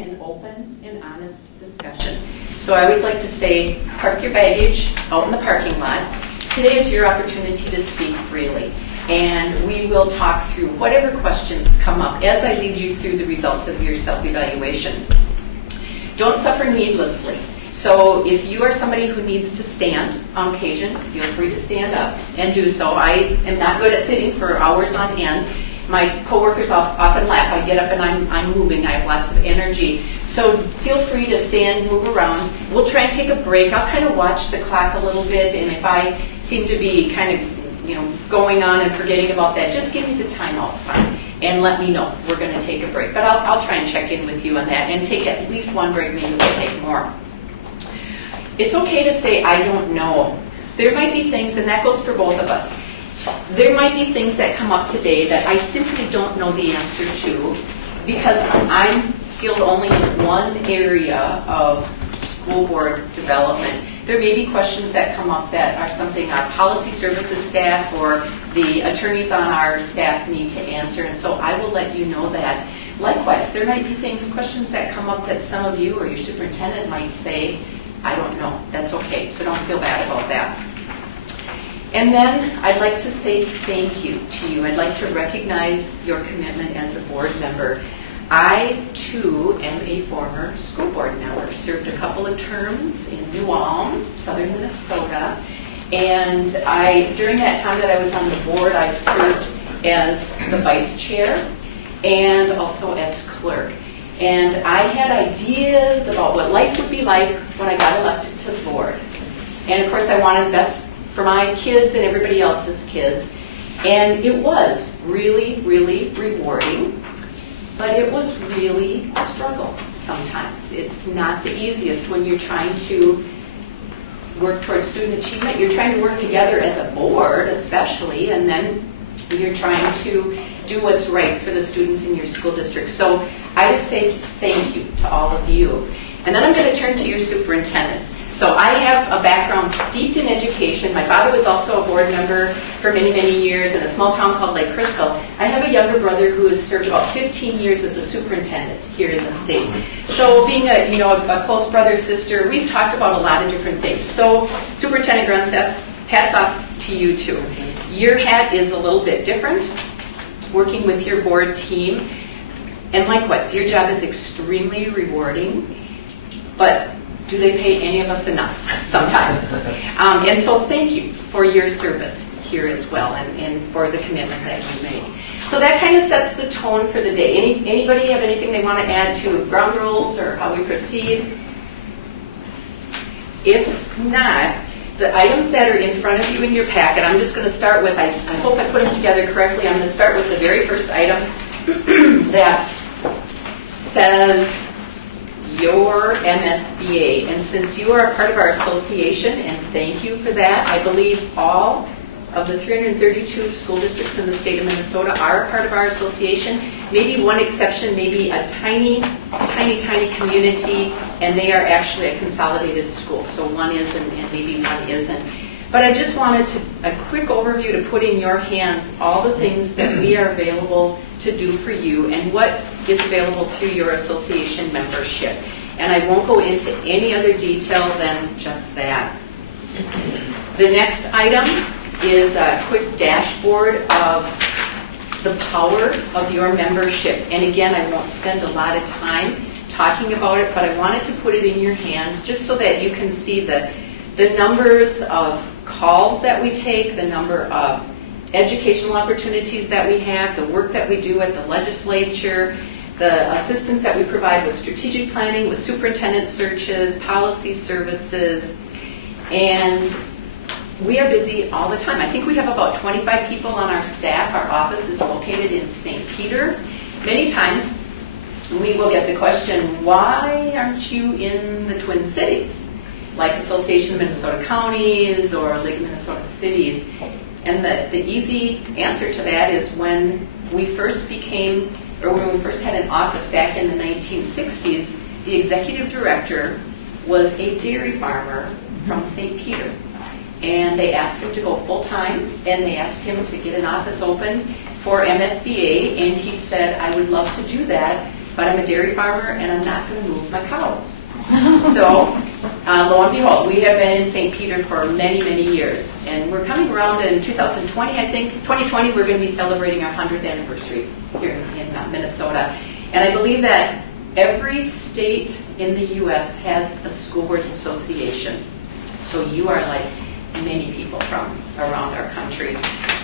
An open and honest discussion. So I always like to say, park your baggage out in the parking lot. Today is your opportunity to speak freely, and we will talk through whatever questions come up as I lead you through the results of your self-evaluation. Don't suffer needlessly. So if you are somebody who needs to stand on occasion, feel free to stand up and do so. I am not good at sitting for hours on end. My coworkers often laugh. I get up and I'm moving. I have lots of energy. So feel free to stand, move around. We'll try and take a break. I'll kind of watch the clock a little bit, and if I seem to be kind of, going on and forgetting about that, just give me the time outside and let me know. We're going to take a break. But I'll try and check in with you on that and take at least one break. Maybe we'll take more. It's okay to say, I don't know. There might be things, and that goes for both of us. There might be things that come up today that I simply don't know the answer to because I'm skilled only in one area of school board development. There may be questions that come up that are something our policy services staff or the attorneys on our staff need to answer, and so I will let you know that. Likewise, there might be questions that come up that some of you or your superintendent might say, I don't know. That's okay, so don't feel bad about that. And then I'd like to say thank you to you. I'd like to recognize your commitment as a board member. I, too, am a former school board member. Served a couple of terms in New Ulm, southern Minnesota. And during that time that I was on the board, I served as the vice chair and also as clerk. And I had ideas about what life would be like when I got elected to the board. And of course, I wanted the best for my kids and everybody else's kids. And it was really, really rewarding, but it was really a struggle sometimes. It's not the easiest when you're trying to work towards student achievement. You're trying to work together as a board, especially, and then you're trying to do what's right for the students in your school district. So I just say thank you to all of you. And then I'm going to turn to your superintendent. So I have a background steeped in education. My father was also a board member for many, many years in a small town called Lake Crystal. I have a younger brother who has served about 15 years as a superintendent here in the state. So being a close brother, sister, we've talked about a lot of different things. So Superintendent Grunstedt, hats off to you too. Your hat is a little bit different, working with your board team. And likewise, your job is extremely rewarding, but do they pay any of us enough sometimes? And so thank you for your service here as well and for the commitment that you make. So that kind of sets the tone for the day. Anybody have anything they want to add to ground rules or how we proceed? If not, the items that are in front of you in your packet, I'm just going to start with, I hope I put them together correctly, I'm going to start with the very first item that says your MSBA. And since you are a part of our association, and thank you for that, I believe all of the 332 school districts in the state of Minnesota are a part of our association. Maybe one exception, maybe a tiny, tiny, tiny community, and they are actually a consolidated school. So one is and maybe one isn't. But I just wanted a quick overview to put in your hands all the things that we are available to do for you and what is available through your association membership. And I won't go into any other detail than just that. The next item is a quick dashboard of the power of your membership. And again, I won't spend a lot of time talking about it, but I wanted to put it in your hands just so that you can see the numbers of calls that we take, the number of educational opportunities that we have, the work that we do at the legislature, the assistance that we provide with strategic planning, with superintendent searches, policy services, and we are busy all the time. I think we have about 25 people on our staff. Our office is located in St. Peter. Many times we will get the question, why aren't you in the Twin Cities, like Association of Minnesota Counties or League of Minnesota Cities? And the easy answer to that is when we first had an office back in the 1960s, the executive director was a dairy farmer from St. Peter. And they asked him to go full-time, and they asked him to get an office opened for MSBA, and he said, I would love to do that, but I'm a dairy farmer and I'm not going to move my cows. So, lo and behold, we have been in St. Peter for many, many years. And we're coming around in 2020, I think. 2020, we're going to be celebrating our 100th anniversary here in Minnesota. And I believe that every state in the U.S. has a school boards association. So you are like many people from around our country.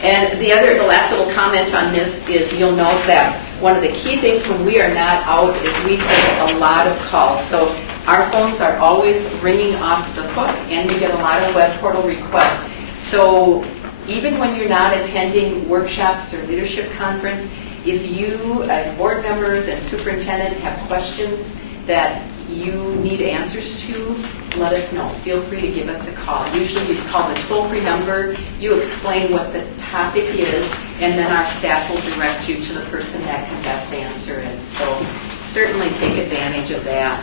And the last little comment on this is you'll note that one of the key things when we are not out is we take a lot of calls. So our phones are always ringing off the hook, and we get a lot of web portal requests. So even when you're not attending workshops or leadership conference, if you, as board members and superintendent, have questions that you need answers to, let us know. Feel free to give us a call. Usually you call the toll-free number, you explain what the topic is, and then our staff will direct you to the person that can best answer it. So certainly take advantage of that.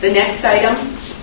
The next item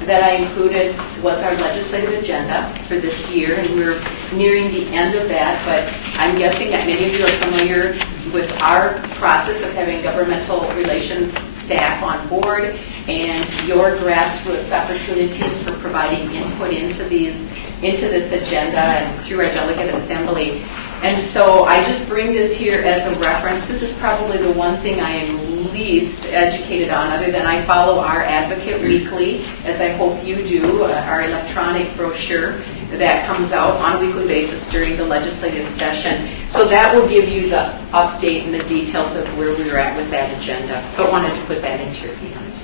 that I included was our legislative agenda for this year, and we're nearing the end of that, but I'm guessing that many of you are familiar with our process of having governmental relations staff on board and your grassroots opportunities for providing input into this agenda and through our delegate assembly. And so I just bring this here as a reference. This is probably the one thing I am least educated on, other than I follow our Advocate Weekly, as I hope you do, our electronic brochure that comes out on a weekly basis during the legislative session. So that will give you the update and the details of where we are at with that agenda, but wanted to put that into your hands.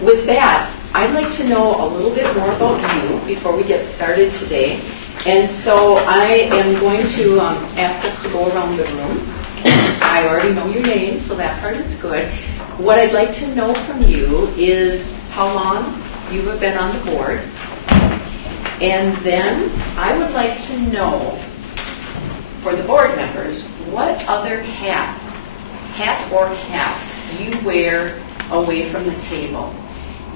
With that, I'd like to know a little bit more about you before we get started today. And so I am going to ask us to go around the room. I already know your name, so that part is good. What I'd like to know from you is how long you have been on the board. And then I would like to know, for the board members, what other hats you wear away from the table.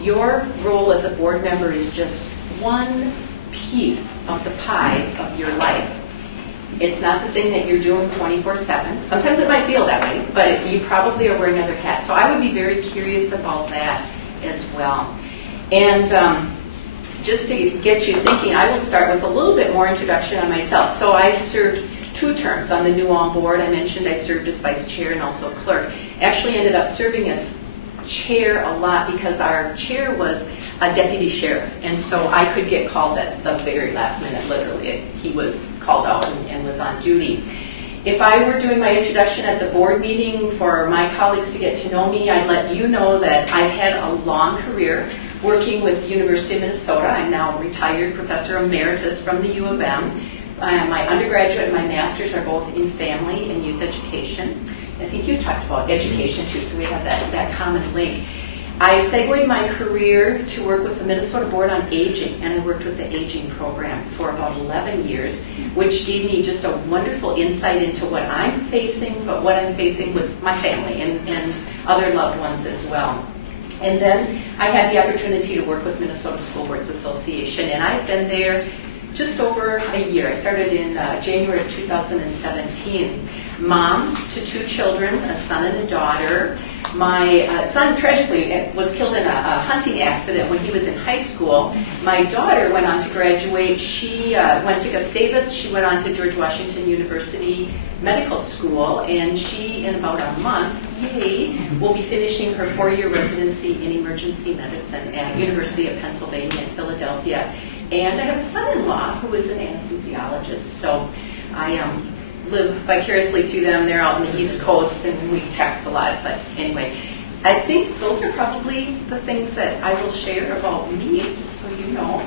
Your role as a board member is just one piece of the pie of your life. It's not the thing that you're doing 24/7. Sometimes it might feel that way, but you probably are wearing other hats. So I would be very curious about that as well. And just to get you thinking, I will start with a little bit more introduction on myself. So I served 2 terms on the New Ulm board. I mentioned I served as vice chair and also clerk. Actually ended up serving as chair a lot because our chair was a deputy sheriff, and so I could get calls at the very last minute, literally. He was called out and was on duty. If I were doing my introduction at the board meeting for my colleagues to get to know me, I'd let you know that I've had a long career working with the University of Minnesota. I'm now a retired professor emeritus from the U of M. My undergraduate and my master's are both in family and youth education. I think you talked about education too, so we have that common link. I segued my career to work with the Minnesota Board on Aging, and I worked with the Aging program for about 11 years, which gave me just a wonderful insight into what I'm facing, but what I'm facing with my family and other loved ones as well. And then I had the opportunity to work with Minnesota School Boards Association, and I've been there just over a year. I started in January of 2017. Mom to 2 children, a son and a daughter. My son tragically was killed in a hunting accident when he was in high school. My daughter went on to graduate. She went to Gustavus. She went on to George Washington University Medical School, and she, in about a month, will be finishing her 4-year residency in emergency medicine at University of Pennsylvania in Philadelphia. And I have a son-in-law who is an anesthesiologist, so I live vicariously through them. They're out on the East Coast, and we text a lot. But anyway, I think those are probably the things that I will share about me, just so you know.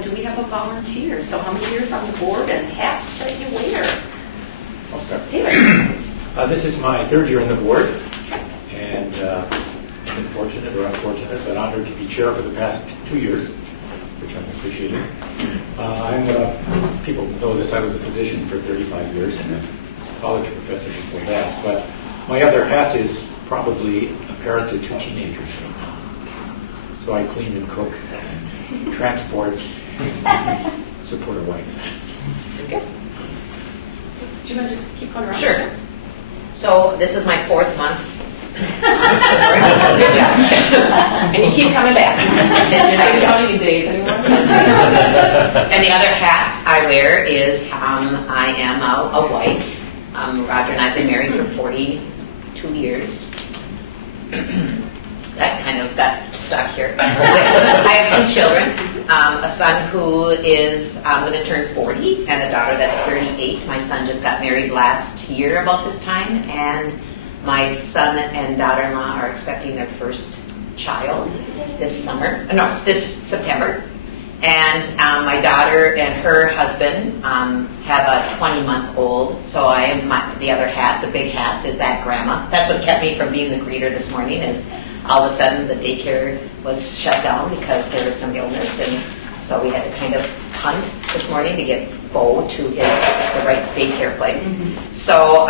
Do we have a volunteer? So how many years on the board and hats that you wear? I'll start. David. This is my 3rd year on the board, and I've been fortunate or unfortunate, but honored to be chair for the past 2 years, which I'm appreciating. People know this, I was a physician for 35 years and a college professor before that, but my other hat is probably a parent to 2 teenagers. So I clean and cook and transport and support a wife. Very good. Do you want to just keep going around? Sure. So this is my 4th month. Good job. And you keep coming back. You're not counting in days anymore? And the other hats I wear is I am a wife. Roger and I have been married for 42 years. That kind of got stuck here. I have 2 children, a son who is going to turn 40 and a daughter that's 38. My son just got married last year about this time, and my son and daughter-in-law are expecting their first child this September. And my daughter and her husband have a 20-month-old, so I am the other hat, the big hat, is that grandma. That's what kept me from being the greeter this morning, is all of a sudden the daycare was shut down because there was some illness, and so we had to kind of hunt this morning to get Bo to the right daycare place. Mm-hmm. So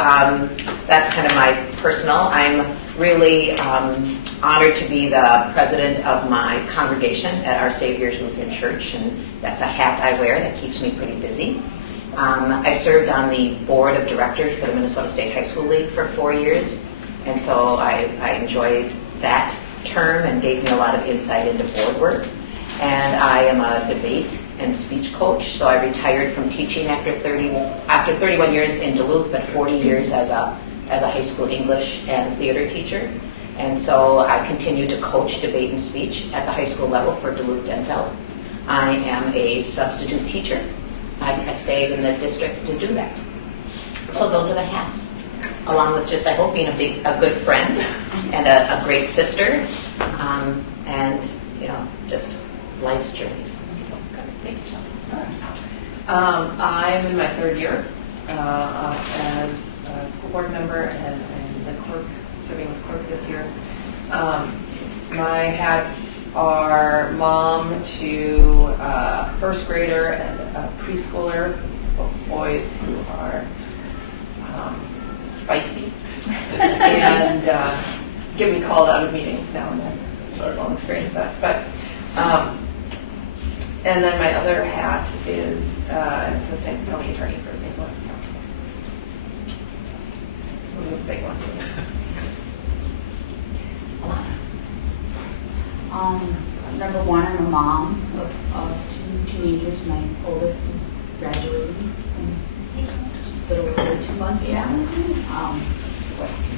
that's kind of my personal. I'm really honored to be the president of my congregation at Our Savior's Lutheran Church, and that's a hat I wear that keeps me pretty busy. I served on the board of directors for the Minnesota State High School League for 4 years, and so I enjoyed that term and gave me a lot of insight into board work. And I am a debate and speech coach, so I retired from teaching after 31 years in Duluth, but 40 years as a high school English and theater teacher. And so I continue to coach debate and speech at the high school level for Duluth-Denfeld. I am a substitute teacher. I stayed in the district to do that. So those are the hats, along with just, I hope, being a good friend and a great sister, and, just life's journeys. Thanks, Jill. I'm in my 3rd year as a school board member and the clerk, serving as clerk this year. My hats are mom to a 1st grader and a preschooler, both boys who are feisty and get me called out of meetings now and then. Sort of all experience that. But and then my other hat is an assistant county attorney for St. Louis County. Those are the big ones. Number 1, I'm a mom of 2 teenagers. My oldest is graduating in a little over 2 months now.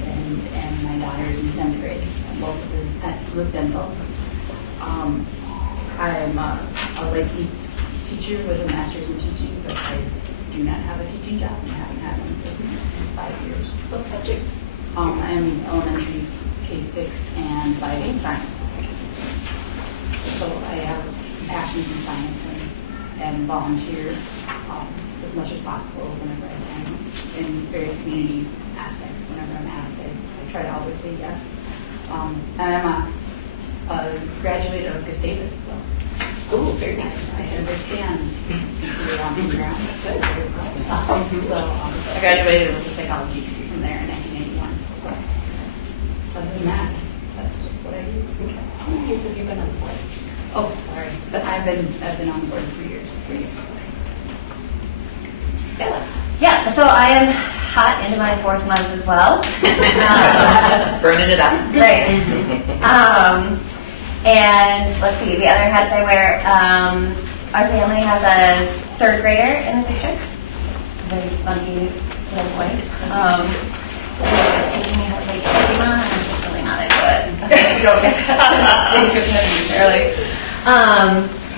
And my daughter is in 10th grade. Both of them at Duluth-Denfeld. I'm a licensed teacher with a master's in teaching, but I do not have a teaching job and haven't had one for 5 years. What subject? I'm elementary K-6 and biology science. So I have some passions in science and volunteer as much as possible whenever I can in various community aspects. Whenever I'm asked, I try to always say yes. And I'm a graduate of Gustavus, so. Ooh, very nice. I understand the ground. So I graduated with a psychology degree from there in 1981. So other than that, that's just what I do. Okay. How many years have you been on the board? Oh, sorry. But I've been on board 3 years. 3 years. Sarah? Yeah, so I am hot into my 4th month as well. Burning it up. Right. And let's see, the other hats I wear, our family has a 3rd grader in the district. Very spunky little boy. It's teaching me how to play Pokemon. I'm just really not into it. You don't get that early.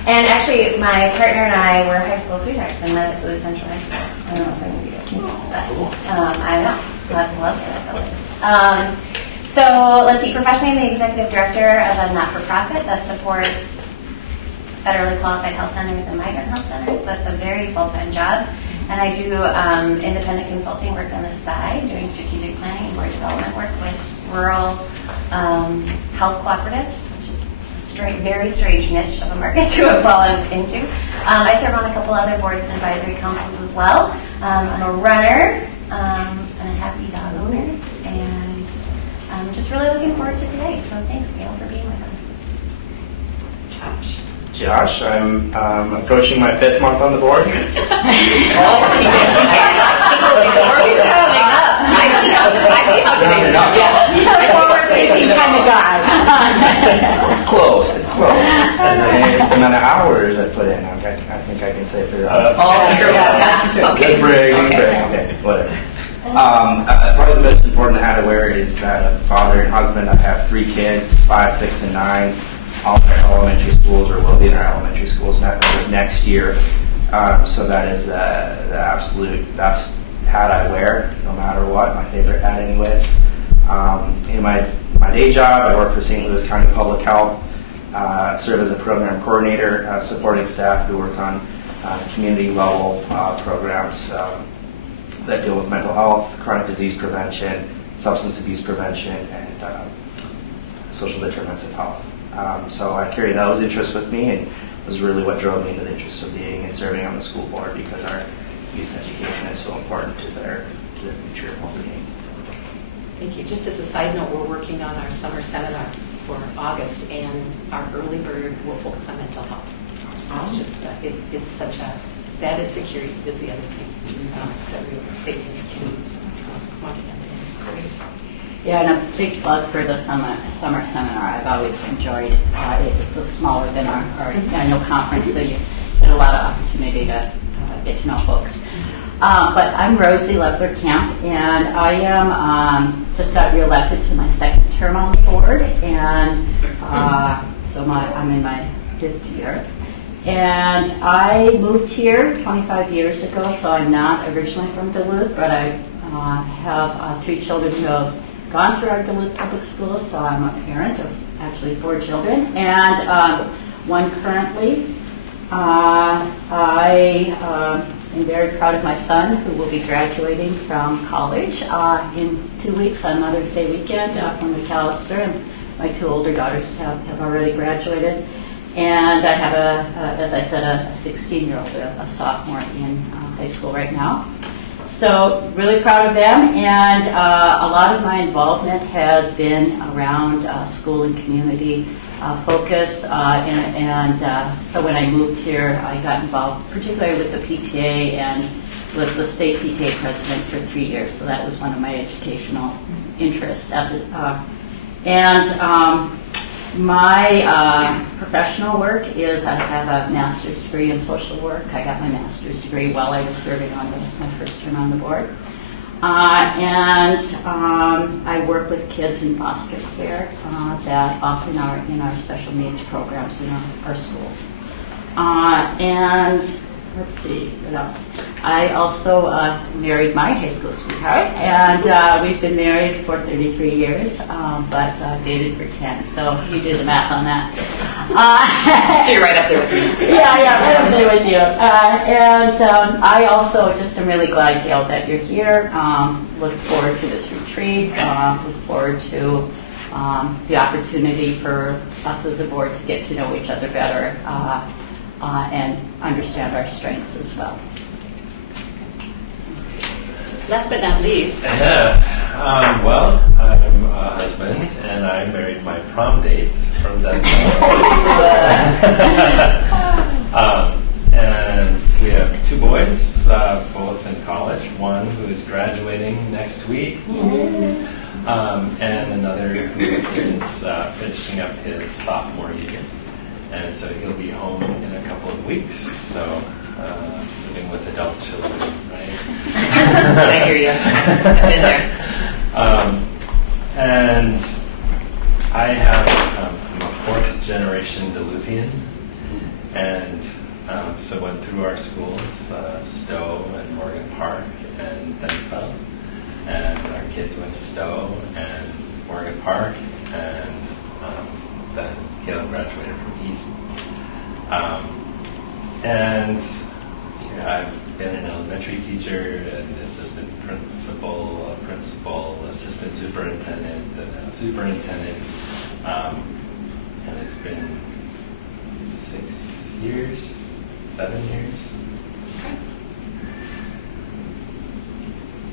And actually, my partner and I were high school sweethearts and met at Duluth Central High School. I don't know if any of you know, but I don't know. Lots of love for that. So let's see, professionally, I'm the executive director of a not-for-profit that supports federally qualified health centers and migrant health centers. So that's a very full-time job. And I do independent consulting work on the side, doing strategic planning and board development work with rural health cooperatives, which is a very strange niche of a market to have fallen into. I serve on a couple other boards and advisory councils as well. I'm a runner and a happy dog owner, and I'm just really looking forward to today. So thanks, Gail, for being with us. Josh, I'm approaching my 5th month on the board. I amount of hours I put in. I think I can say for that. Oh, true. That's true. Good break, Okay. okay, whatever. Probably the most important hat I wear is that of father and husband. I have 3 kids, 5, 6, and 9. All in our elementary schools, or will be in our elementary schools next year. So that is the absolute best hat I wear, no matter what. My favorite hat, anyways. In my day job, I work for St. Louis County Public Health. Serve as a program coordinator, supporting staff who work on community level programs that deal with mental health, chronic disease prevention, substance abuse prevention, and social determinants of health. So I carry those interests with me, and was really what drove me to the interest of being and serving on the school board, because our youth education is so important to their future well-being. Thank you. Just as a side note, we're working on our summer seminar for August, and our early bird will focus on mental health. It's just, it's such a, that and security is the other thing that we safety and security. So I was wanting to great. Yeah, and a big plug for the summer seminar. I've always enjoyed it's smaller than our annual conference, so you get a lot of opportunity to get to know folks. But I'm Rosie Leffler Camp, and I am just got reelected to my 2nd term on the board, and so I'm in my 5th year. And I moved here 25 years ago, so I'm not originally from Duluth, but I have 3 children who have gone through our Duluth Public Schools, so I'm a parent of actually 4 children, and 1 currently. I am very proud of my son, who will be graduating from college in 2 weeks on Mother's Day weekend from McAllister, and my 2 older daughters have already graduated. And I have, as I said, a 16-year-old, a sophomore in high school right now. So really proud of them, and a lot of my involvement has been around school and community focus, so when I moved here, I got involved particularly with the PTA and was the state PTA president for 3 years, so that was one of my educational interests. My professional work is I have a master's degree in social work. I got my master's degree while I was serving on my 1st term on the board. I work with kids in foster care that often are in our special needs programs in our schools. And let's see, what else? I also married my high school sweetheart, and we've been married for 33 years, but dated for 10. So you do the math on that. So you're right up there with me. Yeah, right up there with you. I also just am really glad, Gail, that you're here. Look forward to this retreat. Look forward to the opportunity for us as a board to get to know each other better and understand our strengths as well. Last but not least. Well, I'm a husband, and I married my prom date from that and we have 2 boys, both in college. One who is graduating next week, and another who is finishing up his sophomore year. And so he'll be home in a couple of weeks. So living with adult children, right? I hear you. I've been there. And I have, I'm a 4th generation Duluthian, and so went through our schools, Stowe and Morgan Park and Denfeld, and our kids went to Stowe and Morgan Park, and then Caleb graduated from East. And I've been an elementary teacher, an assistant principal, a principal, assistant superintendent, and a superintendent. And it's been 7 years.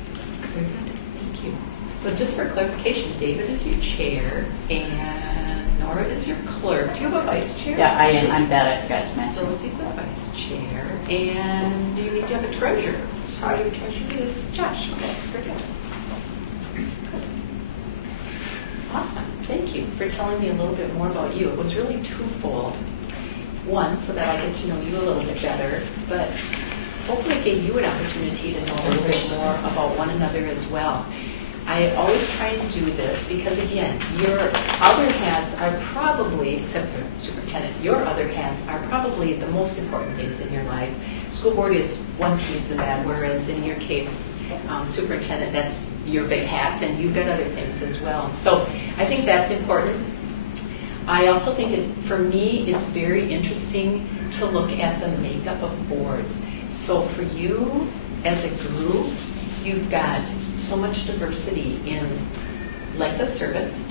Very good. Thank you. So just for clarification, David is your chair, and Nora is your clerk. Do you have a vice chair? Yeah, I am. I'm bad at forgot to mention. Rosie's a vice chair, and you need to have a treasurer. So your treasurer is Josh. Okay, very good. Good. Awesome. Thank you for telling me a little bit more about you. It was really twofold. one, so that I get to know you a little bit better, but hopefully it gave you an opportunity to know a little bit more about one another as well. I always try and do this because, again, your other hats are probably, except for superintendent, your other hats are probably the most important things in your life. School board is one piece of that, whereas in your case, superintendent, that's your big hat, and you've got other things as well. So I think that's important. I also think for me, it's very interesting to look at the makeup of boards. So for you as a group, you've got so much diversity in length of service.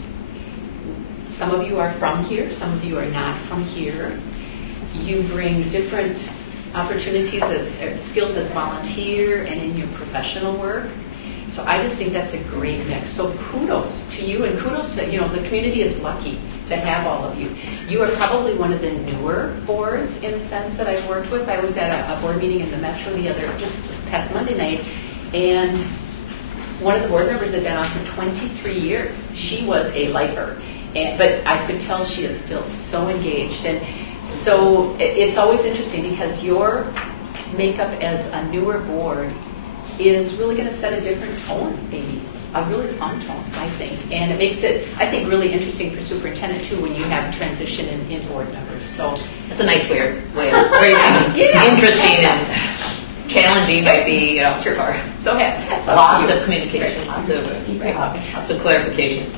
Some of you are from here, some of you are not from here. You bring different opportunities skills as volunteer and in your professional work. So I just think that's a great mix. So kudos to you, and kudos to, the community is lucky to have all of you. You are probably one of the newer boards in a sense that I've worked with. I was at a board meeting in the Metro just past Monday night, and one of the board members had been on for 23 years. She was a lifer, but I could tell she is still so engaged. And so it's always interesting because your makeup as a newer board is really going to set a different tone, maybe a really fun tone, I think. And it makes it, I think, really interesting for superintendent too when you have transition in board members. So That's a nice way of raising interesting and challenging might be, sure. So hats off lots to you. of communication, lots of clarification.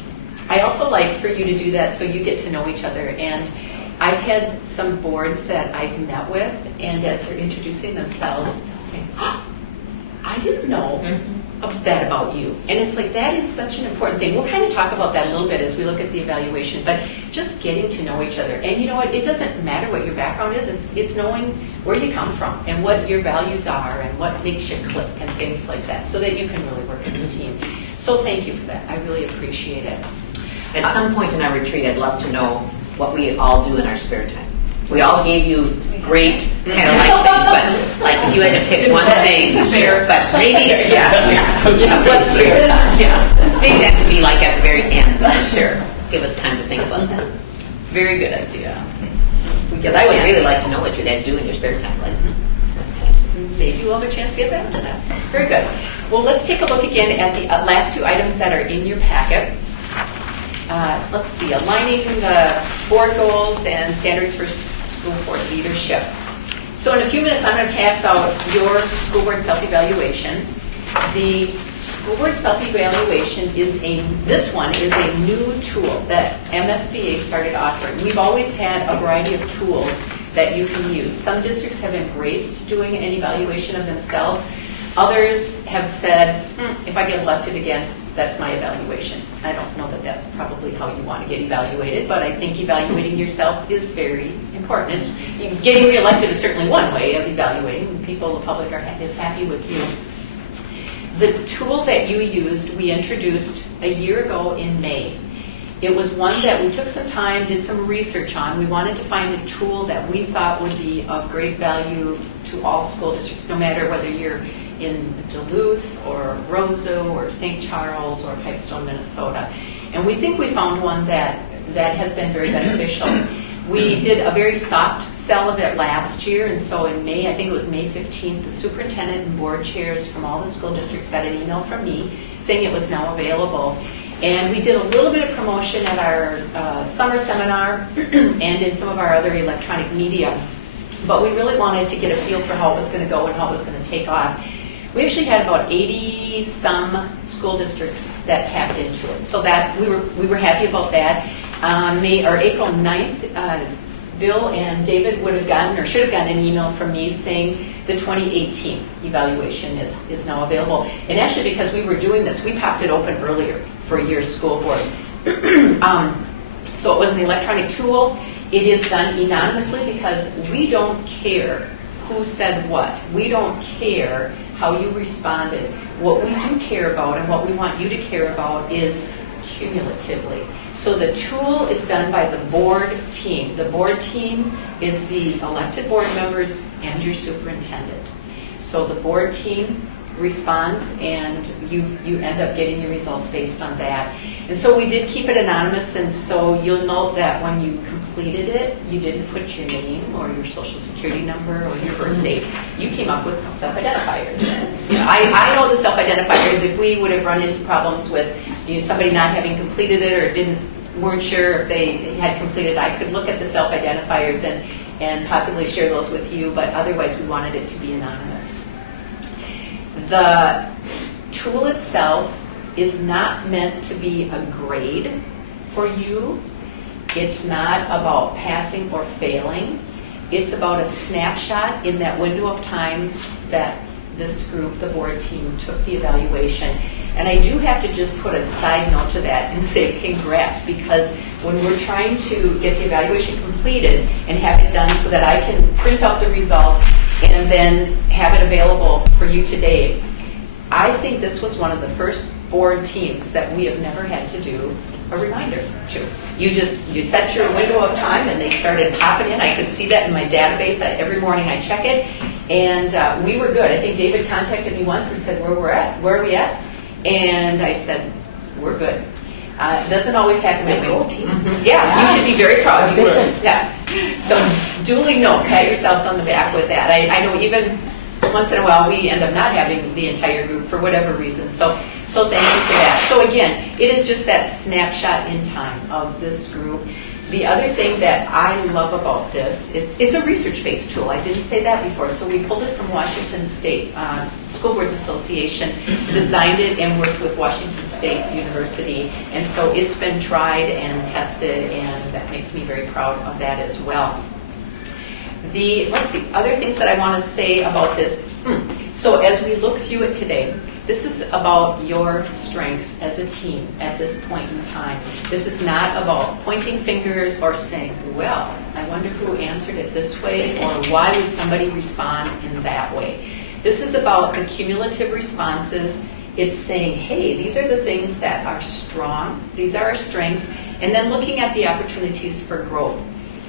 I also like for you to do that so you get to know each other. And I've had some boards that I've met with, and as they're introducing themselves, they'll say, oh, I didn't know that about you. And it's like, that is such an important thing. We'll kind of talk about that a little bit as we look at the evaluation, but just getting to know each other. And you know what? It doesn't matter what your background is. It's knowing where you come from and what your values are and what makes you click and things like that so that you can really work as a team. So thank you for that. I really appreciate it. At some point in our retreat, I'd love to know what we all do in our spare time. We all gave you great kind of like things, but like if you had to pick one thing, but maybe, What's spare time? maybe that could be like at the very end, but sure, give us time to think about that. Very good idea. Because I would really like to know what you guys do in your spare time. Like, maybe we'll have a chance to get back to that. So, very good. Well, let's take a look again at the last two items that are in your packet. Let's see, aligning the board goals and standards for school board leadership. So in a few minutes, I'm going to pass out your school board self-evaluation. The school board self-evaluation this one is a new tool that MSBA started offering. We've always had a variety of tools that you can use. Some districts have embraced doing an evaluation of themselves. Others have said, if I get elected again, that's my evaluation. I don't know that that's probably how you want to get evaluated, but I think evaluating yourself is very important. Getting reelected is certainly one way of evaluating. People, the public, is happy with you. The tool that you used, we introduced a year ago in May. It was one that we took some time, did some research on. We wanted to find a tool that we thought would be of great value to all school districts, no matter whether you're in Duluth or Roseau or St. Charles or Pipestone, Minnesota. And we think we found one that has been very beneficial. We did a very soft sell of it last year, and so in May, I think it was May 15th, the superintendent and board chairs from all the school districts got an email from me saying it was now available. And we did a little bit of promotion at our summer seminar and in some of our other electronic media, but we really wanted to get a feel for how it was going to go and how it was going to take off. We actually had about 80-some school districts that tapped into it, so that we were happy about that. On April 9th, Bill and David would have gotten or should have gotten an email from me saying the 2018 evaluation is now available. And actually, because we were doing this, we popped it open earlier for your school board. So it was an electronic tool. It is done anonymously because we don't care who said what. We don't care how you responded. What we do care about and what we want you to care about is cumulatively. So the tool is done by the board team. The board team is the elected board members and your superintendent. So the board team responds, and you end up getting your results based on that. And so we did keep it anonymous, and so you'll note that when you completed it, you didn't put your name or your social security number or your birth date. You came up with self-identifiers. And, I know the self-identifiers. If we would have run into problems with somebody not having completed it or weren't sure if they had completed, I could look at the self-identifiers and possibly share those with you, but otherwise we wanted it to be anonymous. The tool itself is not meant to be a grade for you. It's not about passing or failing. It's about a snapshot in that window of time that this group, the board team, took the evaluation. And I do have to just put a side note to that and say congrats, because when we're trying to get the evaluation completed and have it done so that I can print out the results and then have it available for you today, I think this was one of the first board teams that we have never had to do a reminder to. You set your window of time and they started popping in. I could see that in my database. Every morning I check it, and we were good. I think David contacted me once and said, where are we at? And I said, we're good. It doesn't always happen that way. Mm-hmm. Yeah, you should be very proud. You were. Yeah. So duly note, pat yourselves on the back with that. I know even once in a while we end up not having the entire group for whatever reason. So thank you for that. So again, it is just that snapshot in time of this group. The other thing that I love about this, it's a research-based tool. I didn't say that before. So we pulled it from Washington State School Boards Association, designed it and worked with Washington State University. And so it's been tried and tested, and that makes me very proud of that as well. Other things that I want to say about this. So as we look through it today, this is about your strengths as a team at this point in time. This is not about pointing fingers or saying, well, I wonder who answered it this way, or why would somebody respond in that way. This is about the cumulative responses. It's saying, hey, these are the things that are strong. These are our strengths. And then looking at the opportunities for growth.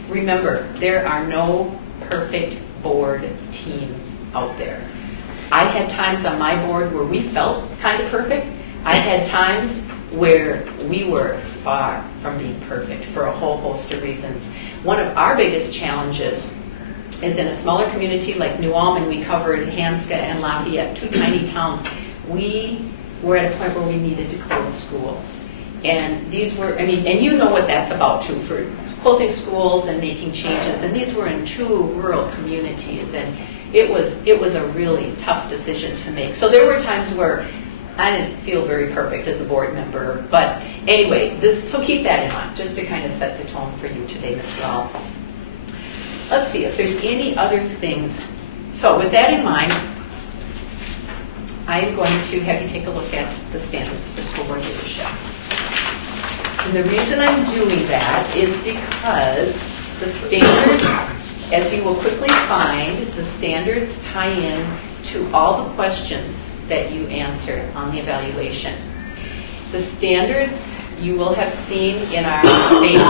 Remember, there are no perfect board teams out there. I had times on my board where we felt kind of perfect. I had times where we were far from being perfect for a whole host of reasons. One of our biggest challenges is in a smaller community like New Ulm, and we covered Hanska and Lafayette, two tiny towns. We were at a point where we needed to close schools. And these were, and you know what that's about too, for closing schools and making changes. And these were in two rural communities, and it was a really tough decision to make. So there were times where I didn't feel very perfect as a board member. But anyway, so keep that in mind, just to kind of set the tone for you today as well. Let's see if there's any other things. So with that in mind, I'm going to have you take a look at the standards for school board leadership. And the reason I'm doing that is because the standards, as you will quickly find, the standards tie in to all the questions that you answered on the evaluation. The standards you will have seen in our phase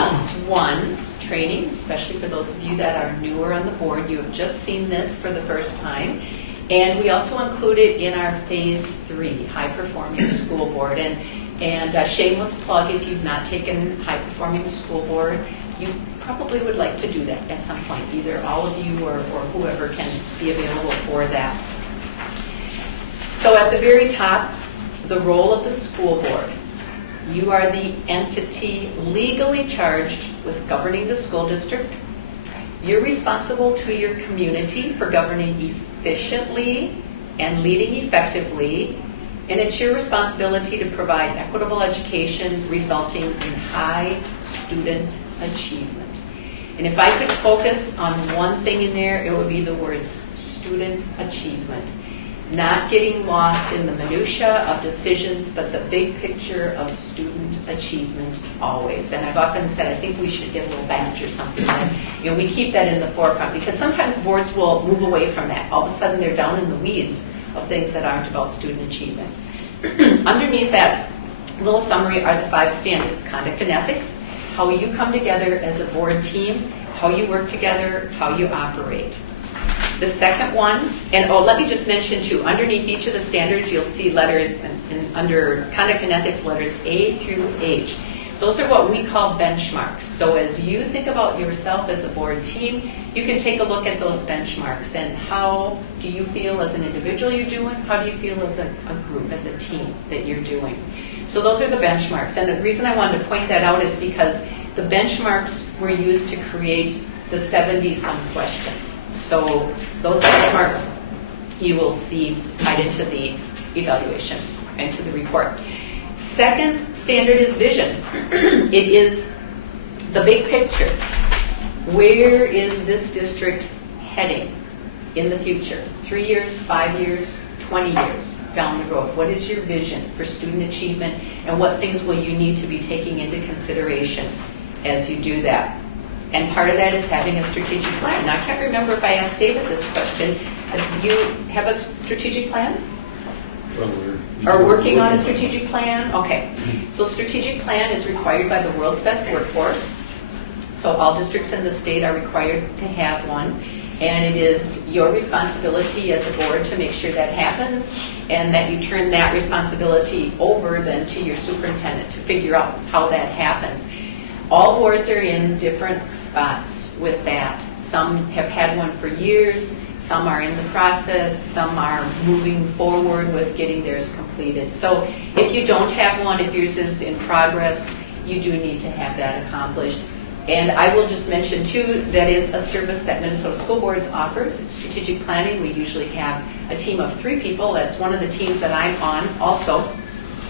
1 training, especially for those of you that are newer on the board. You have just seen this for the first time. And we also include it in our phase 3, high performing school board. And a shameless plug, if you've not taken high performing school board, you probably would like to do that at some point. Either all of you or whoever can be available for that. So at the very top, the role of the school board. You are the entity legally charged with governing the school district. You're responsible to your community for governing efficiently and leading effectively. And it's your responsibility to provide equitable education resulting in high student achievement. And if I could focus on one thing in there, it would be the words student achievement. Not getting lost in the minutia of decisions, but the big picture of student achievement always. And I've often said, I think we should get a little badge or something. And, we keep that in the forefront, because sometimes boards will move away from that. All of a sudden they're down in the weeds of things that aren't about student achievement. Underneath that little summary are the 5 standards: conduct and ethics, how you come together as a board team, how you work together, how you operate. The second one, and let me just mention too, underneath each of the standards, you'll see letters, and under conduct and ethics, letters A through H. Those are what we call benchmarks. So as you think about yourself as a board team, you can take a look at those benchmarks and how do you feel as an individual you're doing, how do you feel as a group, as a team that you're doing. So those are the benchmarks. And the reason I wanted to point that out is because the benchmarks were used to create the 70-some questions. So those benchmarks you will see tied into the evaluation and to the report. Second standard is vision. It is the big picture. Where is this district heading in the future? 3 years, 5 years, 20 years down the road? What is your vision for student achievement, and what things will you need to be taking into consideration as you do that? And part of that is having a strategic plan. Now, I can't remember if I asked David this question. Do you have a strategic plan? Well, Are working on a strategic plan? Okay. So strategic plan is required by the world's best workforce. So all districts in the state are required to have one. And it is your responsibility as a board to make sure that happens and that you turn that responsibility over then to your superintendent to figure out how that happens. All boards are in different spots with that. Some have had one for years. Some are in the process, some are moving forward with getting theirs completed. So if you don't have one, if yours is in progress, you do need to have that accomplished. And I will just mention too, that is a service that Minnesota School Boards offers. It's strategic planning. We usually have a team of 3 people. That's one of the teams that I'm on also.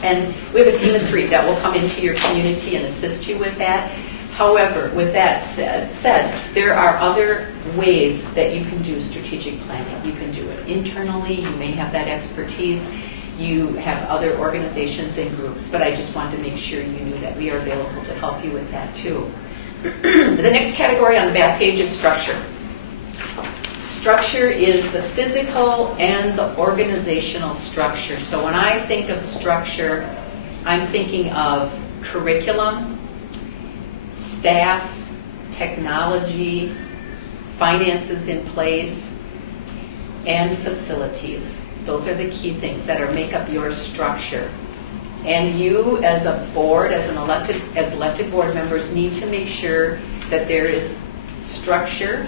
And we have a team of 3 that will come into your community and assist you with that. However, with that said, there are other ways that you can do strategic planning. You can do it internally. You may have that expertise. You have other organizations and groups. But I just wanted to make sure you knew that we are available to help you with that too. The next category on the back page is structure. Structure is the physical and the organizational structure. So when I think of structure, I'm thinking of curriculum, staff, technology, finances in place, and facilities. Those are the key things that make up your structure. And you, as a board, as elected board members, need to make sure that there is structure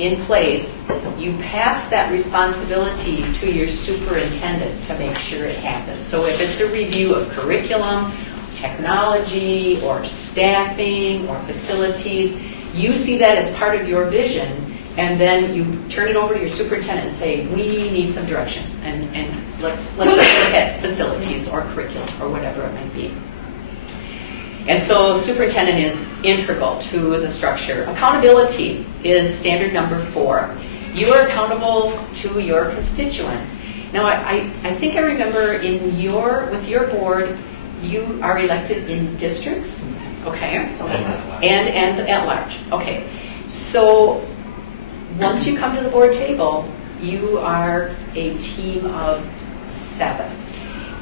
in place. You pass that responsibility to your superintendent to make sure it happens. So if it's a review of curriculum, technology, or staffing, or facilities, you see that as part of your vision, and then you turn it over to your superintendent and say, we need some direction, and let's look at facilities or curriculum or whatever it might be. And so superintendent is integral to the structure. Accountability is standard number 4. You are accountable to your constituents. Now, I think I remember with your board, you are elected in districts, okay? And at large, okay. So once you come to the board table, you are a team of 7.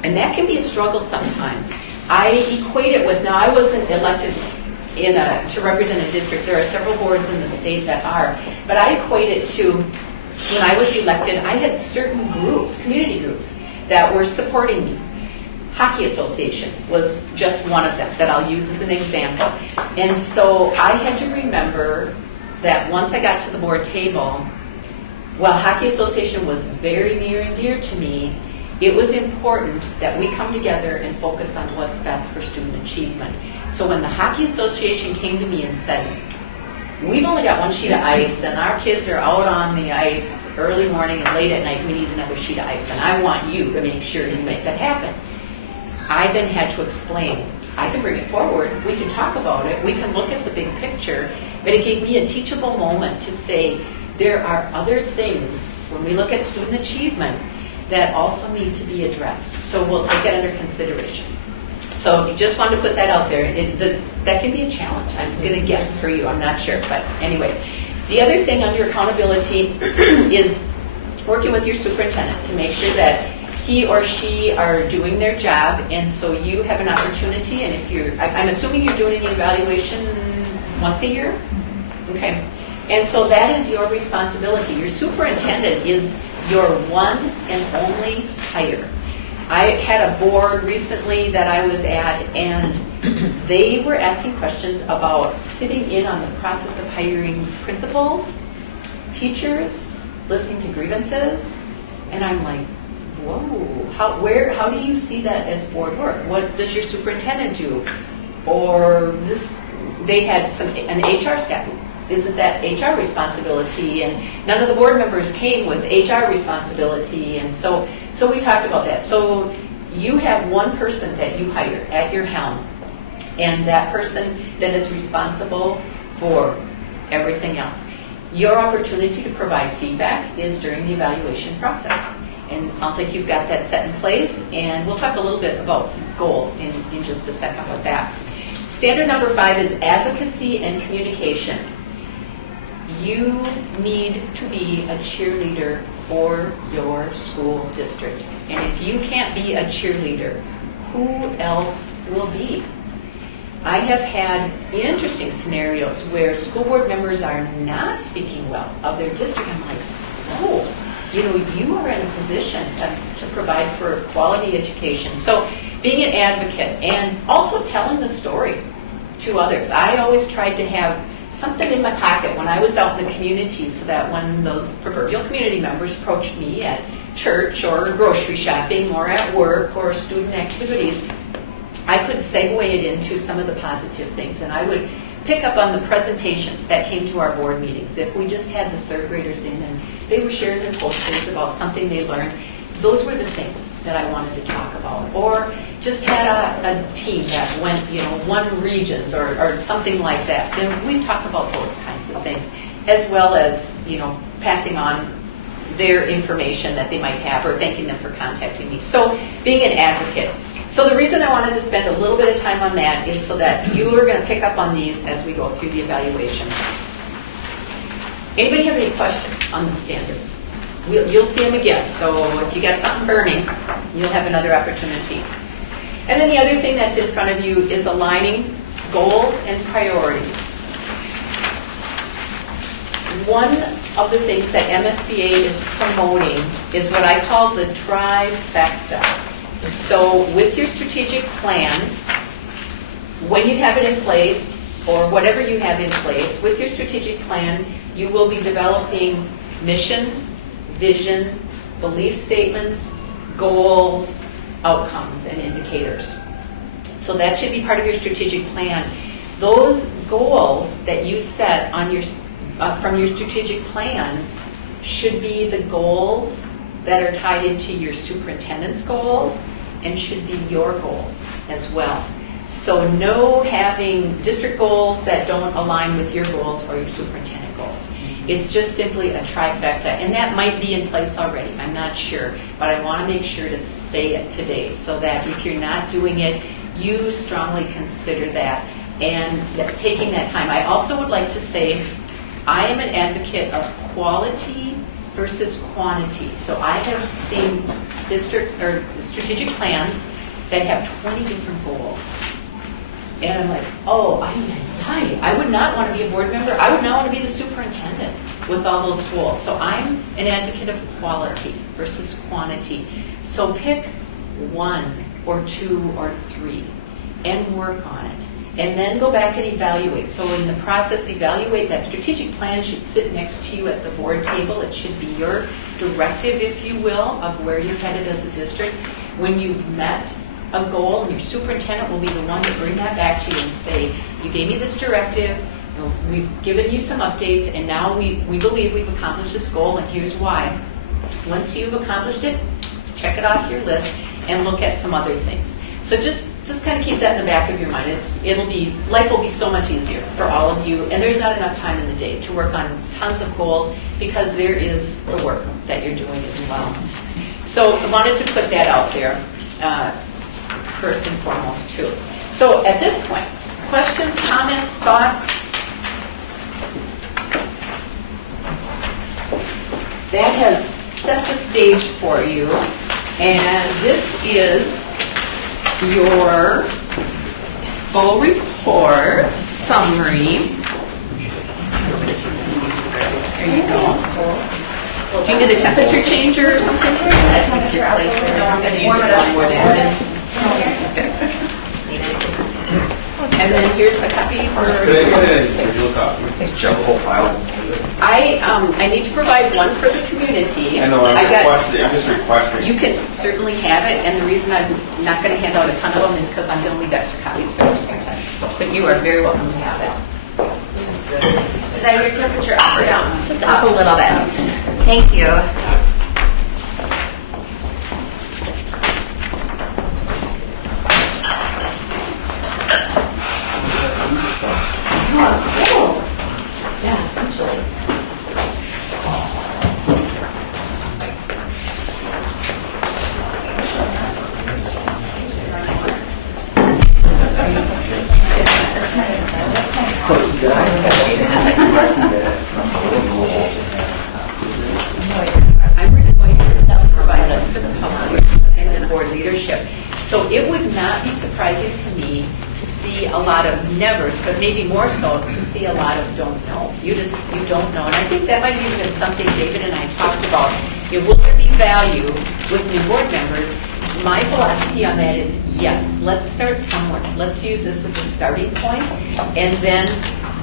And that can be a struggle sometimes. I equate it with, now I wasn't elected to represent a district. There are several boards in the state that are. But I equate it to, when I was elected, I had certain groups, community groups, that were supporting me. Hockey Association was just one of them that I'll use as an example. And so I had to remember that once I got to the board table, while Hockey Association was very near and dear to me, it was important that we come together and focus on what's best for student achievement. So when the Hockey Association came to me and said, we've only got 1 sheet of ice and our kids are out on the ice early morning and late at night, we need another sheet of ice, and I want you to make sure you make that happen. I then had to explain, I can bring it forward, we can talk about it, we can look at the big picture, but it gave me a teachable moment to say, there are other things, when we look at student achievement, that also need to be addressed. So we'll take that under consideration. So you just wanted to put that out there. That can be a challenge. I'm going to guess for you. I'm not sure. But anyway, the other thing under accountability is working with your superintendent to make sure that he or she are doing their job. And so you have an opportunity. And if I'm assuming you're doing an evaluation once a year? Okay. And so that is your responsibility. Your superintendent is your one and only hire. I had a board recently that I was at, and they were asking questions about sitting in on the process of hiring principals, teachers, listening to grievances, and I'm like, whoa, how do you see that as board work? What does your superintendent do? Or they had an HR staff. Isn't that HR responsibility? And none of the board members came with HR responsibility, and so we talked about that. So you have one person that you hire at your helm, and that person then is responsible for everything else. Your opportunity to provide feedback is during the evaluation process. And it sounds like you've got that set in place, and we'll talk a little bit about goals in just a second with that. Standard number 5 is advocacy and communication. You need to be a cheerleader for your school district. And if you can't be a cheerleader, who else will be? I have had interesting scenarios where school board members are not speaking well of their district. I'm like, oh, you are in a position to provide for quality education. So being an advocate and also telling the story to others. I always tried to have something in my pocket when I was out in the community so that when those proverbial community members approached me at church or grocery shopping or at work or student activities, I could segue it into some of the positive things, and I would pick up on the presentations that came to our board meetings. If we just had the third graders in and they were sharing their posters about something they learned, those were the things that I wanted to talk about. Or just had a team that went, won regions or something like that. Then we talk about those kinds of things, as well as, passing on their information that they might have or thanking them for contacting me. So being an advocate. So the reason I wanted to spend a little bit of time on that is so that you are going to pick up on these as we go through the evaluation. Anybody have any questions on the standards? You'll see them again, so if you got something burning, you'll have another opportunity. And then the other thing that's in front of you is aligning goals and priorities. One of the things that MSBA is promoting is what I call the trifecta. So with your strategic plan, when you have it in place, or whatever you have in place, with your strategic plan, you will be developing mission, vision, belief statements, goals, outcomes, and indicators. So that should be part of your strategic plan. Those goals that you set on from your strategic plan should be the goals that are tied into your superintendent's goals and should be your goals as well. So no having district goals that don't align with your goals or your superintendent goals. It's just simply a trifecta, and that might be in place already. I'm not sure, but I want to make sure to say it today so that if you're not doing it, you strongly consider that and taking that time. I also would like to say I am an advocate of quality versus quantity. So I have seen district or strategic plans that have 20 different goals. And I'm like, oh, I would not want to be a board member. I would not want to be the superintendent with all those goals. So I'm an advocate of quality versus quantity. So pick 1 or 2 or 3 and work on it. And then go back and evaluate. So in the process, evaluate. That strategic plan should sit next to you at the board table. It should be your directive, if you will, of where you're headed as a district. When you've met a goal, and your superintendent will be the one to bring that back to you and say, you gave me this directive, we've given you some updates, and now we believe we've accomplished this goal, and here's why. Once you've accomplished it, check it off your list and look at some other things. So just kind of keep that in the back of your mind. Life will be so much easier for all of you, and there's not enough time in the day to work on tons of goals because there is the work that you're doing as well. So I wanted to put that out there first and foremost too. So at this point, questions, comments, thoughts? That has set the stage for you, and this is your full report summary. There you go. Do you need a temperature changer or something? Temperature up a little bit. Warm it up. And then here's a copy for. Could I get a real copy? Thanks, Joe. The whole file. I need to provide one for the community. I know, I'm just requesting. You can certainly have it, and the reason I'm not going to hand out a ton of them is because I'm going to leave extra copies for the superintendent. But you are very welcome to have it. Is that your temperature up or down? Just up a little bit. Thank you. Yeah, actually. I'm really going to provide that for the public and the board leadership. So it would not be surprising to me to see a lot of nevers, but maybe more so to see a lot of don't know. You don't know. And I think that might have even been something David and I talked about. Will there be value with new board members? My philosophy on that is yes, let's start somewhere. Let's use this as a starting point. And then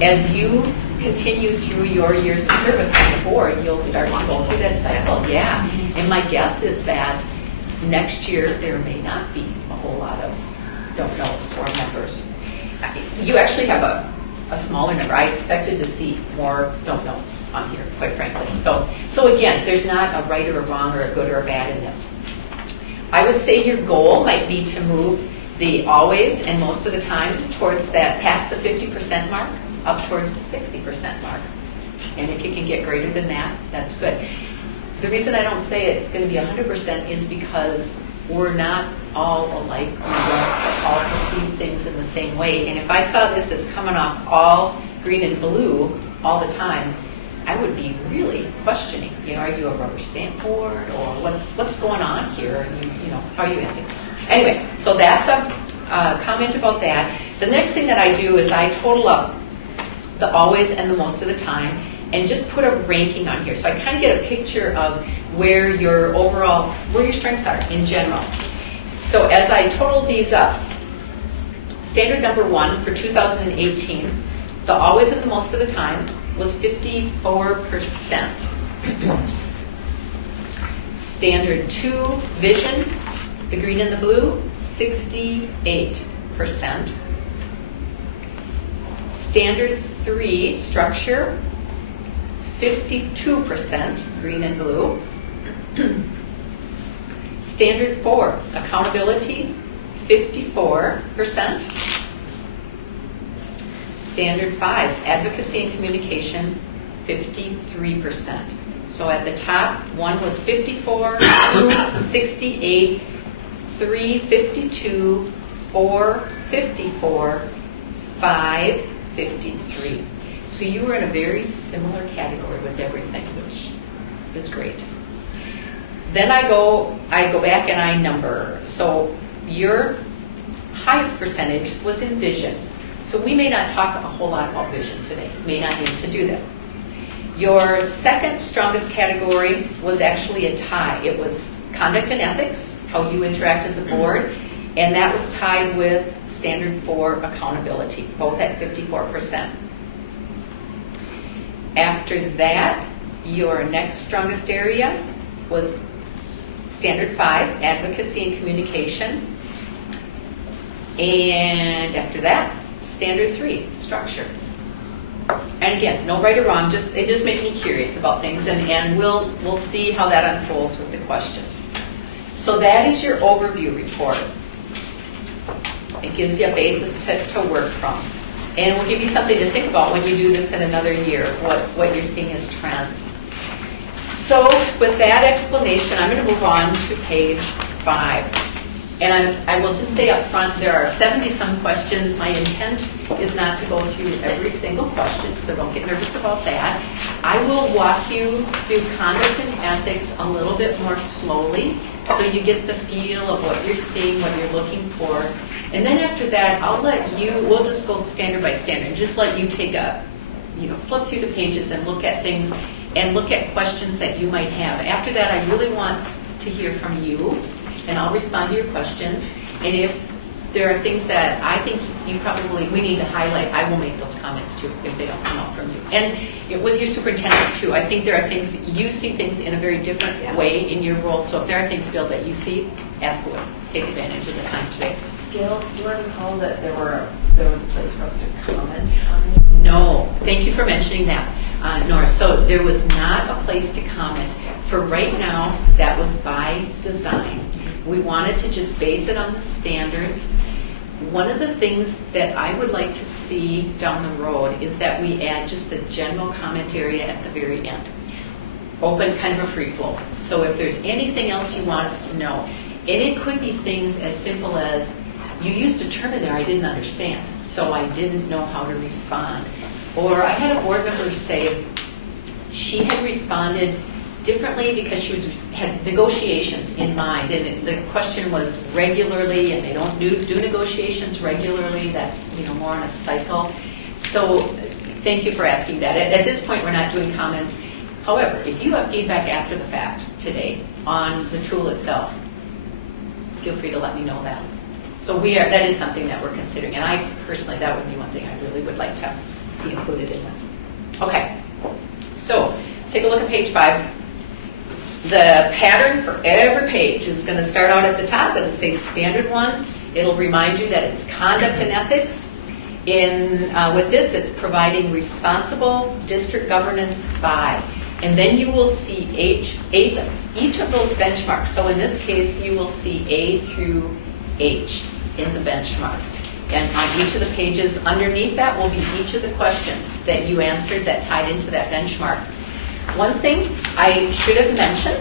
as you continue through your years of service on the board, you'll start to go through that cycle. Yeah. And my guess is that next year there may not be a whole lot of don't knows or members. You actually have a smaller number. I expected to see more don't knows on here, quite frankly. So again, there's not a right or a wrong or a good or a bad in this. I would say your goal might be to move the always and most of the time towards that, past the 50% mark, up towards the 60% mark. And if you can get greater than that, that's good. The reason I don't say it's going to be 100% is because we're not all alike. We don't all perceive things in the same way. And if I saw this as coming off all green and blue all the time, I would be really questioning. Are you a rubber stamp board, or what's going on here? And how are you answering? Anyway, so that's a comment about that. The next thing that I do is I total up the always and the most of the time, and just put a ranking on here. So I kind of get a picture of where your strengths are in general. So as I total these up, standard number 1 for 2018, the always and the most of the time was 54%. Standard 2, vision, the green and the blue, 68%. Standard 3, structure, 52%, green and blue. Standard 4, accountability, 54%. Standard 5, advocacy and communication, 53%. So at the top, 1 was 54, 2, 68, 3, 52, 4, 54, 5, 53. So you were in a very similar category with everything, which is great. Then I go back and I number. So your highest percentage was in vision. So we may not talk a whole lot about vision today. May not need to do that. Your second strongest category was actually a tie. It was conduct and ethics, how you interact as a board, and that was tied with standard 4, accountability, both at 54%. After that, your next strongest area was standard 5, advocacy and communication. And after that, standard 3, structure. And again, no right or wrong, it just makes me curious about things, and we'll see how that unfolds with the questions. So that is your overview report. It gives you a basis to work from. And will give you something to think about when you do this in another year, what you're seeing as trends. So with that explanation, I'm going to move on to page 5. And I will just say up front, there are 70-some questions. My intent is not to go through every single question, so don't get nervous about that. I will walk you through conduct and ethics a little bit more slowly, so you get the feel of what you're seeing, what you're looking for. And then after that, we'll just go standard by standard, and just let you take flip through the pages and look at things and look at questions that you might have. After that, I really want to hear from you, and I'll respond to your questions. And if there are things that I think we need to highlight, I will make those comments too if they don't come out from you. And with your superintendent too, I think there are things, you see things in a very different way in your role. So if there are things, Bill, that you see, ask away. Take advantage of the time today. Gail, do I recall that there was a place for us to comment on it? No, thank you for mentioning that, Nora. So there was not a place to comment. For right now, that was by design. We wanted to just base it on the standards. One of the things that I would like to see down the road is that we add just a general comment area at the very end. Open, kind of a free flow. So if there's anything else you want us to know, and it could be things as simple as, you used a term in there I didn't understand, so I didn't know how to respond. Or I had a board member say she had responded differently because she had negotiations in mind, and the question was regularly, and they don't do negotiations regularly. That's more on a cycle. So thank you for asking that. At this point, we're not doing comments. However, if you have feedback after the fact today on the tool itself, feel free to let me know that. So that is something that we're considering, and I personally, that would be one thing I really would like to see included in this. Okay, so let's take a look at page 5. The pattern for every page is going to start out at the top. It'll say standard 1. It'll remind you that it's conduct and ethics. With this, it's providing responsible district governance by. And then you will see each of those benchmarks. So in this case, you will see A through H in the benchmarks. And on each of the pages underneath that will be each of the questions that you answered that tied into that benchmark. One thing I should have mentioned,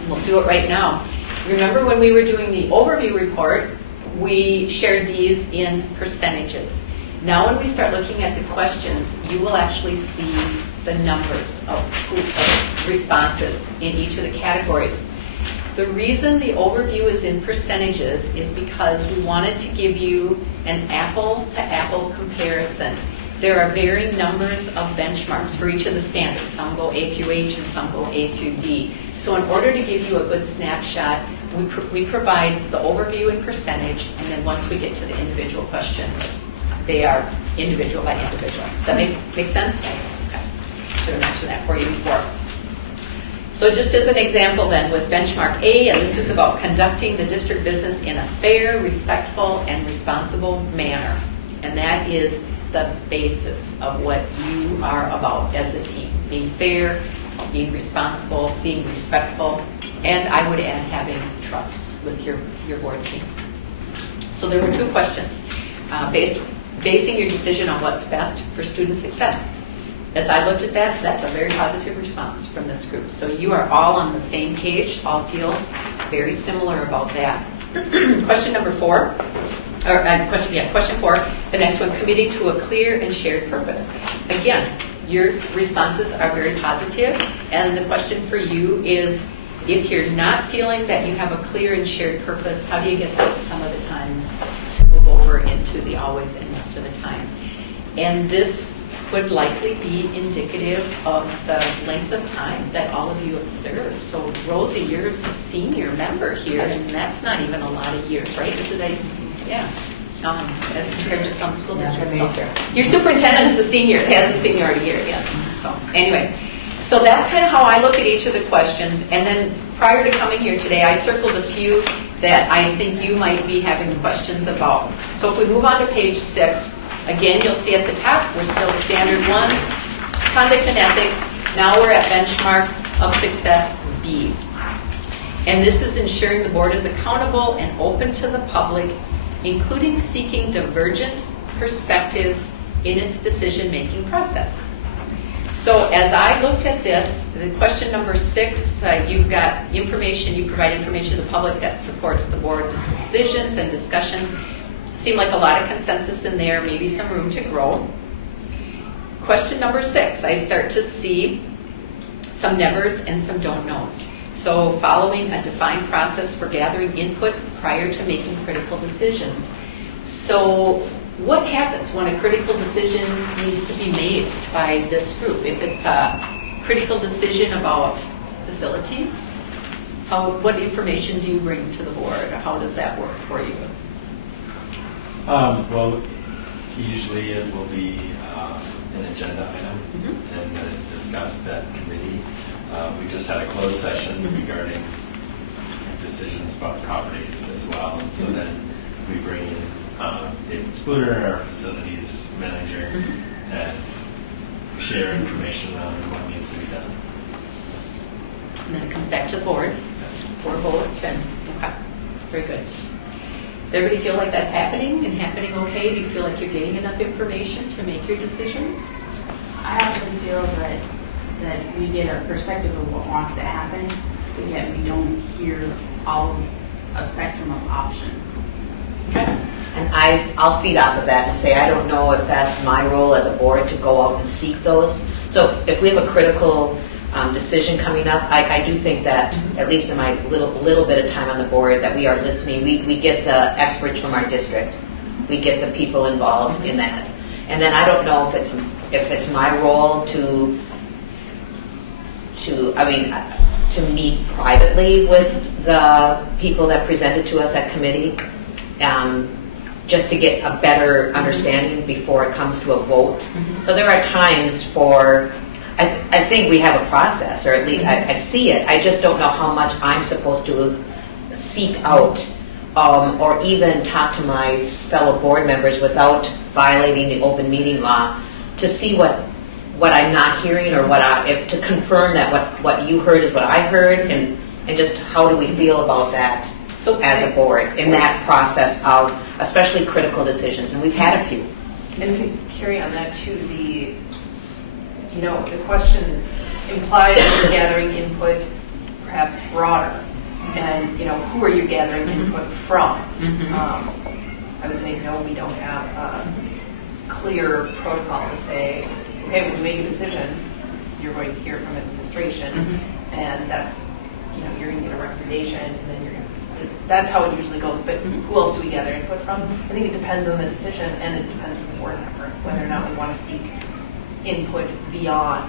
and we'll do it right now. Remember when we were doing the overview report, we shared these in percentages. Now when we start looking at the questions, you will actually see the numbers of responses in each of the categories. The reason the overview is in percentages is because we wanted to give you an apple-to-apple comparison. There are varying numbers of benchmarks for each of the standards. Some go A through H and some go A through D. So in order to give you a good snapshot, we provide the overview in percentage, and then once we get to the individual questions, they are individual by individual. Does that make sense? Okay. Should have mentioned that for you before. So just as an example then, with benchmark A, and this is about conducting the district business in a fair, respectful, and responsible manner. And that is the basis of what you are about as a team. Being fair, being responsible, being respectful, and I would add having trust with your board team. So there were 2 questions. Basing your decision on what's best for student success. As I looked at that, that's a very positive response from this group. So you are all on the same page, all feel very similar about that. Question number 4. Question 4, the next one, committing to a clear and shared purpose. Again, your responses are very positive, and the question for you is, if you're not feeling that you have a clear and shared purpose, how do you get those some of the times to move over into the always and most of the time? And this would likely be indicative of the length of time that all of you have served. So Rosie, you're a senior member here, and that's not even a lot of years, right? Yeah, as compared to some school districts. So your superintendent's the senior, has the seniority here, yes. So anyway, so that's kind of how I look at each of the questions. And then prior to coming here today, I circled a few that I think you might be having questions about. So if we move on to page 6, again, you'll see at the top, we're still standard 1, conduct and ethics. Now we're at benchmark of success B. And this is ensuring the board is accountable and open to the public, including seeking divergent perspectives in its decision-making process. So as I looked at this, the question number 6, you've got information, you provide information to the public that supports the board decisions and discussions. Seemed like a lot of consensus in there, maybe some room to grow. Question number 6, I start to see some nevers and some don't knows. So following a defined process for gathering input prior to making critical decisions. So what happens when a critical decision needs to be made by this group? If it's a critical decision about facilities, what information do you bring to the board? How does that work for you? Well, usually it will be an agenda item, and then it's discussed at committee. We just had a closed session regarding decisions about properties as well, and so then we bring in David Spooner, our facilities manager, and share information on what needs to be done. And then it comes back to the board for a vote, and okay, very good. Does everybody feel like that's happening and happening okay? Do you feel like you're getting enough information to make your decisions? I actually feel that we get a perspective of what wants to happen, but yet we don't hear a spectrum of options. Okay. And I'll feed off of that and say I don't know if that's my role as a board to go out and seek those. So if we have a critical decision coming up, I do think that, at least in my little bit of time on the board, that we are listening. We get the experts from our district. We get the people involved in that. And then I don't know if it's my role to meet privately with the people that presented to us at committee, just to get a better understanding before it comes to a vote. So there are times for, I think we have a process, or at least I see it. I just don't know how much I'm supposed to seek out or even talk to my fellow board members without violating the open meeting law to see what I'm not hearing, or to confirm that what you heard is what I heard, and just how do we feel about that as a board in that process of especially critical decisions, and we've had a few. And to carry on that too, the question implies you're gathering input perhaps broader, and who are you gathering input from? I would say no, we don't have a clear protocol to say, okay, when you make a decision, you're going to hear from administration, and that's, you're going to get a recommendation, and then that's how it usually goes. But who else do we gather input from? I think it depends on the decision, and it depends on the board member, whether or not we want to seek input beyond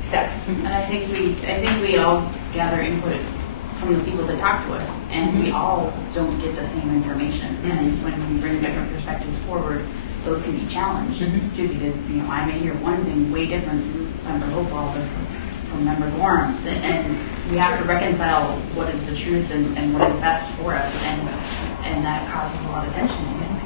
step. And I think we all gather input from the people that talk to us, and we all don't get the same information. And when we bring different perspectives forward, those can be challenged too, because I may hear one thing way different from Member Hopewell or from Member Gorham, and we have to reconcile what is the truth and what is best for us, and that causes a lot of tension again.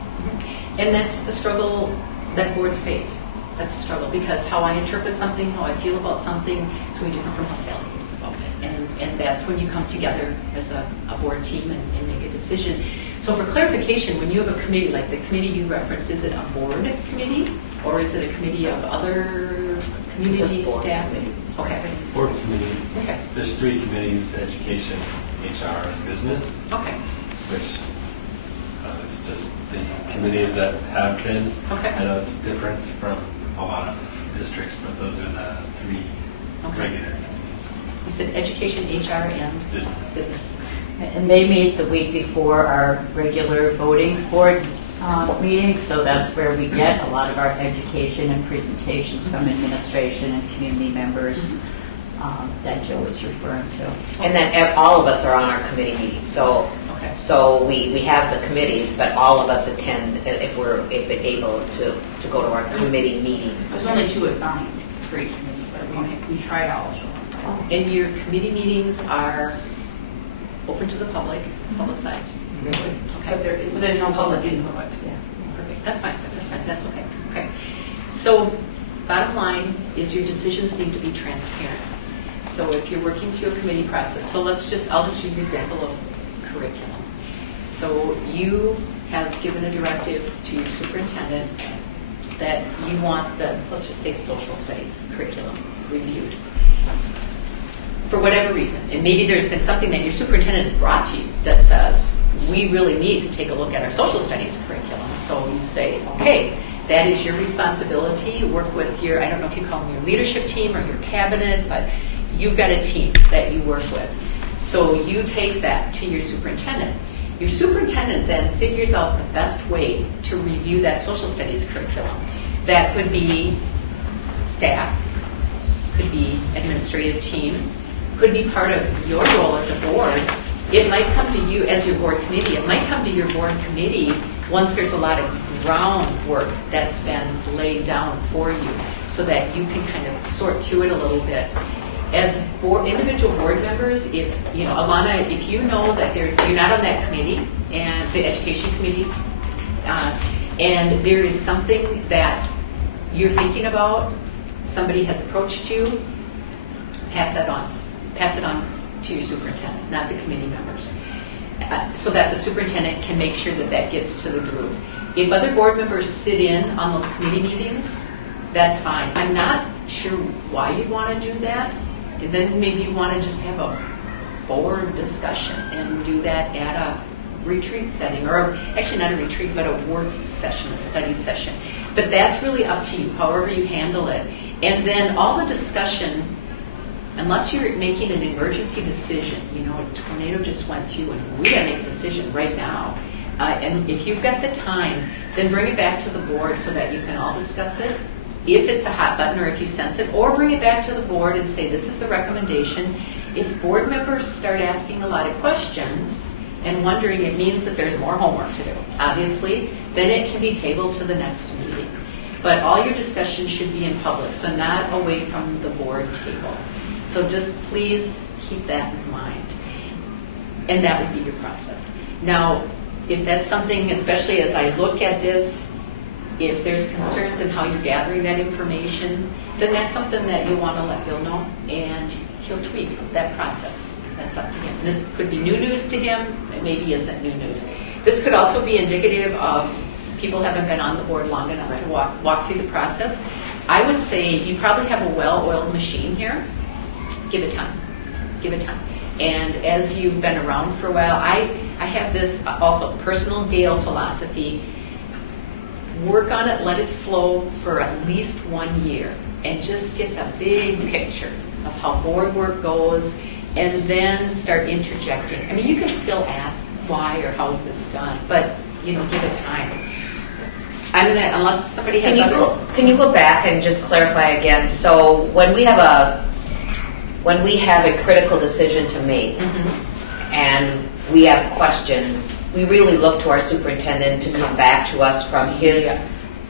And that's the struggle that boards face. That's a struggle, because how I interpret something, how I feel about something, is going to be different from how Sally feels about it. And that's when you come together as a board team and make a decision. So for clarification, when you have a committee, like the committee you referenced, is it a board committee, or is it a committee of other community staff? Committee. Okay. Board committee. Okay. There's 3 committees: education, HR, and business. Okay. Which it's just the committees that have been. Okay. I know it's different from a lot of districts, but those are the 3 regular committees. You said education, HR, and business. And they meet the week before our regular voting board meeting, so that's where we get a lot of our education and presentations from administration and community members that Joe is referring to. And then all of us are on our committee meetings, so we have the committees, but all of us attend if we're able to go to our committee meetings. There's only 2 assigned for each committee, but we try to all show up. And your committee meetings are open to the public, publicized? Okay. But there's no public input. Yeah. Perfect. That's fine. That's okay. Okay. So bottom line is your decisions need to be transparent. So if you're working through a committee process, so I'll just use the example of curriculum. So you have given a directive to your superintendent that you want the, let's just say, social studies curriculum reviewed. For whatever reason, and maybe there's been something that your superintendent has brought to you that says, we really need to take a look at our social studies curriculum. So you say, okay, that is your responsibility. Work with your, I don't know if you call them your leadership team or your cabinet, but you've got a team that you work with. So you take that to your superintendent. Your superintendent then figures out the best way to review that social studies curriculum. That could be staff, could be administrative team, could be part of your role as a board. It might come to you as your board committee. It might come to your board committee once there's a lot of groundwork that's been laid down for you so that you can kind of sort through it a little bit. As individual board members, if, Alana, if you know that you're not on that committee, and the education committee, and there is something that you're thinking about, somebody has approached you, pass that on. Pass it on to your superintendent, not the committee members, so that the superintendent can make sure that that gets to the group. If other board members sit in on those committee meetings, that's fine. I'm not sure why you'd want to do that. Then maybe you want to just have a board discussion and do that at a retreat setting, or actually not a retreat, but a work session, a study session. But that's really up to you, however you handle it. And then all the discussion, unless you're making an emergency decision, a tornado just went through and we got to make a decision right now. And if you've got the time, then bring it back to the board so that you can all discuss it. If it's a hot button or if you sense it, or bring it back to the board and say, this is the recommendation. If board members start asking a lot of questions and wondering, it means that there's more homework to do, obviously, then it can be tabled to the next meeting. But all your discussion should be in public, so not away from the board table. So just please keep that in mind. And that would be your process. Now, if that's something, especially as I look at this, if there's concerns in how you're gathering that information, then that's something that you'll want to let Bill know, and he'll tweak that process. That's up to him. This could be new news to him. It maybe isn't new news. This could also be indicative of people haven't been on the board long enough to walk through the process. I would say you probably have a well-oiled machine here. Give it time. Give it time. And as you've been around for a while, I have this also personal Gale philosophy. Work on it, let it flow for at least 1 year, and just get the big picture of how board work goes, and then start interjecting. I mean, you can still ask why or how's this done, but give it time. I'm gonna, unless somebody has Can you go back and just clarify again? So when we have a critical decision to make, and we have questions, we really look to our superintendent to come back to us from his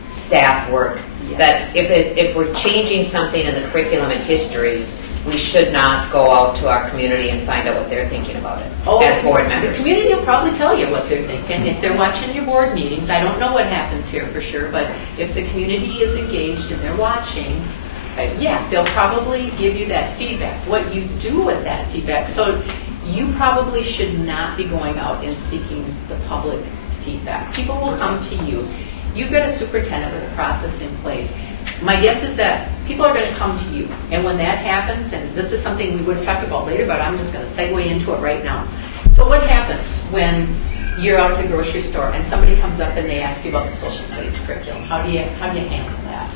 staff work. That if we're changing something in the curriculum and history, we should not go out to our community and find out what they're thinking about it as board members. The community will probably tell you what they're thinking. If they're watching your board meetings, I don't know what happens here for sure, but if the community is engaged and they're watching, they'll probably give you that feedback. What you do with that feedback. So you probably should not be going out and seeking the public feedback. People will come to you. You've got a superintendent with a process in place. My guess is that people are going to come to you. And when that happens, and this is something we would have talked about later, but I'm just going to segue into it right now. So what happens when you're out at the grocery store and somebody comes up and they ask you about the social studies curriculum? How do you handle that?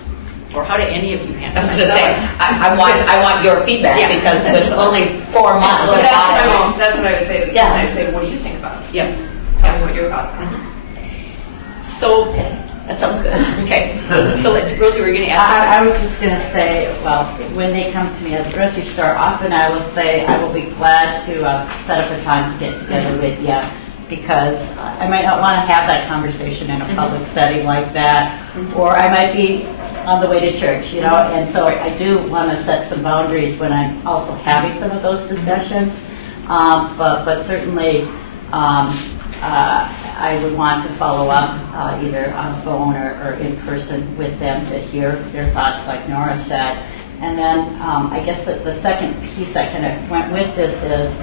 Or how do any of you handle that? I was going to say, I want your feedback, because with only 4 months. That's what I would say. Yeah. I would say, what do you think about it? Yep. Tell me what your thoughts are. So, That sounds good. okay. So, Rosie, we're going to ask. I was just going to say, well, when they come to me at the grocery store, often I will say, I will be glad to set up a time to get together with you, because I might not want to have that conversation in a public setting like that, or I might be on the way to church, and so I do want to set some boundaries when I'm also having some of those discussions, but certainly I would want to follow up either on the phone or in person with them to hear their thoughts, like Nora said. And then I guess the second piece that kind of went with this is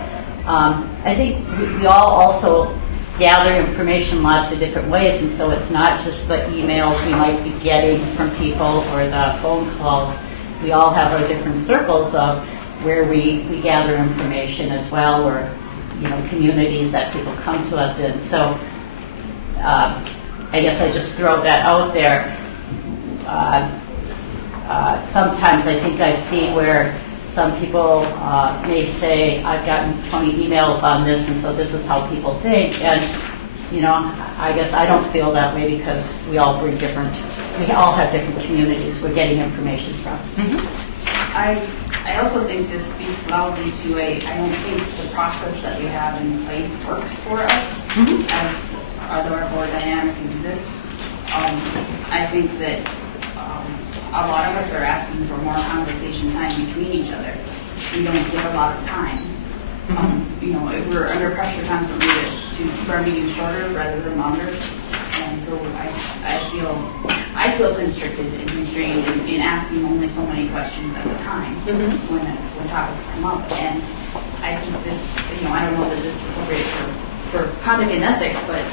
I think we all also gather information lots of different ways, and so it's not just the emails we might be getting from people or the phone calls. We all have our different circles of where we gather information as well, or communities that people come to us in. So I guess I just throw that out there. Sometimes I think I see where some people may say, I've gotten 20 emails on this, and so this is how people think. And, I guess I don't feel that way, because we all have different communities we're getting information from. I also think this speaks loudly to I don't think the process that we have in place works for us, although our board dynamic exists. I think that a lot of us are asking for more conversation time between each other. We don't get a lot of time. We're under pressure constantly to keep our meetings shorter rather than longer. And so I feel constricted and constrained in asking only so many questions at a time when topics come up. And I think this, I don't know that this is appropriate for conduct and ethics, but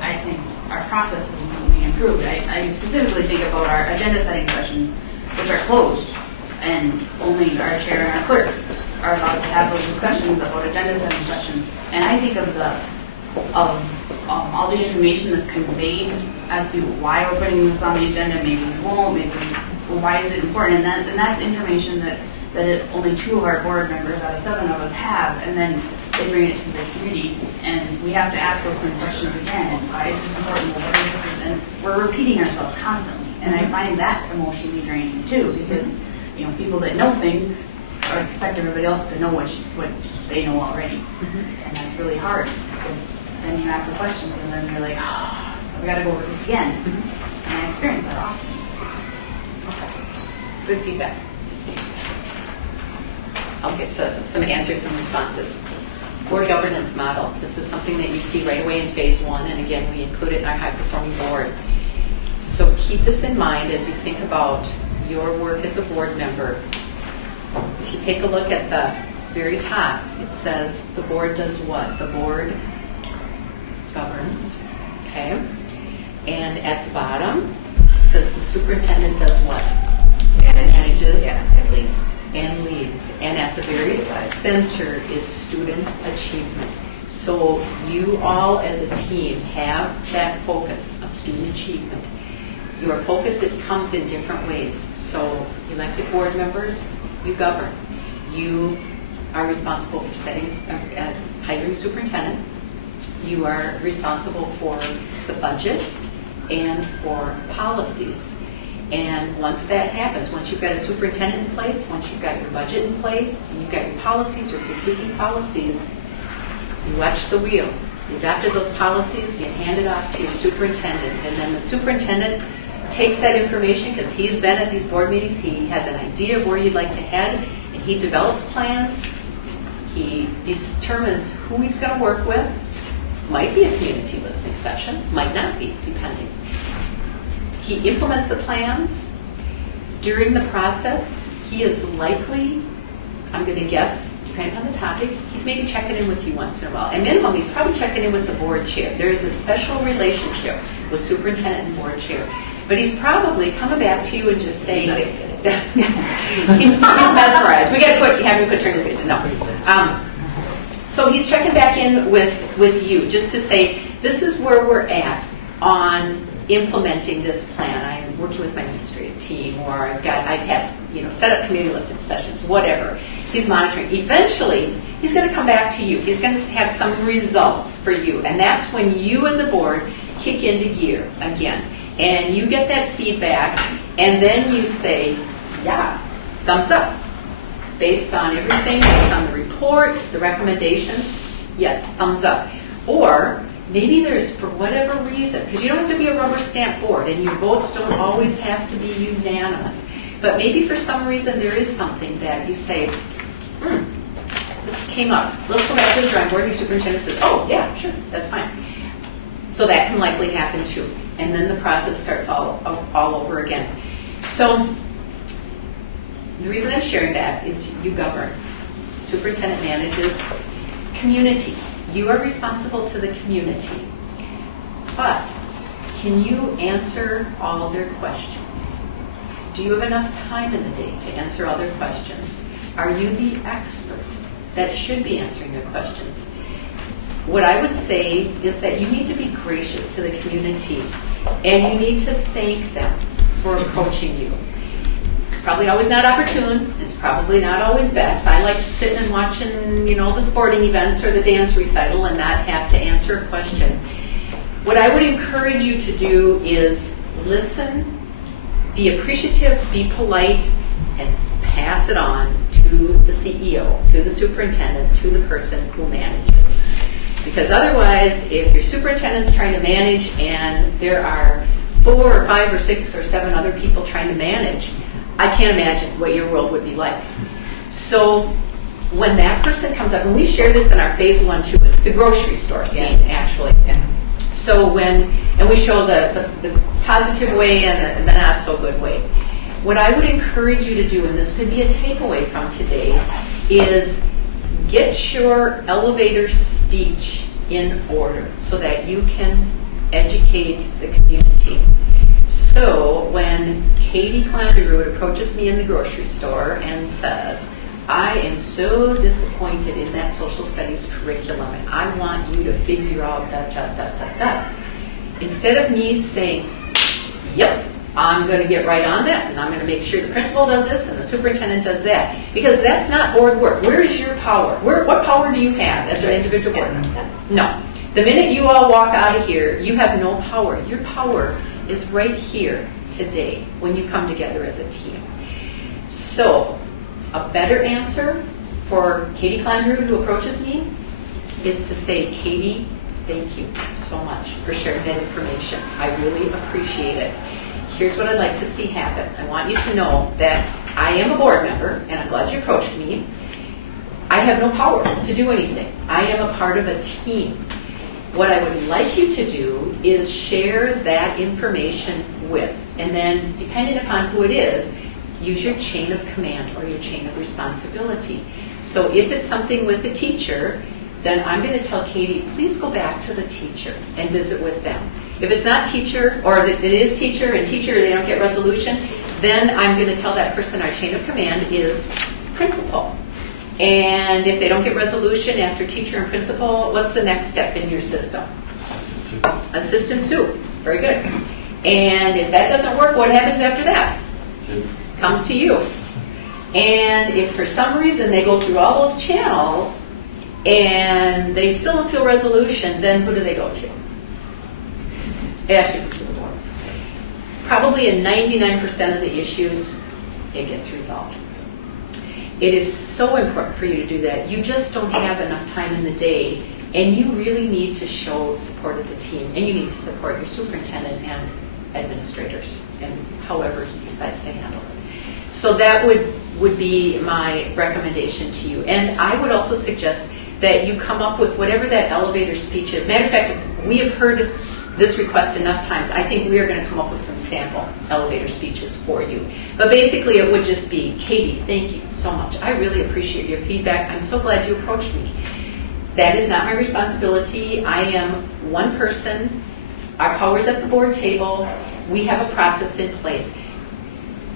I think our process is going to be improved. I specifically think about our agenda setting sessions, which are closed, and only our chair and our clerk are allowed to have those discussions about agenda setting sessions. And I think of all the information that's conveyed as to why we're putting this on the agenda, maybe we won't, why is it important, and that's information that only 2 of our board members out of 7 of us have, and then they bring it to the committee, and we have to ask those same questions again, and why is this important, well, what is this, and we're repeating ourselves constantly, and I find that emotionally draining too, because people that know things or expect everybody else to know what they know already, and that's really hard, because then you ask the questions, and then you're like, oh, we got to go over this again, and I experience that often. Good feedback. I'll get to some answers, some responses. Board governance model. This is something that you see right away in phase 1, and again, we include it in our high-performing board. So keep this in mind as you think about your work as a board member. If you take a look at the very top, it says the board does what? The board governs, okay? And at the bottom, it says the superintendent does what? Manages. Yeah, and leads. And leads. And at the very center is student achievement. So you all as a team have that focus of student achievement. Your focus, it comes in different ways. So elected board members, you govern. You are responsible for setting, hiring superintendent. You are responsible for the budget and for policies. And once that happens, once you've got a superintendent in place, once you've got your budget in place, and you've got your policies or your tweaking policies, you watch the wheel. You adopted those policies, you hand it off to your superintendent, and then the superintendent takes that information because he's been at these board meetings, he has an idea of where you'd like to head, and he develops plans, he determines who he's going to work with. Might be a community listening session, might not be, depending. He implements the plans. During the process, he is likely, I'm going to guess, depending on the topic, he's maybe checking in with you once in a while. At minimum, he's probably checking in with the board chair. There is a special relationship with superintendent and board chair. But he's probably coming back to you and just saying, he's mesmerized. We got to have him put turning vision. No. So he's checking back in with you just to say, this is where we're at on implementing this plan. I'm working with my administrative team, or I've had set up community listening sessions, whatever. He's monitoring. Eventually, he's going to come back to you. He's going to have some results for you, and that's when you as a board kick into gear again. And you get that feedback, and then you say, yeah, thumbs up. Based on everything, based on the report, the recommendations, yes, thumbs up. Or maybe there's, for whatever reason, because you don't have to be a rubber stamp board, and your votes don't always have to be unanimous. But maybe for some reason there is something that you say, this came up. Let's go back to the drawing board. Your superintendent says, oh, yeah, sure, that's fine. So that can likely happen too. And then the process starts all over again. So the reason I'm sharing that is you govern. Superintendent manages community. You are responsible to the community. But can you answer all their questions? Do you have enough time in the day to answer all their questions? Are you the expert that should be answering their questions? What I would say is that you need to be gracious to the community, and you need to thank them for approaching you. It's probably always not opportune. It's probably not always best. I like sitting and watching, the sporting events or the dance recital and not have to answer a question. What I would encourage you to do is listen, be appreciative, be polite, and pass it on to the CEO, to the superintendent, to the person who manages. Because otherwise, if your superintendent's trying to manage and there are 4 or 5 or 6 or 7 other people trying to manage, I can't imagine what your world would be like. So when that person comes up, and we share this in our phase 1 too, it's the grocery store scene actually. So and we show the positive way and the not so good way. What I would encourage you to do, and this could be a takeaway from today, is get your elevator speech in order so that you can educate the community. So when Katie Clanderwood approaches me in the grocery store and says, I am so disappointed in that social studies curriculum and I want you to figure out that. Instead of me saying, yep, I'm going to get right on that and I'm going to make sure the principal does this and the superintendent does that, because that's not board work. Where is your power? What power do you have as an individual board? No. The minute you all walk out of here, you have no power. Your power is right here today when you come together as a team. So a better answer for Katie Kleinrud, who approaches me, is to say, Katie, thank you so much for sharing that information. I really appreciate it. Here's what I'd like to see happen. I want you to know that I am a board member, and I'm glad you approached me. I have no power to do anything. I am a part of a team. What I would like you to do is share that information with, and then depending upon who it is, use your chain of command or your chain of responsibility. So if it's something with a teacher, then I'm going to tell Katie, please go back to the teacher and visit with them. If it's not teacher, or it is teacher and teacher, they don't get resolution, then I'm going to tell that person our chain of command is principal. And if they don't get resolution after teacher and principal, what's the next step in your system? Assistant soup. Very good. And if that doesn't work, what happens after that? Comes to you. And if for some reason they go through all those channels and they still don't feel resolution, then who do they go to? It actually goes to the board. Probably in 99% of the issues, it gets resolved. It is so important for you to do that. You just don't have enough time in the day, and you really need to show support as a team, and you need to support your superintendent and administrators, and however he decides to handle it. So that would be my recommendation to you. And I would also suggest that you come up with whatever that elevator speech is. Matter of fact, we have heard this request enough times. I think we are going to come up with some sample elevator speeches for you. But basically it would just be, Katie, thank you so much. I really appreciate your feedback. I'm so glad you approached me. That is not my responsibility. I am one person. Our power's at the board table. We have a process in place.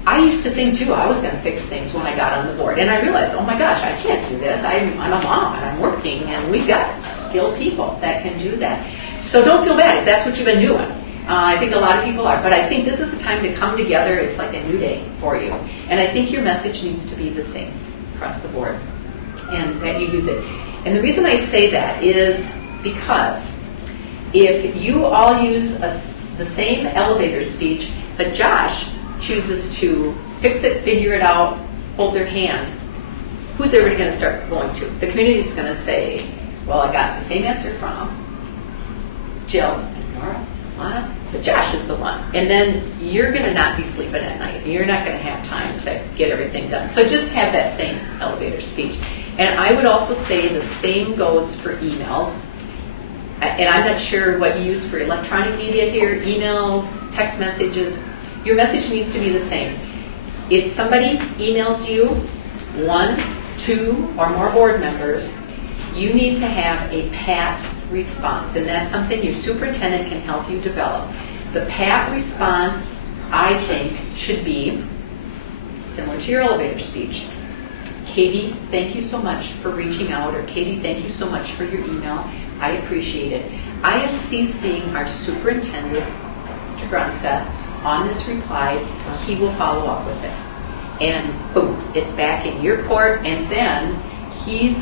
I used to think too I was going to fix things when I got on the board, and I realized, oh my gosh, I can't do this. I'm a mom and I'm working, and we've got skilled people that can do that. So don't feel bad if that's what you've been doing. I think a lot of people are, but I think this is a time to come together. It's like a new day for you, and I think your message needs to be the same across the board, and that you use it. And the reason I say that is because if you all use the same elevator speech, but Josh chooses to fix it, figure it out, hold their hand, who's everybody going to start going to? The community is going to say, well, I got the same answer from Jill and Nora, Lana, but Josh is the one. And then you're going to not be sleeping at night. You're not going to have time to get everything done. So just have that same elevator speech. And I would also say the same goes for emails. And I'm not sure what you use for electronic media here, emails, text messages. Your message needs to be the same. If somebody emails you, 1, 2, or more board members, you need to have a pat response, and that's something your superintendent can help you develop. The pat response, I think, should be similar to your elevator speech. Katie, thank you so much for reaching out, or Katie, thank you so much for your email. I appreciate it. I am CCing our superintendent, Mr. Grunstedt, on this reply. He will follow up with it. And boom, it's back in your court, and then he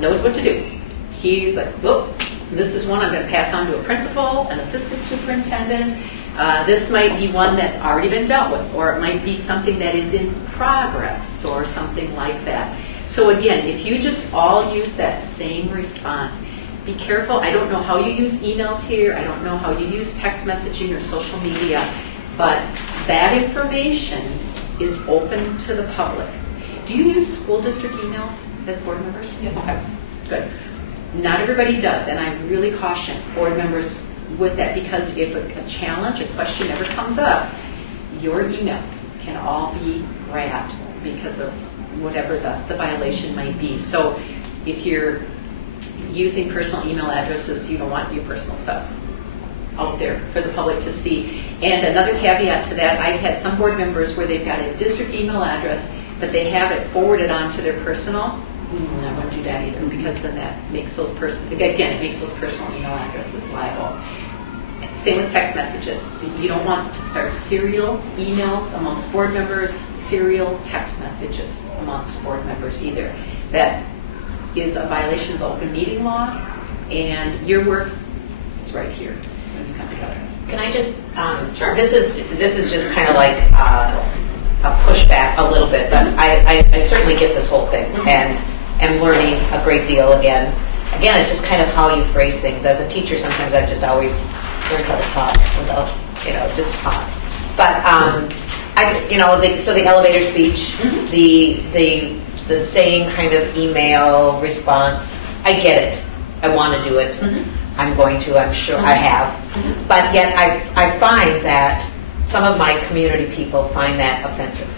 knows what to do. He's like, look, This is one I'm going to pass on to a principal, an assistant superintendent. This might be one that's already been dealt with, or it might be something that is in progress or something like that. So again, if you just all use that same response, be careful. I don't know how you use emails here. I don't know how you use text messaging or social media, but that information is open to the public. Do you use school district emails as board members? Yeah. Okay, good. Not everybody does, and I really caution board members with that, because if a challenge, a question ever comes up, your emails can all be grabbed because of whatever the violation might be. So if you're using personal email addresses, you don't want your personal stuff out there for the public to see. And another caveat to that, I've had some board members where they've got a district email address, but they have it forwarded on to their personal. I wouldn't do that either, because then that makes those it makes those personal email addresses liable. Same with text messages. You don't want to start serial emails amongst board members, serial text messages amongst board members either. That is a violation of the open meeting law, and your work is right here when you come together. Can I just, Sure. This is just kind of like a pushback a little bit, but I certainly get this whole thing and am learning a great deal again. Again, it's just kind of how you phrase things. As a teacher, sometimes I've just always learned how to talk without, just talk. But so the elevator speech, the same kind of email response, I get it. I want to do it. I'm going to. I'm sure I have. But yet I find that some of my community people find that offensive.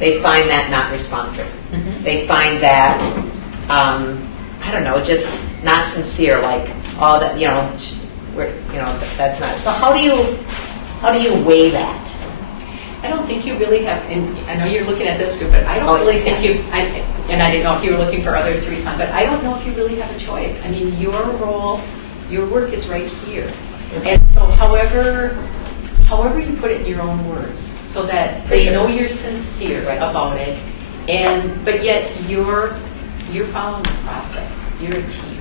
They find that not responsive. They find that, I don't know, just not sincere, like, oh, that, that's not. So how do you weigh that? I don't think you really have, and I know you're looking at this group, but I don't really think you, and I didn't know if you were looking for others to respond, but I don't know if you really have a choice. I mean, your role, your work is right here. And so however you put it in your own words, so that they know you're sincere about it, but yet you're following the process. You're a team.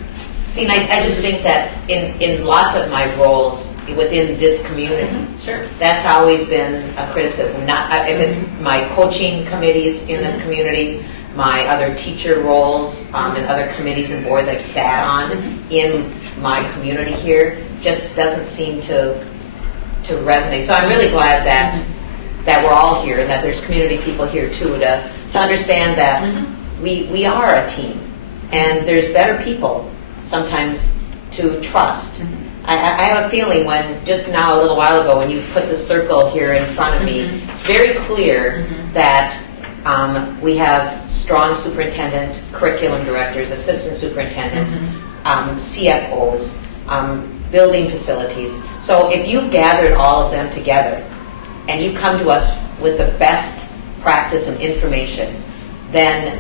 See, and I just think that in lots of my roles within this community, Sure. that's always been a criticism. Not if it's my coaching committees in the community, my other teacher roles and other committees and boards I've sat on in my community here, just doesn't seem to resonate. So I'm really glad that we're all here and that there's community people here too to understand that we are a team and there's better people sometimes to trust. I have a feeling when, just now a little while ago, when you put the circle here in front of me, it's very clear that we have strong superintendent, curriculum directors, assistant superintendents, CFOs, building facilities. So if you've gathered all of them together and you come to us with the best practice and information, then,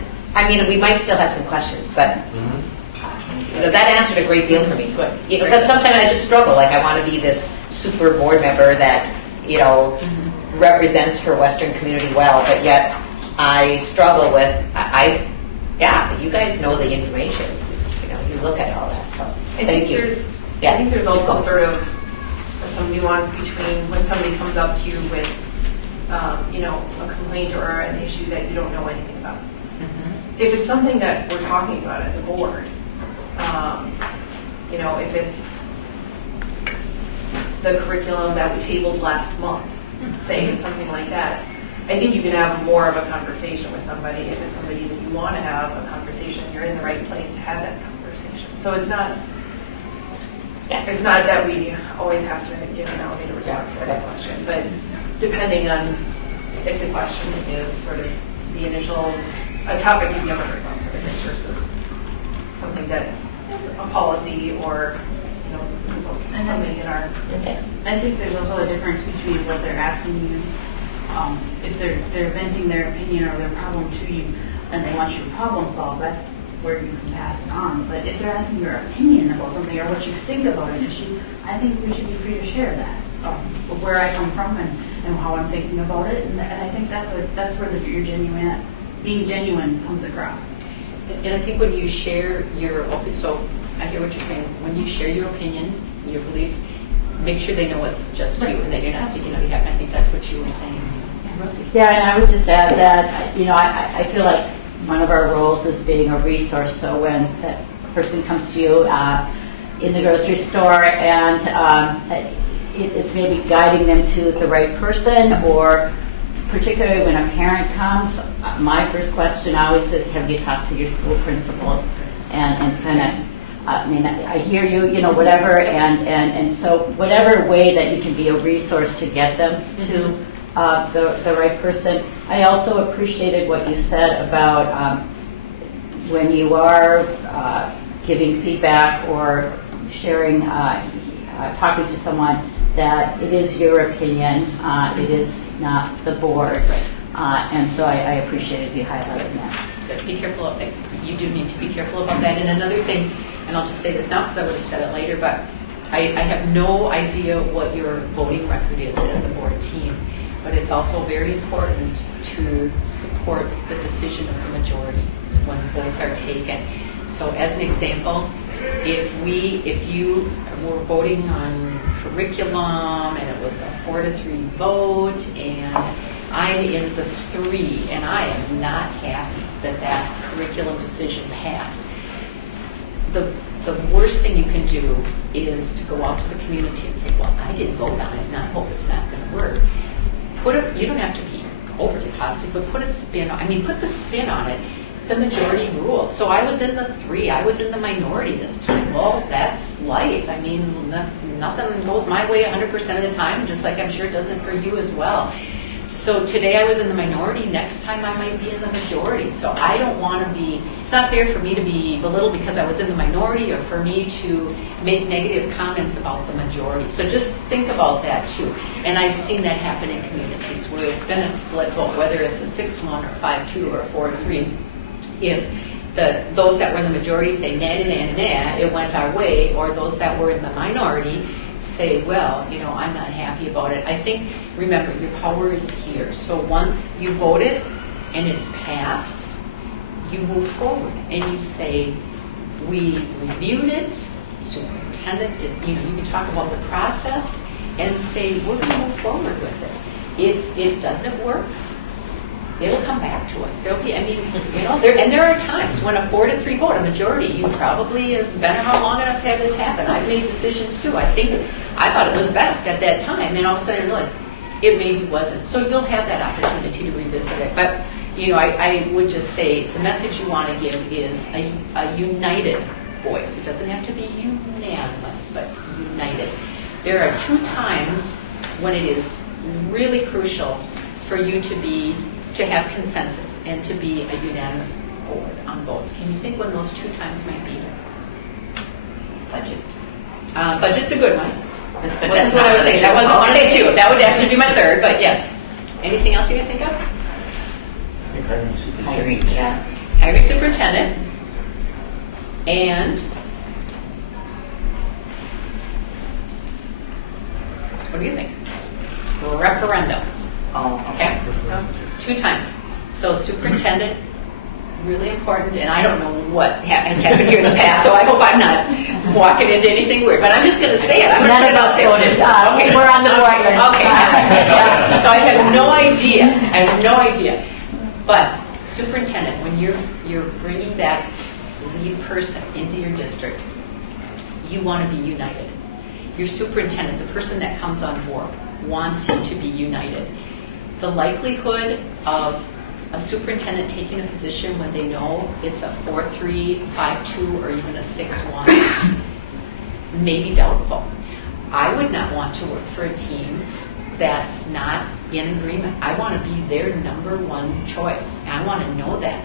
we might still have some questions, but that answered a great deal for me. Because sometimes I just struggle, like I want to be this super board member that, represents her Western community well, but yet I struggle with, you guys know the information. You look at all that, so thank you. I think there's also sort of some nuance between when somebody comes up to you with, a complaint or an issue that you don't know anything about. If it's something that we're talking about as a board, if it's the curriculum that we tabled last month, say something like that, I think you can have more of a conversation with somebody. If it's somebody that you want to have a conversation, you're in the right place to have that conversation. So it's not that we always have to give an elevator response to that question, but depending on if the question is sort of the initial, a topic you've never heard about versus something that is a policy or something in our. I think there's also a difference between what they're asking you. If they're venting their opinion or their problem to you and they want you to problem solve, that's where you can pass it on. But if they're asking your opinion about something or what you think about an issue, I think we should be free to share that, of where I come from and how I'm thinking about it. And I think that's where being genuine comes across. And I think when you share your open, so I hear what you're saying. When you share your opinion, your beliefs, make sure they know it's just you and that you're not speaking on behalf. And I think that's what you were saying. So, Rosie. Yeah, and I would just add that, I feel like one of our roles is being a resource. So when that person comes to you in the grocery store and it's maybe guiding them to the right person, or particularly when a parent comes, my first question always is, have you talked to your school principal? And kind of, I hear you, whatever, and so whatever way that you can be a resource to get them to the right person. I also appreciated what you said about when you are giving feedback or sharing, talking to someone, that it is your opinion, it is not the board. And so I appreciated you highlighting that. Be careful of it. You do need to be careful about that. And another thing, and I'll just say this now because I would have said it later, but I have no idea what your voting record is as a board team. But it's also very important to support the decision of the majority when votes are taken. So as an example, if you were voting on curriculum and it was a 4-3 vote and I'm in the 3 and I am not happy that curriculum decision passed, the worst thing you can do is to go out to the community and say, well, I didn't vote on it and I hope it's not going to work. You don't have to be overly positive, but put the spin on it. The majority rule. So I was in the 3. I was in the minority this time. Well, that's life. I mean, nothing goes my way 100% of the time, just like I'm sure it doesn't for you as well. So today I was in the minority. Next time I might be in the majority. So I don't want to be, it's not fair for me to be belittled because I was in the minority or for me to make negative comments about the majority. So just think about that too. And I've seen that happen in communities where it's been a split vote, whether it's a 6-1 or 5-2 or a 4-3. If those that were in the majority say, nah, nah, nah, nah, it went our way, or those that were in the minority say, well, I'm not happy about it. I think, remember, your power is here. So once you voted and it's passed, you move forward and you say, we reviewed it, superintendent did, you can talk about the process and say, we're going to move forward with it. If it doesn't work, it'll come back to us. There'll be, there are times when a 4-3 vote, a majority, you probably have been around long enough to have this happen. I've made decisions too. I thought it was best at that time, and all of a sudden I realized it maybe wasn't. So you'll have that opportunity to revisit it. But, I would just say the message you want to give is a united voice. It doesn't have to be unanimous, but united. There are 2 times when it is really crucial for you to have consensus and to be a unanimous board on votes. Can you think when those 2 times might be? Budget. Budget's a good one. That's what I was saying. That wasn't one of the 2. That would actually be my 3rd, but yes. Anything else you can think of? I think hiring superintendent. Hiring superintendent. And what do you think? Referendums. Okay? 2 times. So superintendent, really important, and I don't know what has happened here in the past, so I hope I'm not walking into anything weird, but I'm just going to say it. I'm None of us voted. Okay. We're on the board list. Okay. So I have no idea. But superintendent, when you're bringing that lead person into your district, you want to be united. Your superintendent, the person that comes on board, wants you to be united. The likelihood of a superintendent taking a position when they know it's a 4-3, 5-2, or even a 6-1 may be doubtful. I would not want to work for a team that's not in agreement. I want to be their number 1 choice. And I want to know that.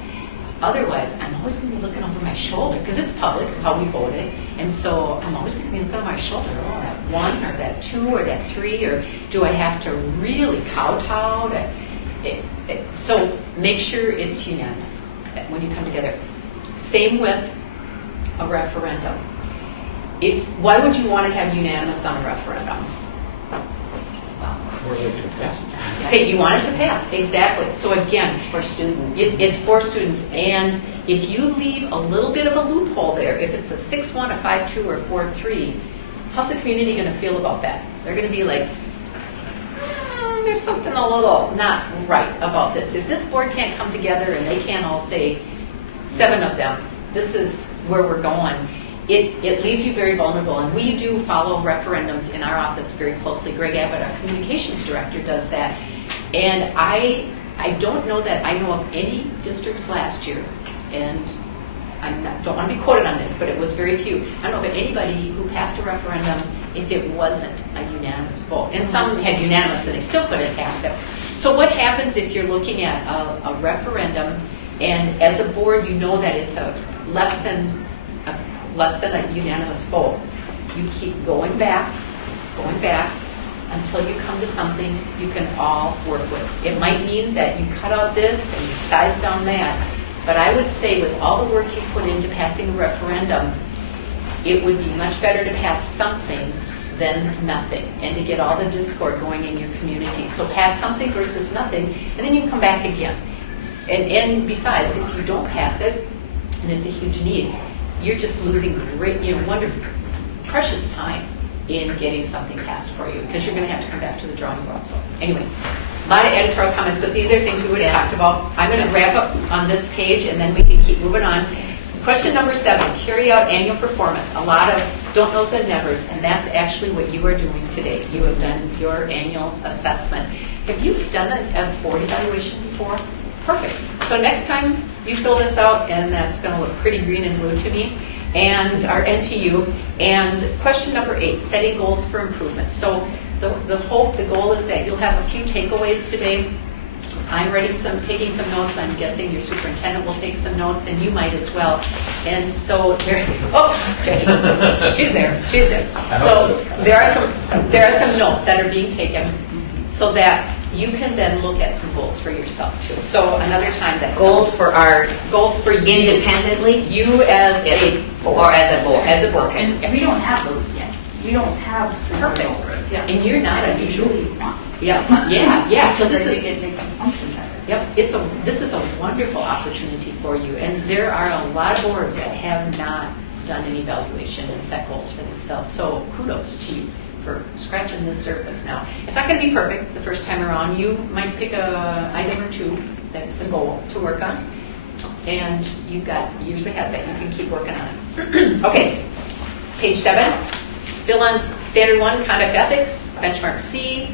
Otherwise, I'm always going to be looking over my shoulder because it's public how we voted. And so I'm always going to be looking over my shoulder. Oh, that 1 or that 2 or that 3, or do I have to really kowtow? So make sure it's unanimous when you come together. Same with a referendum. Why would you want to have unanimous on a referendum? More way I could pass it. Say you want it to pass, exactly. So again, it's for students. It's for students, and if you leave a little bit of a loophole there, if it's a 6-1, a 5-2, or 4-3, how's the community going to feel about that? They're going to be like, there's something a little not right about this. If this board can't come together and they can't all say, 7 of them, this is where we're going, it leaves you very vulnerable. And we do follow referendums in our office very closely. Greg Abbott, our communications director, does that. And I don't know that I know of any districts last year, and don't want to be quoted on this, but it was very few. I don't know of anybody who passed a referendum if it wasn't a unanimous vote. And some had unanimous and they still couldn't pass it. So what happens if you're looking at a referendum and as a board you know that it's a less than a unanimous vote? You keep going back until you come to something you can all work with. It might mean that you cut out this and you size down that, but I would say with all the work you put into passing a referendum, it would be much better to pass something than nothing and to get all the discord going in your community. So pass something versus nothing, and then you can come back again. And besides, if you don't pass it, and it's a huge need, you're just losing great, wonderful, precious time in getting something passed for you, because you're going to have to come back to the drawing board. So anyway, a lot of editorial comments, but these are things we would have talked about. I'm going to wrap up on this page, and then we can keep moving on. Question number 7, carry out annual performance. A lot of don't knows and nevers, and that's actually what you are doing today. You have done your annual assessment. Have you done a board evaluation before? Perfect. So next time you fill this out, and that's going to look pretty green and blue to me, and to you. And question number 8, setting goals for improvement. So the goal is that you'll have a few takeaways today. I'm taking some notes. I'm guessing your superintendent will take some notes, and you might as well. And so okay. She's there. So there are some notes that are being taken, so that you can then look at some goals for yourself too. So another time that's Goals for you independently, you as a board. Or as a board. As a board. And we don't have those yet. We don't have. Perfect. Yeah. And you're not unusual. Really want. Yeah. So this is. It makes assumptions better. Yep, this is a wonderful opportunity for you, and there are a lot of boards that have not done an evaluation and set goals for themselves. So kudos to you for scratching the surface. Now, it's not going to be perfect the first time around. You might pick a item or two that's a goal to work on, and you've got years ahead that you can keep working on it. Okay, page 7, still on standard 1, conduct ethics, benchmark C.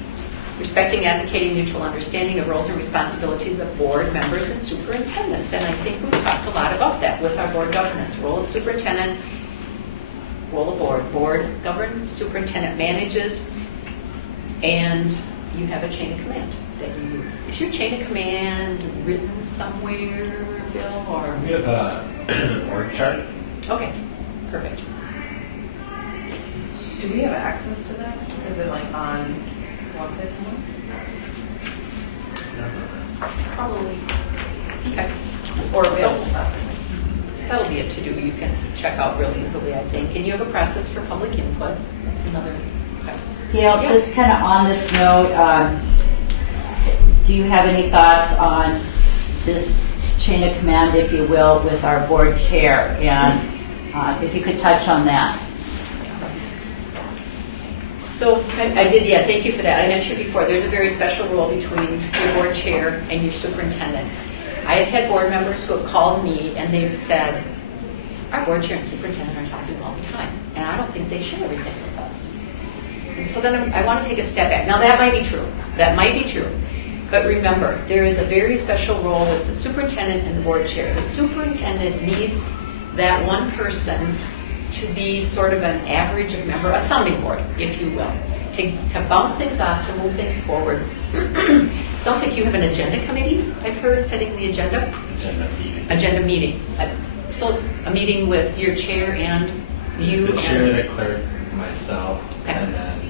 Respecting, advocating, mutual understanding of roles and responsibilities of board members and superintendents. And I think we've talked a lot about that with our board governance. Role of superintendent, role of board. Board governs, superintendent manages, and you have a chain of command that you use. Is your chain of command written somewhere, Bill? Or We have a org chart. Okay, perfect. Do we have access to that? Is it like on website? Probably. Okay. Or so that'll be a to-do you can check out real easily, I think. And you have a process for public input. That's another. Okay. Gail, just kind of on this note, do you have any thoughts on just chain of command, if you will, with our board chair? And if you could touch on that. So I did, thank you for that. I mentioned before, there's a very special role between your board chair and your superintendent. I have had board members who have called me and they've said, our board chair and superintendent are talking all the time, and I don't think they share everything with us. And so then I want to take a step back. Now that might be true. But remember, there is a very special role with the superintendent and the board chair. The superintendent needs that one person to be sort of an average member, a sounding board, if you will, to bounce things off, to move things forward. Sounds like you have an agenda committee, I've heard, setting the agenda. Agenda meeting. So a meeting with your chair and you. The chair, the clerk, myself, Okay. and then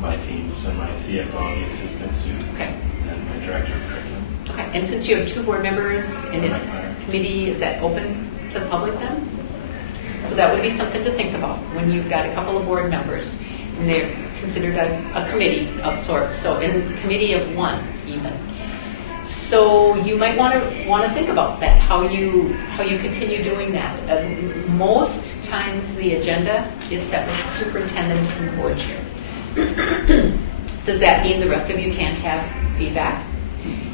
my team, so my CFO, the assistant Sue, Okay. and my director of curriculum. Okay. And since you have 2 board members and it's committee, is that open to the public then? So that would be something to think about when you've got a couple of board members and they're considered a committee of sorts, so in committee of one even. So you might want to think about that, how you continue doing that. Most times the agenda is set with the superintendent and the board chair. Does that mean the rest of you can't have feedback?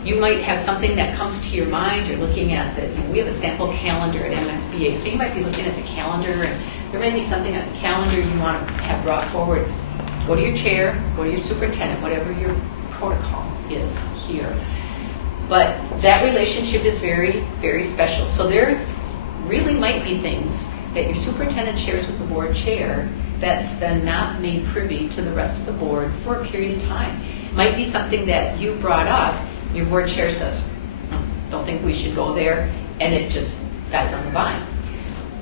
You might have something that comes to your mind. You're looking at we have a sample calendar at MSBA, so you might be looking at the calendar, and there may be something on the calendar you want to have brought forward. Go to your chair, go to your superintendent, whatever your protocol is here. But that relationship is very, very special. So there really might be things that your superintendent shares with the board chair that's then not made privy to the rest of the board for a period of time. Might be something that you brought up, your board chair says, don't think we should go there, and it just dies on the vine.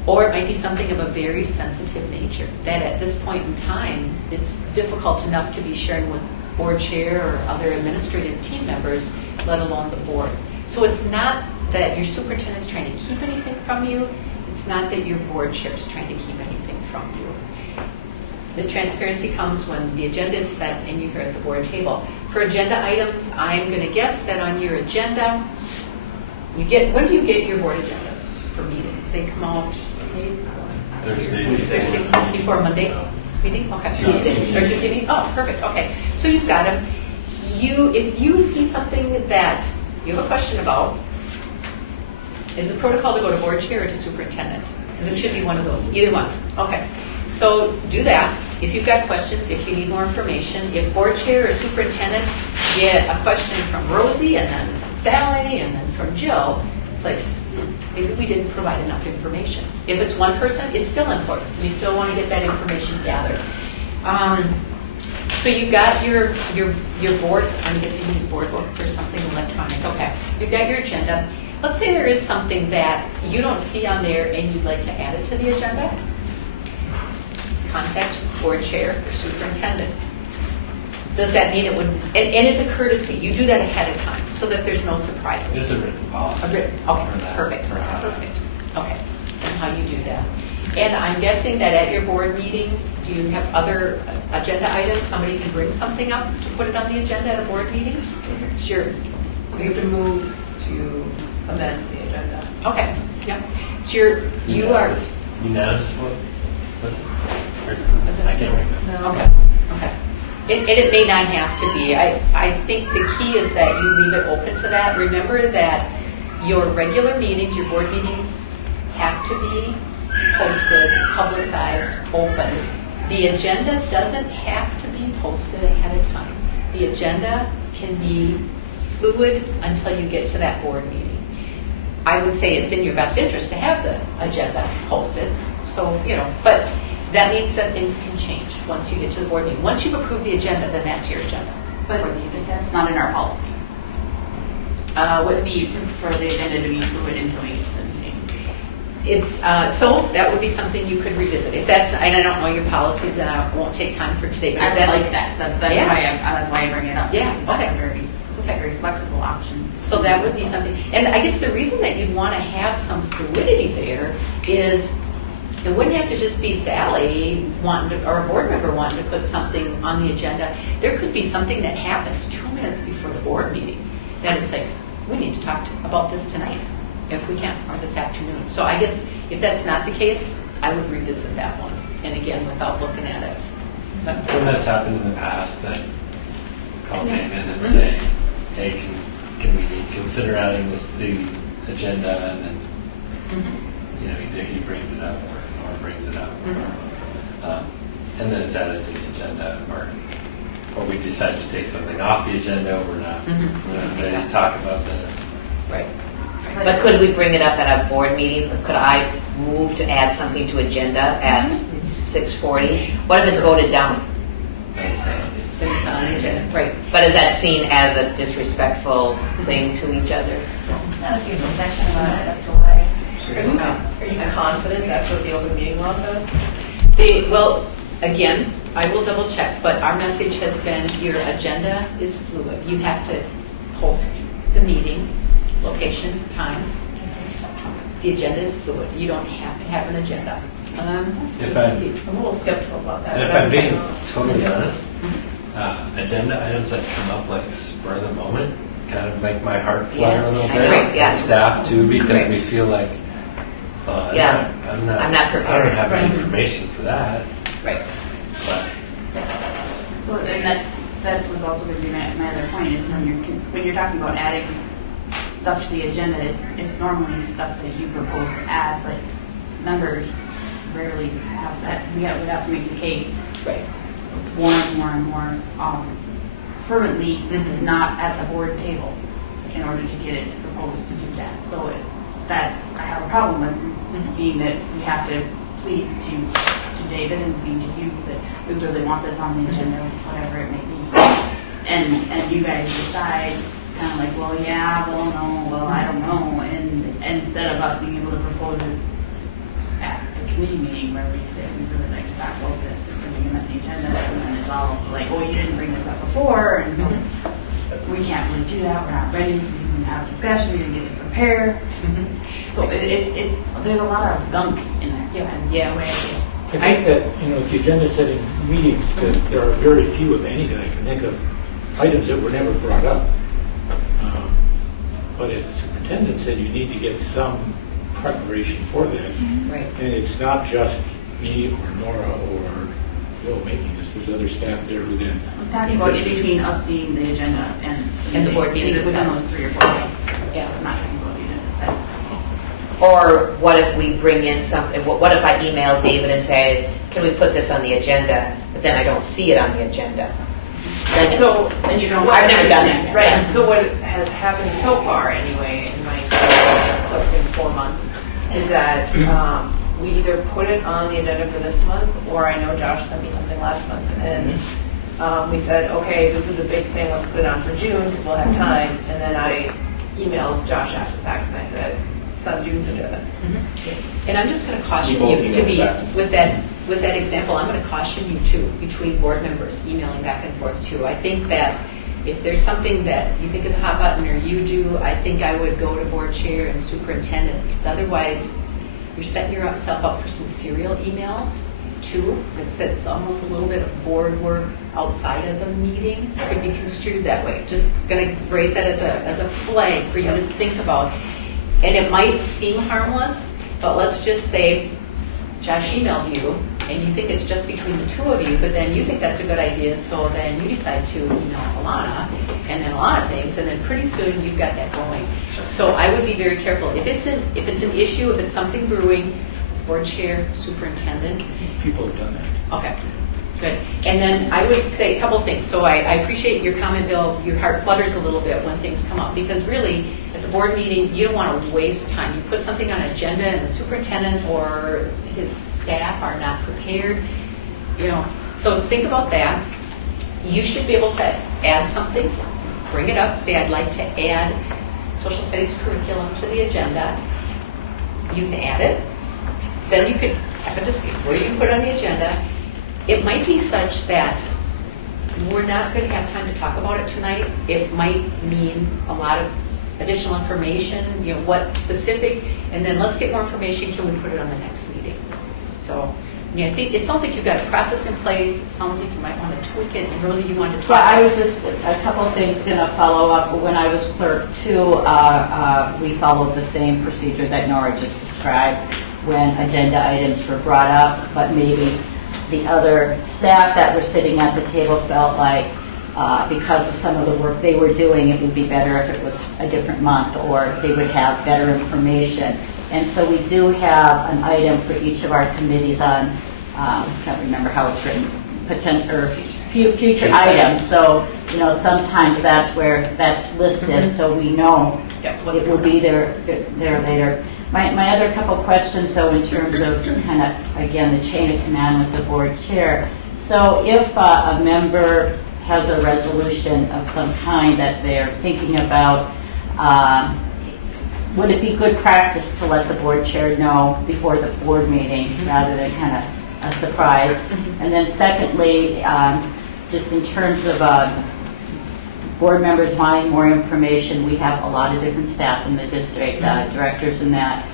Or it might be something of a very sensitive nature that at this point in time, it's difficult enough to be sharing with board chair or other administrative team members, let alone the board. So it's not that your superintendent's trying to keep anything from you. It's not that your board chair is trying to keep anything from you. The transparency comes when the agenda is set and you're here at the board table. For agenda items, I'm going to guess that on your agenda, when do you get your board agendas for meetings? They come out Thursday before Monday meeting? Okay. Tuesday. Or Tuesday meeting? Oh, perfect. Okay. So you've got them. If you see something that you have a question about, is the protocol to go to board chair or to superintendent? Because it should be one of those, either one. Okay. So do that. If you've got questions, if you need more information, if board chair or superintendent get a question from Rosie and then from Sally and then from Jill, it's like, maybe we didn't provide enough information. If it's one person, it's still important. You still want to get that information gathered. So you've got your board, I'm guessing you use board book or something electronic. Okay. You've got your agenda. Let's say there is something that you don't see on there and you'd like to add it to the agenda. Contact board chair or superintendent. Does that mean it would, and it's a courtesy, you do that ahead of time so that there's no surprises. It's a written policy. Okay, perfect. Okay, and how you do that. And I'm guessing that at your board meeting, do you have other agenda items? Somebody can bring something up to put it on the agenda at a board meeting? Sure. We have to move to amend the agenda. Okay, yeah. So you are. Unanimous vote? Was it? I can't remember. Okay. And it may not have to be. I think the key is that you leave it open to that. Remember that your regular meetings, your board meetings, have to be posted, publicized, open. The agenda doesn't have to be posted ahead of time. The agenda can be fluid until you get to that board meeting. I would say it's in your best interest to have the agenda posted. So, but that means that things can change once you get to the board meeting. Once you've approved the agenda, then that's your agenda. But that's not in our policy. For the agenda to be fluid until we get to the meeting. It's so that would be something you could revisit. If that's, and I don't know your policies, and I won't take time for today. But I that's, like that. That's why I bring it up. Yeah. Because that's a very flexible option. So that would be something. And I guess the reason that you'd want to have some fluidity there is it wouldn't have to just be Sally wanting to, or a board member wanting to put something on the agenda. There could be something that happens 2 minutes before the board meeting that is like, we need to talk about this tonight, if we can, or this afternoon. So I guess if that's not the case, I would revisit that one. And again, without looking at it. But when that's happened in the past, I call David and say, hey, can we consider adding this to the agenda? And then, either he brings it up or brings it up. And then it's added to the agenda, or we decide to take something off the agenda. We're not ready to talk about this. Right. But could we bring it up at a board meeting? Could I move to add something to agenda at 6:40? What if it's voted down? That's Then it's not on the agenda. Right. But is that seen as a disrespectful thing to each other? Not a good discussion about it as to why. Are you confident that's what the open meeting law says? Well, again, I will double check, but our message has been your agenda is fluid. You have to post the meeting, location, time. The agenda is fluid. You don't have to have an agenda. If I'm a little skeptical about that. And if I'm being totally honest, agenda items that come up like spur of the moment kind of make my heart flutter Yes, a little I bit. agree, yes. And staff too, because Right. we feel like, Yeah. I'm not I'm not prepared. I don't have any Right. information for that. Right. But Well, and that was also going to be my other point, is when you're talking about adding stuff to the agenda, it's normally stuff that you propose to add, but members rarely have that. We have to make the case Right. more and more fervently, Mhm. not at the board table, in order to get it proposed to do that. So that I have a problem with, being that we have to plead to David and plead to you that we really want this on the agenda, whatever it may be. And you guys decide, kind of like, well, yeah, well, no, well, I don't know. And instead of us being able to propose it at the committee meeting where we say, we'd really like to talk about this, and bring it on the agenda, and then it's all like, oh, you didn't bring this up before, and so we can't really do that, we're not ready, we didn't have a discussion, we didn't get to prepare. So it's, there's a lot of gunk in there. Yeah. The way I feel. I think that, the agenda setting meetings, that there are very few, if any, that I can think of, items that were never brought up. But as the superintendent said, you need to get some preparation for that. Right. And it's not just me or Nora or Bill making this, there's other staff there who then. I'm talking about in between us seeing the agenda And the board meeting within itself. those 3 or 4 days. Yeah. I'm not talking about the agenda itself. Or what if we bring in something, what if I email David and say, can we put this on the agenda, but then I don't see it on the agenda? Then So, and you know, I've never done that yet. Right, and so what has happened so far anyway, in my experience, in 4 months, is that we either put it on the agenda for this month, or I know Josh sent me something last month, and we said, okay, this is a big thing, let's put it on for June, because we'll have time, and then I emailed Josh after the fact, and I said, it's on June's agenda. And I'm just going to caution We both you to emailed be, back. with that example, I'm going to caution you too, between board members emailing back and forth too. I think that if there's something that you think is a hot button or you do, I think I would go to board chair and superintendent, because otherwise you're setting yourself up for some serial emails too. It's almost a little bit of board work outside of the meeting. It could be construed that way. Just going to raise that as a flag for you to think about. And it might seem harmless, but let's just say Josh emailed you and you think it's just between the 2 of you, but then you think that's a good idea, so then you decide to email Alana, and then Alana thinks, and then pretty soon you've got that going. So I would be very careful. If it's an issue, if it's something brewing, board chair, superintendent. People have done that. Okay, good. And then I would say a couple things. So I appreciate your comment, Bill. Your heart flutters a little bit when things come up, because really, at the board meeting, you don't want to waste time. You put something on agenda and the superintendent or his staff are not prepared, so think about that. You should be able to add something, bring it up, say I'd like to add social studies curriculum to the agenda. You can add it. Then you could have a discussion where you can put it on the agenda. It might be such that we're not going to have time to talk about it tonight. It might mean a lot of additional information, what specific, and then let's get more information. Can we put it on the next meeting? So, I think it sounds like you've got a process in place. It sounds like you might want to tweak it. And Rosie, you wanted to talk. Well, I was just, a couple of things going to follow up. When I was clerk too, we followed the same procedure that Nora just described when agenda items were brought up, but maybe the other staff that were sitting at the table felt like because of some of the work they were doing, it would be better if it was a different month, or they would have better information. And so we do have an item for each of our committees on, I can't remember how it's written, future items. So, sometimes that's where that's listed, so we know it will be there later. My other couple questions, though, in terms of kind of, again, the chain of command with the board chair. So if a member has a resolution of some kind that they're thinking about, would it be good practice to let the board chair know before the board meeting rather than kind of a surprise? And then secondly, just in terms of board members wanting more information, we have a lot of different staff in the district, directors and that.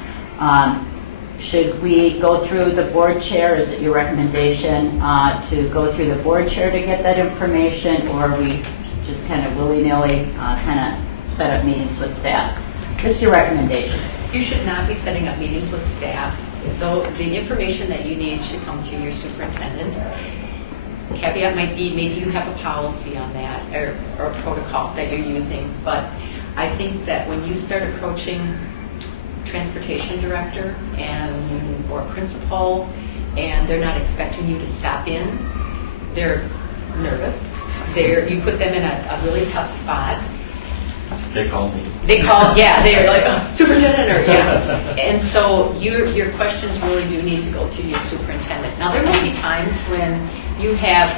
should we go through the board chair? Is it your recommendation to go through the board chair to get that information, or are we just kind of willy-nilly kind of set up meetings with staff? Just your recommendation. You should not be setting up meetings with staff. Though the information that you need should come through your superintendent. Caveat might be maybe you have a policy on that or a protocol that you're using, but I think that when you start approaching transportation director or principal and they're not expecting you to stop in, they're nervous. You put them in a really tough spot. They called me. They're like, oh, superintendent, or And so your questions really do need to go through your superintendent. Now, there may be times when you have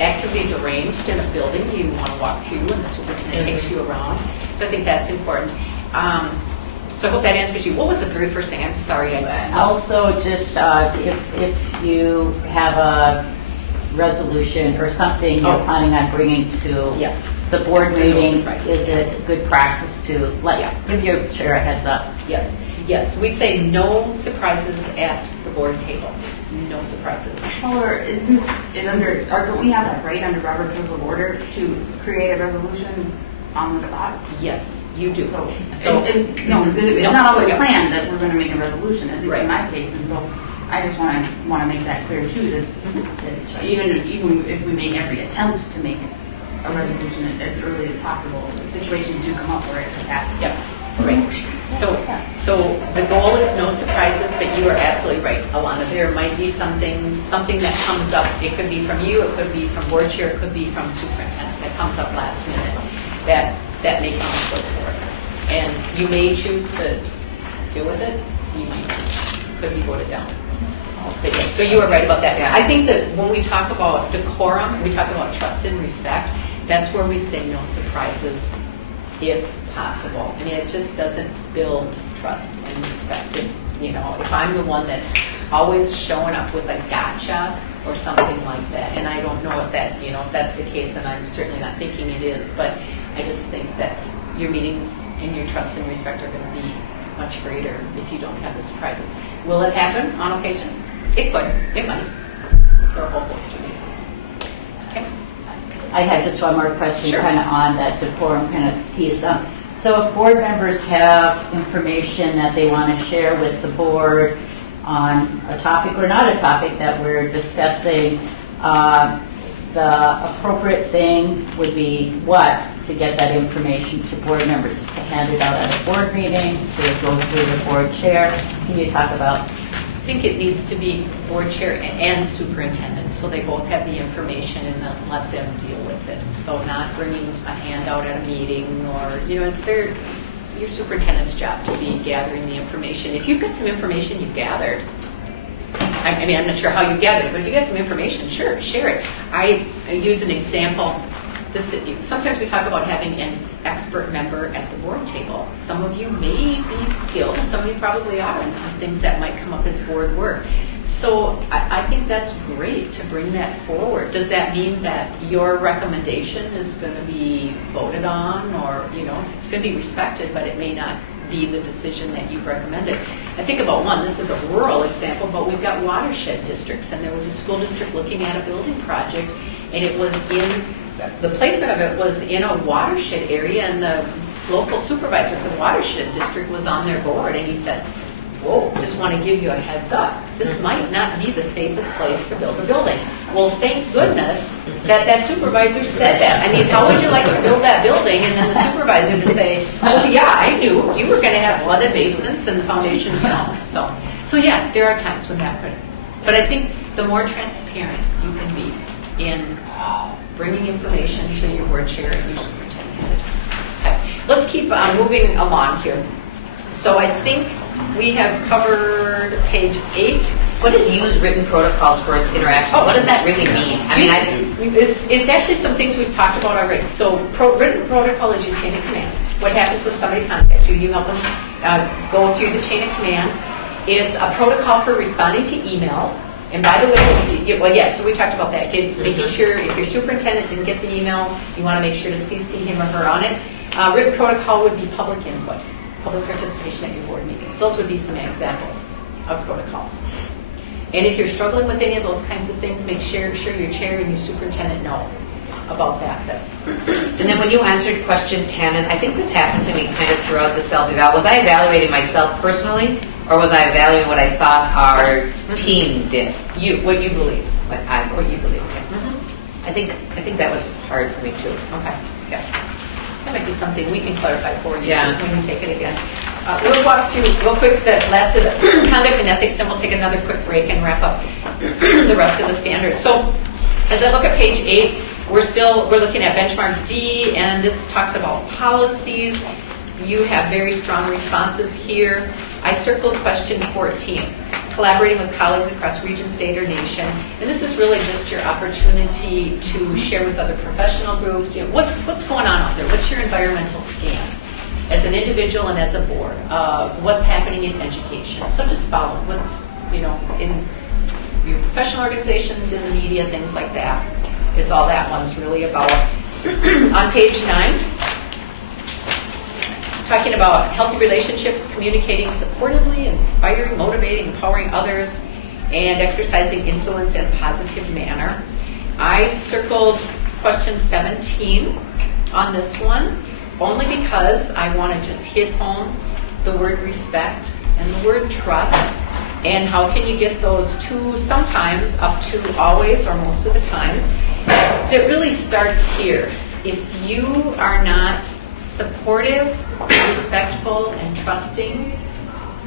activities arranged in a building you want to walk through and the superintendent takes you around. So I think that's important. So I hope that answers you. What was the very first thing? I'm sorry. Also, just if you have a resolution or something you're planning on bringing to Yes. the board meeting, No is it good practice to give your chair a heads up? Yes. We say no surprises at the board table. No surprises. Or isn't it under, or don't we have that right under Robert Rules of Order to create a resolution on the spot? Yes, you do. No, No, it's not always planned that we're going to make a resolution, at least Right. in my case, and so I just want to make that clear too, that even if we make every attempt to make a resolution as early as possible, situations do come up where it has to. Yep. Right. So the goal is no surprises, but you are absolutely right, Alana. There might be something that comes up. It could be from you, it could be from board chair, it could be from superintendent that comes up last minute. That may come before the board. And you may choose to deal with it. You might not. Could be voted down. But yes, so you are right about that. I think that when we talk about decorum, we talk about trust and respect, that's where we say no surprises if possible. I mean, it just doesn't build trust and respect. If I'm the one that's always showing up with a gotcha or something like that, and I don't know if that's the case, and I'm certainly not thinking it is, but I just think that your meetings and your trust and respect are going to be much greater if you don't have the surprises. Will it happen on occasion? It could. It might. For a whole host of reasons. Okay. I had just one more question, Sure. kind of on that decorum kind of piece. So if board members have information that they want to share with the board on a topic or not a topic that we're discussing, the appropriate thing would be what? To get that information to board members, to hand it out at a board meeting, to go through the board chair. Can you talk about? I think it needs to be board chair and superintendent, so they both have the information and then let them deal with it. So not bringing a handout at a meeting or, it's your superintendent's job to be gathering the information. If you've got some information you've gathered, I mean, I'm not sure how you gathered it, but if you got some information, sure, share it. I use an example. Sometimes we talk about having an expert member at the board table. Some of you may be skilled, and some of you probably are, in some things that might come up as board work. So I think that's great to bring that forward. Does that mean that your recommendation is going to be voted on, or it's going to be respected, but it may not be the decision that you've recommended? I think about one. This is a rural example, but we've got watershed districts, and there was a school district looking at a building project, and it was the placement of it was in a watershed area, and the local supervisor for the watershed district was on their board, and he said, whoa, just want to give you a heads up. This might not be the safest place to build a building. Well, thank goodness that supervisor said that. I mean, how would you like to build that building and then the supervisor to say, oh yeah, I knew you were going to have flooded basements and the foundation, So yeah, there are times when that could. But I think the more transparent you can be in bringing information to your board chair and your superintendent. Okay. Let's keep moving along here. So I think we have covered page 8. What is use written protocols for its interaction? What does that really mean? I mean, it's actually some things we've talked about already. So written protocol is your chain of command. What happens when somebody contacts you? You help them go through the chain of command. It's a protocol for responding to emails. And by the way, so we talked about that. Making sure if your superintendent didn't get the email, you want to make sure to CC him or her on it. Written protocol would be public input, public participation at your board meetings. Those would be some examples. of protocols. And if you're struggling with any of those kinds of things, make sure your chair and your superintendent know about that. And then when you answered question 10, and I think this happened to me kind of throughout the self-eval, was I evaluating myself personally, or was I evaluating what I thought our team did? What you believe. What you believe. Okay. I think that was hard for me too. Okay. Yeah. That might be something we can clarify for you Yeah. when we take it again. We'll walk through real quick the last of the conduct and ethics, and we'll take another quick break and wrap up the rest of the standards. So as I look at page 8, we're looking at benchmark D, and this talks about policies. You have very strong responses here. I circled question 14, collaborating with colleagues across region, state, or nation. And this is really just your opportunity to share with other professional groups. You know, what's going on out there? What's your environmental scan as an individual and as a board of what's happening in education? So just follow what's, in your professional organizations, in the media, things like that. Is all that one's really about. On page 9, talking about healthy relationships, communicating supportively, inspiring, motivating, empowering others, and exercising influence in a positive manner. I circled question 17 on this one, only because I want to just hit home the word respect and the word trust, and how can you get those two sometimes up to always or most of the time. So it really starts here. If you are not supportive, respectful, and trusting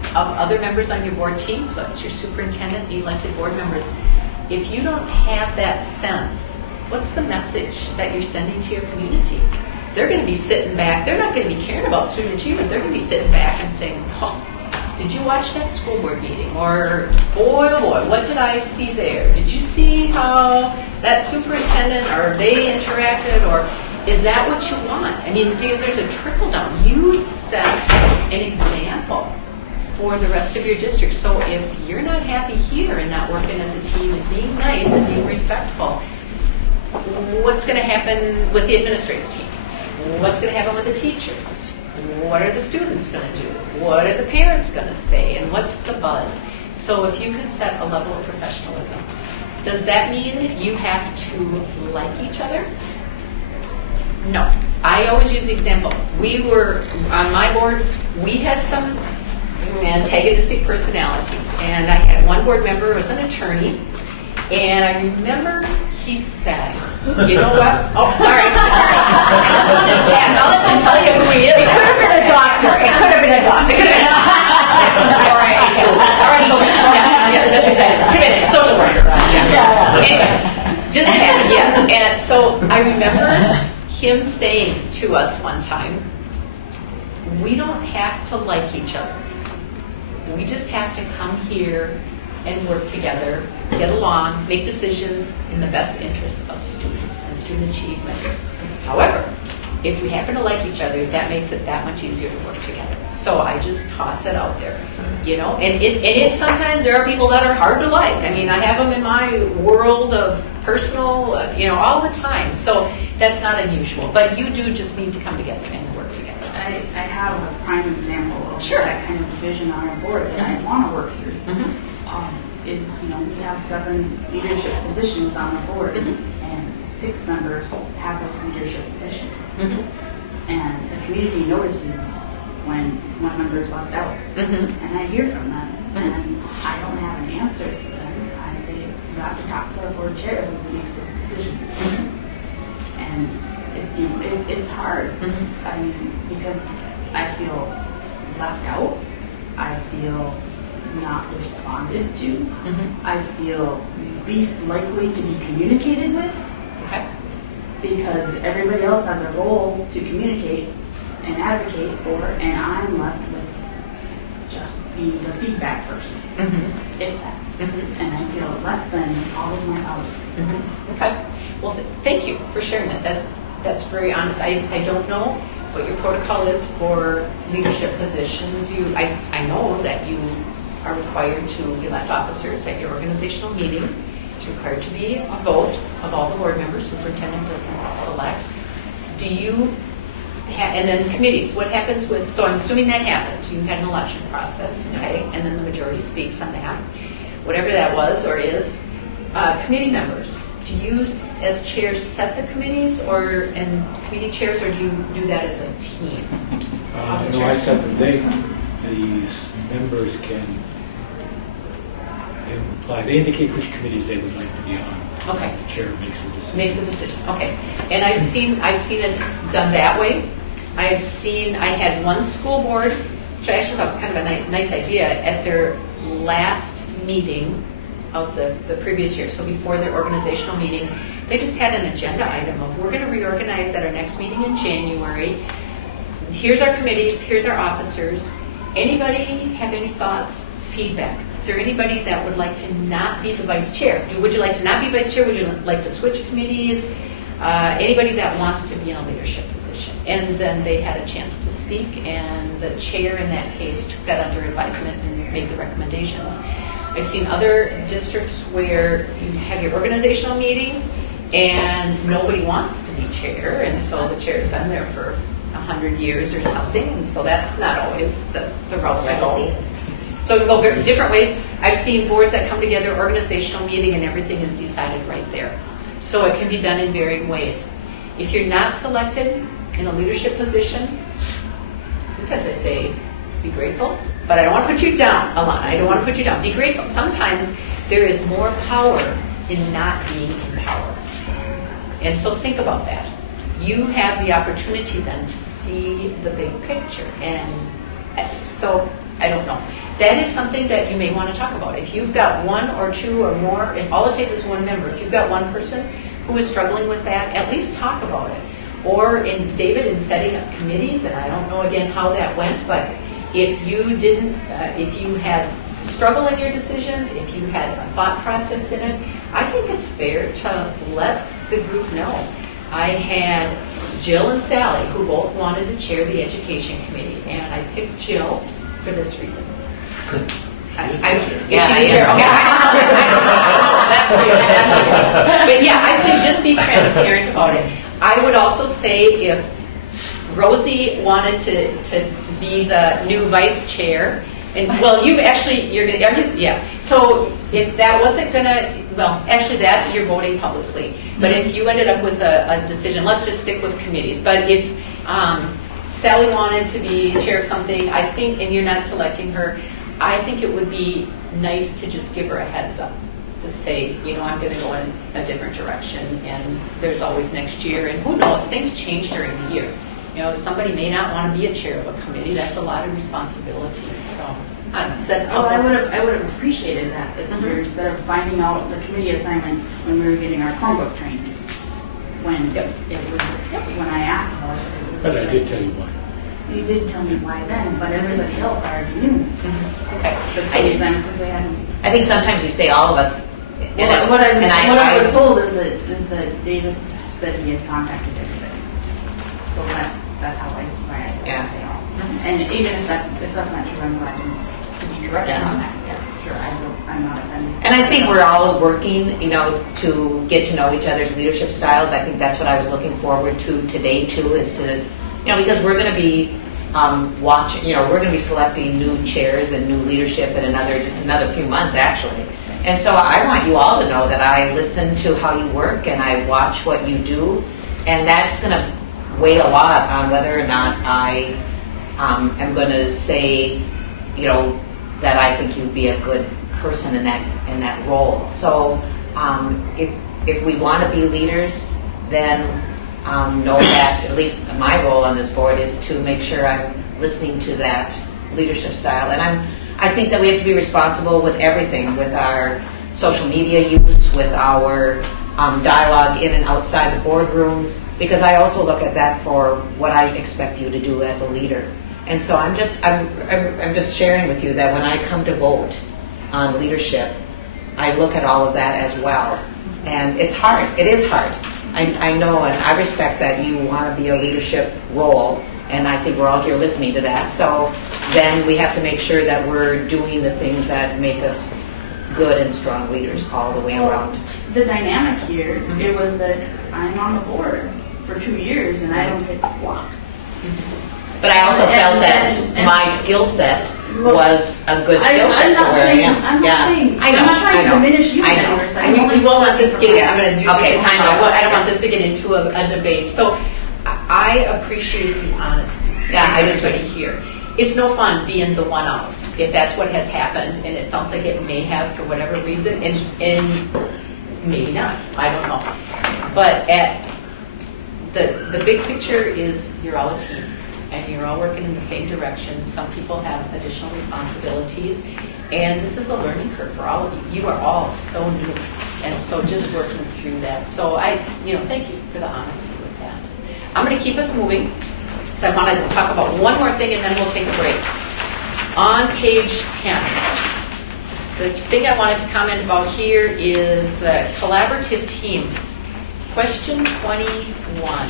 of other members on your board team, so that's your superintendent, the elected board members, if you don't have that sense, what's the message that you're sending to your community? They're going to be sitting back. They're not going to be caring about student achievement. They're going to be sitting back and saying, oh, did you watch that school board meeting? Or, boy, oh boy, what did I see there? Did you see how that superintendent, or they interacted, or is that what you want? I mean, because there's a trickle down. You set an example for the rest of your district. So if you're not happy here and not working as a team and being nice and being respectful, what's going to happen with the administrative team? What's going to happen with the teachers? What are the students going to do? What are the parents going to say? And what's the buzz? So if you could set a level of professionalism, does that mean you have to like each other? No. I always use the example. We were, on my board, we had some antagonistic personalities. And I had one board member who was an attorney. And I remember he said, you know what? Oh, sorry. Yeah, I'll let you tell you who he is. It could have been a doctor. It could have been a doctor. It could have been a doctor. Yeah, that's exactly. Social worker. Yeah. Anyway, just had, yes. And so I remember him saying to us one time, we don't have to like each other. We just have to come here and work together, get along, make decisions in the best interest of students and student achievement. However, if we happen to like each other, that makes it that much easier to work together. So I just toss it out there, and it sometimes there are people that are hard to like. I mean, I have them in my world of personal, all the time. So that's not unusual, but you do just need to come together and work together. I have a prime example of Sure. that kind of division on our board that I want to work through. Mm-hmm. We have 7 leadership positions on the board, Mm-hmm. and 6 members have those leadership positions. Mm-hmm. And the community notices when one member is left out. Mm-hmm. And I hear from them, and I don't have an answer for them. I say, you have to talk to our board chair who makes those decisions. And it's hard. I mean, because I feel left out. I feel not responded to. I feel least likely to be communicated with. Okay. Because everybody else has a role to communicate and advocate for, and I'm left with just being the feedback person, if that. And I feel less than all of my colleagues. Okay. Well, thank you for sharing that. That's very honest. I don't know what your protocol is for leadership positions. I know that you are required to elect officers at your organizational meeting. It's required to be a vote of all the board members. Superintendent doesn't select. Do you and then committees, what happens with, so I'm assuming that happened, you had an election process, okay, and then the majority speaks on that, whatever that was or is. Committee members, do you as chairs set the committees and committee chairs, or do you do that as a team? No, I said that these members can apply, they indicate which committees they would like to be on. Okay. The chair makes a decision. Makes a decision, okay. And I've seen it done that way. I had one school board, which I actually thought was kind of a nice idea, at their last meeting of the previous year, so before their organizational meeting, they just had an agenda item of, we're going to reorganize at our next meeting in January. Here's our committees, here's our officers. Anybody have any thoughts, feedback? Is there anybody that would like to not be the vice chair? Would you like to not be vice chair? Would you like to switch committees? Anybody that wants to be in a leadership position. And then they had a chance to speak, and the chair in that case took that under advisement and made the recommendations. I've seen other districts where you have your organizational meeting and nobody wants to be chair, and so the chair's been there for 100 years or something, and so that's not always the route I go. So it can go very different ways. I've seen boards that come together, organizational meeting, and everything is decided right there. So it can be done in varying ways. If you're not selected in a leadership position, sometimes I say, be grateful, but I don't want to put you down, Alana. I don't want to put you down. Be grateful. Sometimes there is more power in not being in power. And so think about that. You have the opportunity then to see the big picture. And so, I don't know. That is something that you may want to talk about. If you've got one or two or more, and all it takes is one member. If you've got one person who is struggling with that, at least talk about it. Or in setting up committees, and I don't know again how that went, but if you didn't, if you had struggle in your decisions, if you had a thought process in it, I think it's fair to let the group know. I had Jill and Sally, who both wanted to chair the education committee, and I picked Jill for this reason. Yeah, I am. That's weird. But yeah, I say just be transparent about it. I would also say if Rosie wanted to be the new vice chair, and well, you're gonna, yeah. So if that wasn't gonna, well, actually that you're voting publicly. But if you ended up with a decision, let's just stick with committees. But if Sally wanted to be chair of something, I think, and you're not selecting her, I think it would be nice to just give her a heads up to say, I'm going to go in a different direction, and there's always next year, and who knows, things change during the year. Somebody may not want to be a chair of a committee. That's a lot of responsibility. So, I don't know. Is that I would have appreciated that this year, instead of finding out the committee assignments when we were getting our Chromebook training. When when I asked about it. But I did tell you why. You did tell me why then, but everybody else already knew. Okay. But some examples they hadn't. I think sometimes you say all of us. What I was told is that David said he had contacted everybody. So that's how I say all. And even if that's not true, I'm glad to be corrected on that. Yeah, sure, I'm not offended. And I think we're all working, to get to know each other's leadership styles. I think that's what I was looking forward to today too, is to, because we're going to be we're going to be selecting new chairs and new leadership in another few months actually. And so I want you all to know that I listen to how you work and I watch what you do, and that's going to weigh a lot on whether or not I am going to say, that I think you'd be a good person in that role. So if we want to be leaders, then know that at least my role on this board is to make sure I'm listening to that leadership style. And I think that we have to be responsible with everything, with our social media use, with our dialogue in and outside the boardrooms, because I also look at that for what I expect you to do as a leader. And so I'm just sharing with you that when I come to vote on leadership, I look at all of that as well. And it's hard. It is hard. I know, and I respect that you want to be a leadership role, and I think we're all here listening to that. So then we have to make sure that we're doing the things that make us good and strong leaders all the way around. The dynamic here, it was that I'm on the board for 2 years and I don't get squat. But I also felt that and- my skill set was a good skill set for where I am. I'm Yeah. not saying, I know, I'm not trying I to know. diminish you. I know. Doris. I mean, we won't want this getting, I'm going to do this Okay, in time time. out. I don't want this to get into a debate. So I appreciate the honesty. Yeah, I do too. Everybody here. It's no fun being the one out, if that's what has happened, and it sounds like it may have for whatever reason, and maybe not. I don't know. But the big picture is you're all a team, and you're all working in the same direction. Some people have additional responsibilities, and this is a learning curve for all of you. You are all so new, and so just working through that. So thank you for the honesty with that. I'm going to keep us moving. So I want to talk about one more thing, and then we'll take a break. On page 10, the thing I wanted to comment about here is the collaborative team. Question 21.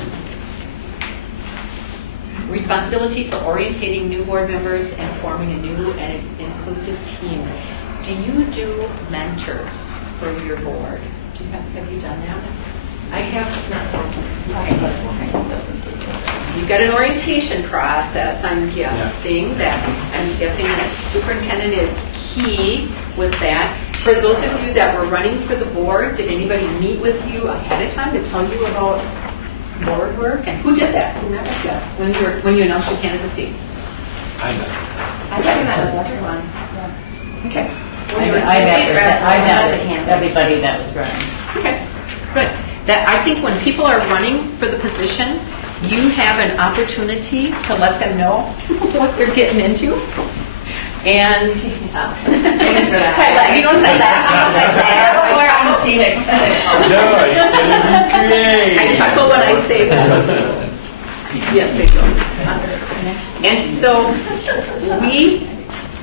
Responsibility for orientating new board members and forming a new and inclusive team. Do you do mentors for your board? Have you done that? I have not. You've got an orientation process, I'm guessing that superintendent is key with that. For those of you that were running for the board, did anybody meet with you ahead of time to tell you about board work? And who did that? Who met with you when you announced your candidacy? I know. I thought we met with everyone. Okay. I met with everybody that was running. Okay, good. I think when people are running for the position, you have an opportunity to let them know what they're getting into. And Thanks for that. you don't say that. We're on the scenic. No, it's going to be great. I chuckle when I say that. Yes, they go. And so we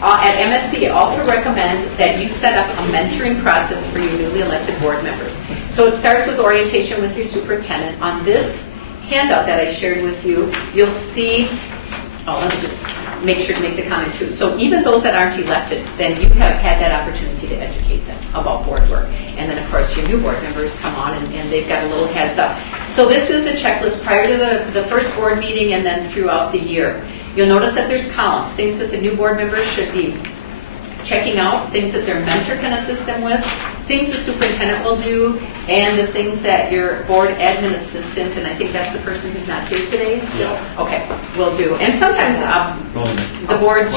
at MSB also recommend that you set up a mentoring process for your newly elected board members. So it starts with orientation with your superintendent. On this handout that I shared with you, you'll see, let me just make sure to make the comment too. So even those that aren't elected, then you have had that opportunity to educate them about board work. And then of course your new board members come on and they've got a little heads up. So this is a checklist prior to the first board meeting and then throughout the year. You'll notice that there's columns, things that the new board members should be checking out, things that their mentor can assist them with, things the superintendent will do, and the things that your board admin assistant, and I think that's the person who's not here today, okay, will do. And sometimes the board,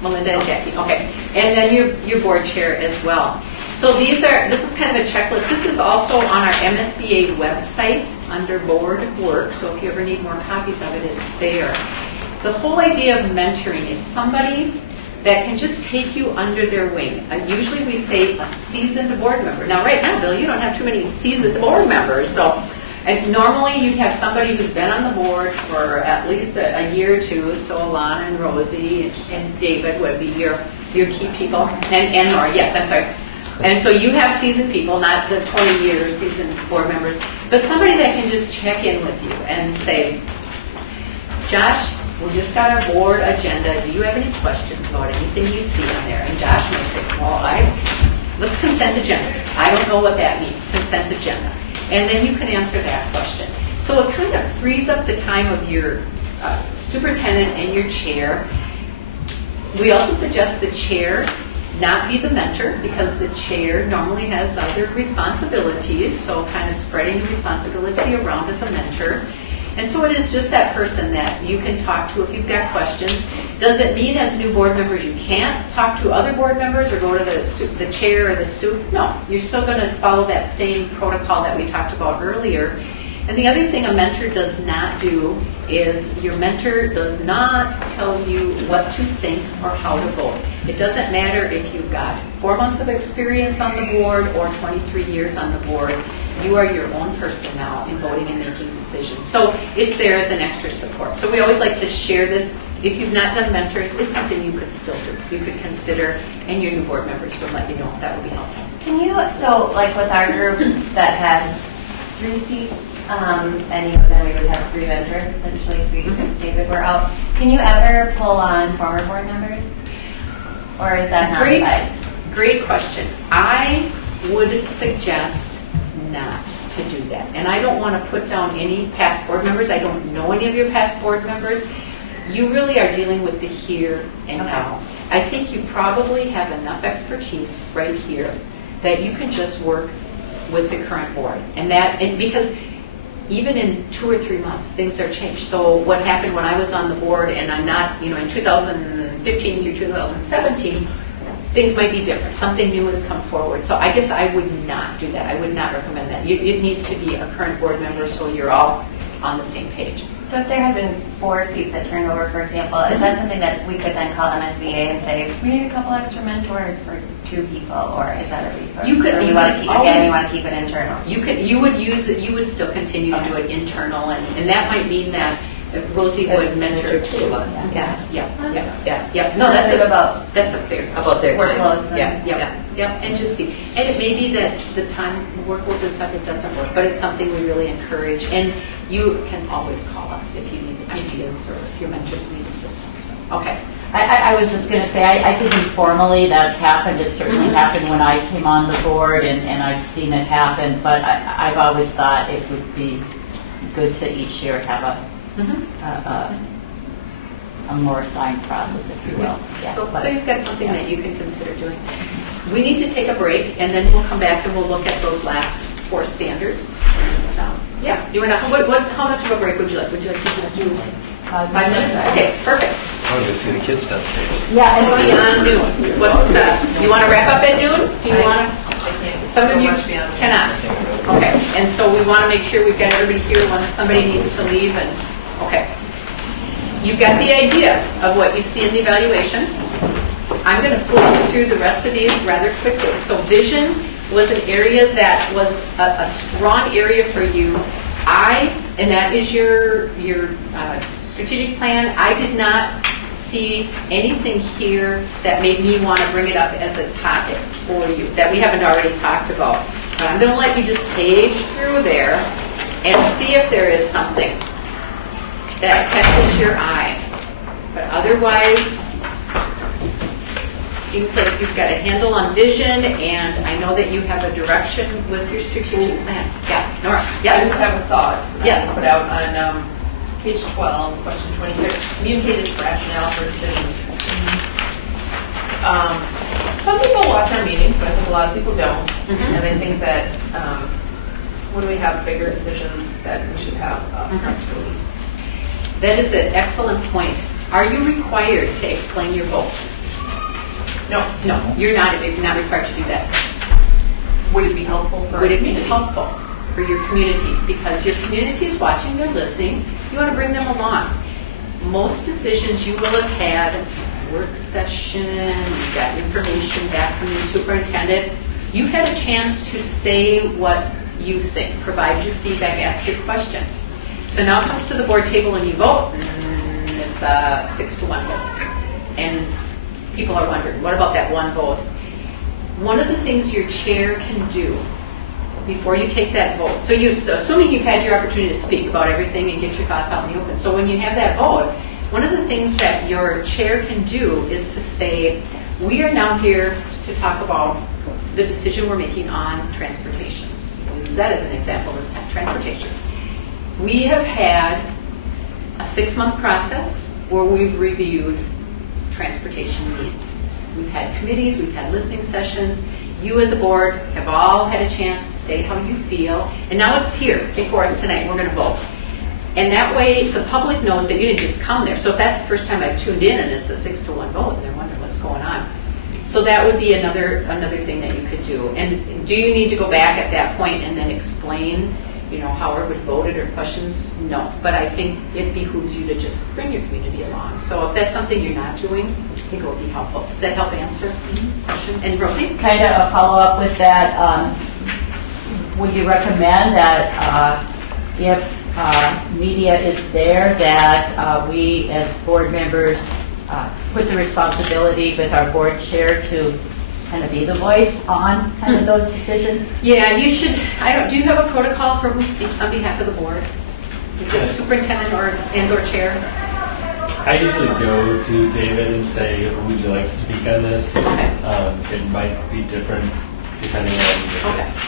Melinda and Jackie, okay, and then your board chair as well. So this is kind of a checklist. This is also on our MSBA website under board work, so if you ever need more copies of it, it's there. The whole idea of mentoring is somebody that can just take you under their wing. Usually we say a seasoned board member. Now right now, Bill, you don't have too many seasoned board members, so normally you'd have somebody who's been on the board for at least a year or two, so Alana and Rosie and David would be your key people, and Nora, yes, I'm sorry. And so you have seasoned people, not the 20-year seasoned board members, but somebody that can just check in with you and say, Josh, we just got our board agenda. Do you have any questions about anything you see on there? And Josh may say, well, let's consent agenda. I don't know what that means, consent agenda. And then you can answer that question. So it kind of frees up the time of your superintendent and your chair. We also suggest the chair not be the mentor because the chair normally has other responsibilities, so kind of spreading the responsibility around as a mentor. And so it is just that person that you can talk to if you've got questions. Does it mean as new board members you can't talk to other board members or go to the chair or the soup? No, you're still going to follow that same protocol that we talked about earlier. And the other thing a mentor does not do is your mentor does not tell you what to think or how to vote. It doesn't matter if you've got 4 months of experience on the board or 23 years on the board. You are your own person now in voting and making decisions. So it's there as an extra support. So we always like to share this. If you've not done mentors, it's something you could still do. You could consider, and your new board members would let you know if that would be helpful. Can you, so like with our group that had 3 seats, and then we would have 3 mentors, essentially, if David were out, can you ever pull on former board members? Or is that not advised? Great question. I would suggest not. to do that. And I don't want to put down any past board members. I don't know any of your past board members. You really are dealing with the here and now. I think you probably have enough expertise right here that you can just work with the current board. And because even in 2 or 3 months, things are changed. So what happened when I was on the board, and I'm not, in 2015 through 2017, things might be different. Something new has come forward. So I guess I would not do that. I would not recommend that. It needs to be a current board member so you're all on the same page. So if there had been 4 seats that turned over, for example, is that something that we could then call MSBA and say, we need a couple extra mentors for 2 people, or is that a resource? You could. Or you want to keep it internal. You would use it. You would still continue to do it internal, and that might mean that Rosie would mentor 2 of us. Yeah. Yeah. No, that's a fair About their time. Workloads and- Yeah, and just see. And it may be that the time workloads and stuff, it doesn't work, but it's something we really encourage. And you can always call us if you need ideas or if your mentors need assistance. Okay. I was just going to say, I think informally that's happened. It certainly happened when I came on the board, and I've seen it happen. But I've always thought it would be good to each year have a more assigned process, if you will. Yeah, So you've got something that you can consider doing. We need to take a break, and then we'll come back and we'll look at those last 4 standards. And, you want to? How much of a break would you like? Would you like to just do 5 minutes? Okay, perfect. I want to go see the kids downstairs. Yeah, and Beyond noon. What's you want to wrap up at noon? Do you want to? Some of you cannot. Okay, and so we want to make sure we've got everybody here once somebody needs to leave. And okay, you've got the idea of what you see in the evaluation. I'm going to flow through the rest of these rather quickly. So vision was an area that was a strong area for you. And that is your strategic plan. I did not see anything here that made me want to bring it up as a topic for you that we haven't already talked about. But I'm going to let you just page through there and see if there is something that catches your eye. But otherwise, seems like you've got a handle on vision, and I know that you have a direction with your strategic plan. Yeah, Nora. Yes. I just have a thought. Yes. Put out on page 12, question 26. Communicate its rationale for decisions. Some people watch our meetings, but I think a lot of people don't. And I think that when we have bigger decisions, that we should have a press release. That is an excellent point. Are you required to explain your vote? No. No, you're not required to do that. Would it be helpful for Would it be helpful for your community? Because your community is watching, they're listening. You want to bring them along. Most decisions you will have had work session, you got information back from your superintendent. You've had a chance to say what you think, provide your feedback, ask your questions. So now it comes to the board table and you vote, and it's a 6-1 vote. And people are wondering, what about that one vote? One of the things your chair can do before you take that vote, so assuming you've had your opportunity to speak about everything and get your thoughts out in the open, so when you have that vote, one of the things that your chair can do is to say, we are now here to talk about the decision we're making on transportation. We'll use that as an example this time, transportation. We have had a 6-month process where we've reviewed transportation needs. We've had committees, we've had listening sessions. You as a board have all had a chance to say how you feel. And now it's here before us tonight. We're going to vote. And that way the public knows that you didn't just come there. So if that's the first time I've tuned in and it's a 6-1 vote and they're wondering what's going on. So that would be another thing that you could do. And do you need to go back at that point and then explain, how everybody voted or questions? No. But I think it behooves you to just bring your community along. So if that's something you're not doing, I think it will be helpful. Does that help answer the question? And Rosie? kind of a follow-up with that, would you recommend that if media is there, that we as board members put the responsibility with our board chair to kind of be the voice on kind of those decisions? Yeah, you should. Do you have a protocol for who speaks on behalf of the board? Is it superintendent or chair? I usually go to David and say, would you like to speak on this? Okay. It might be different depending on if Okay. it's...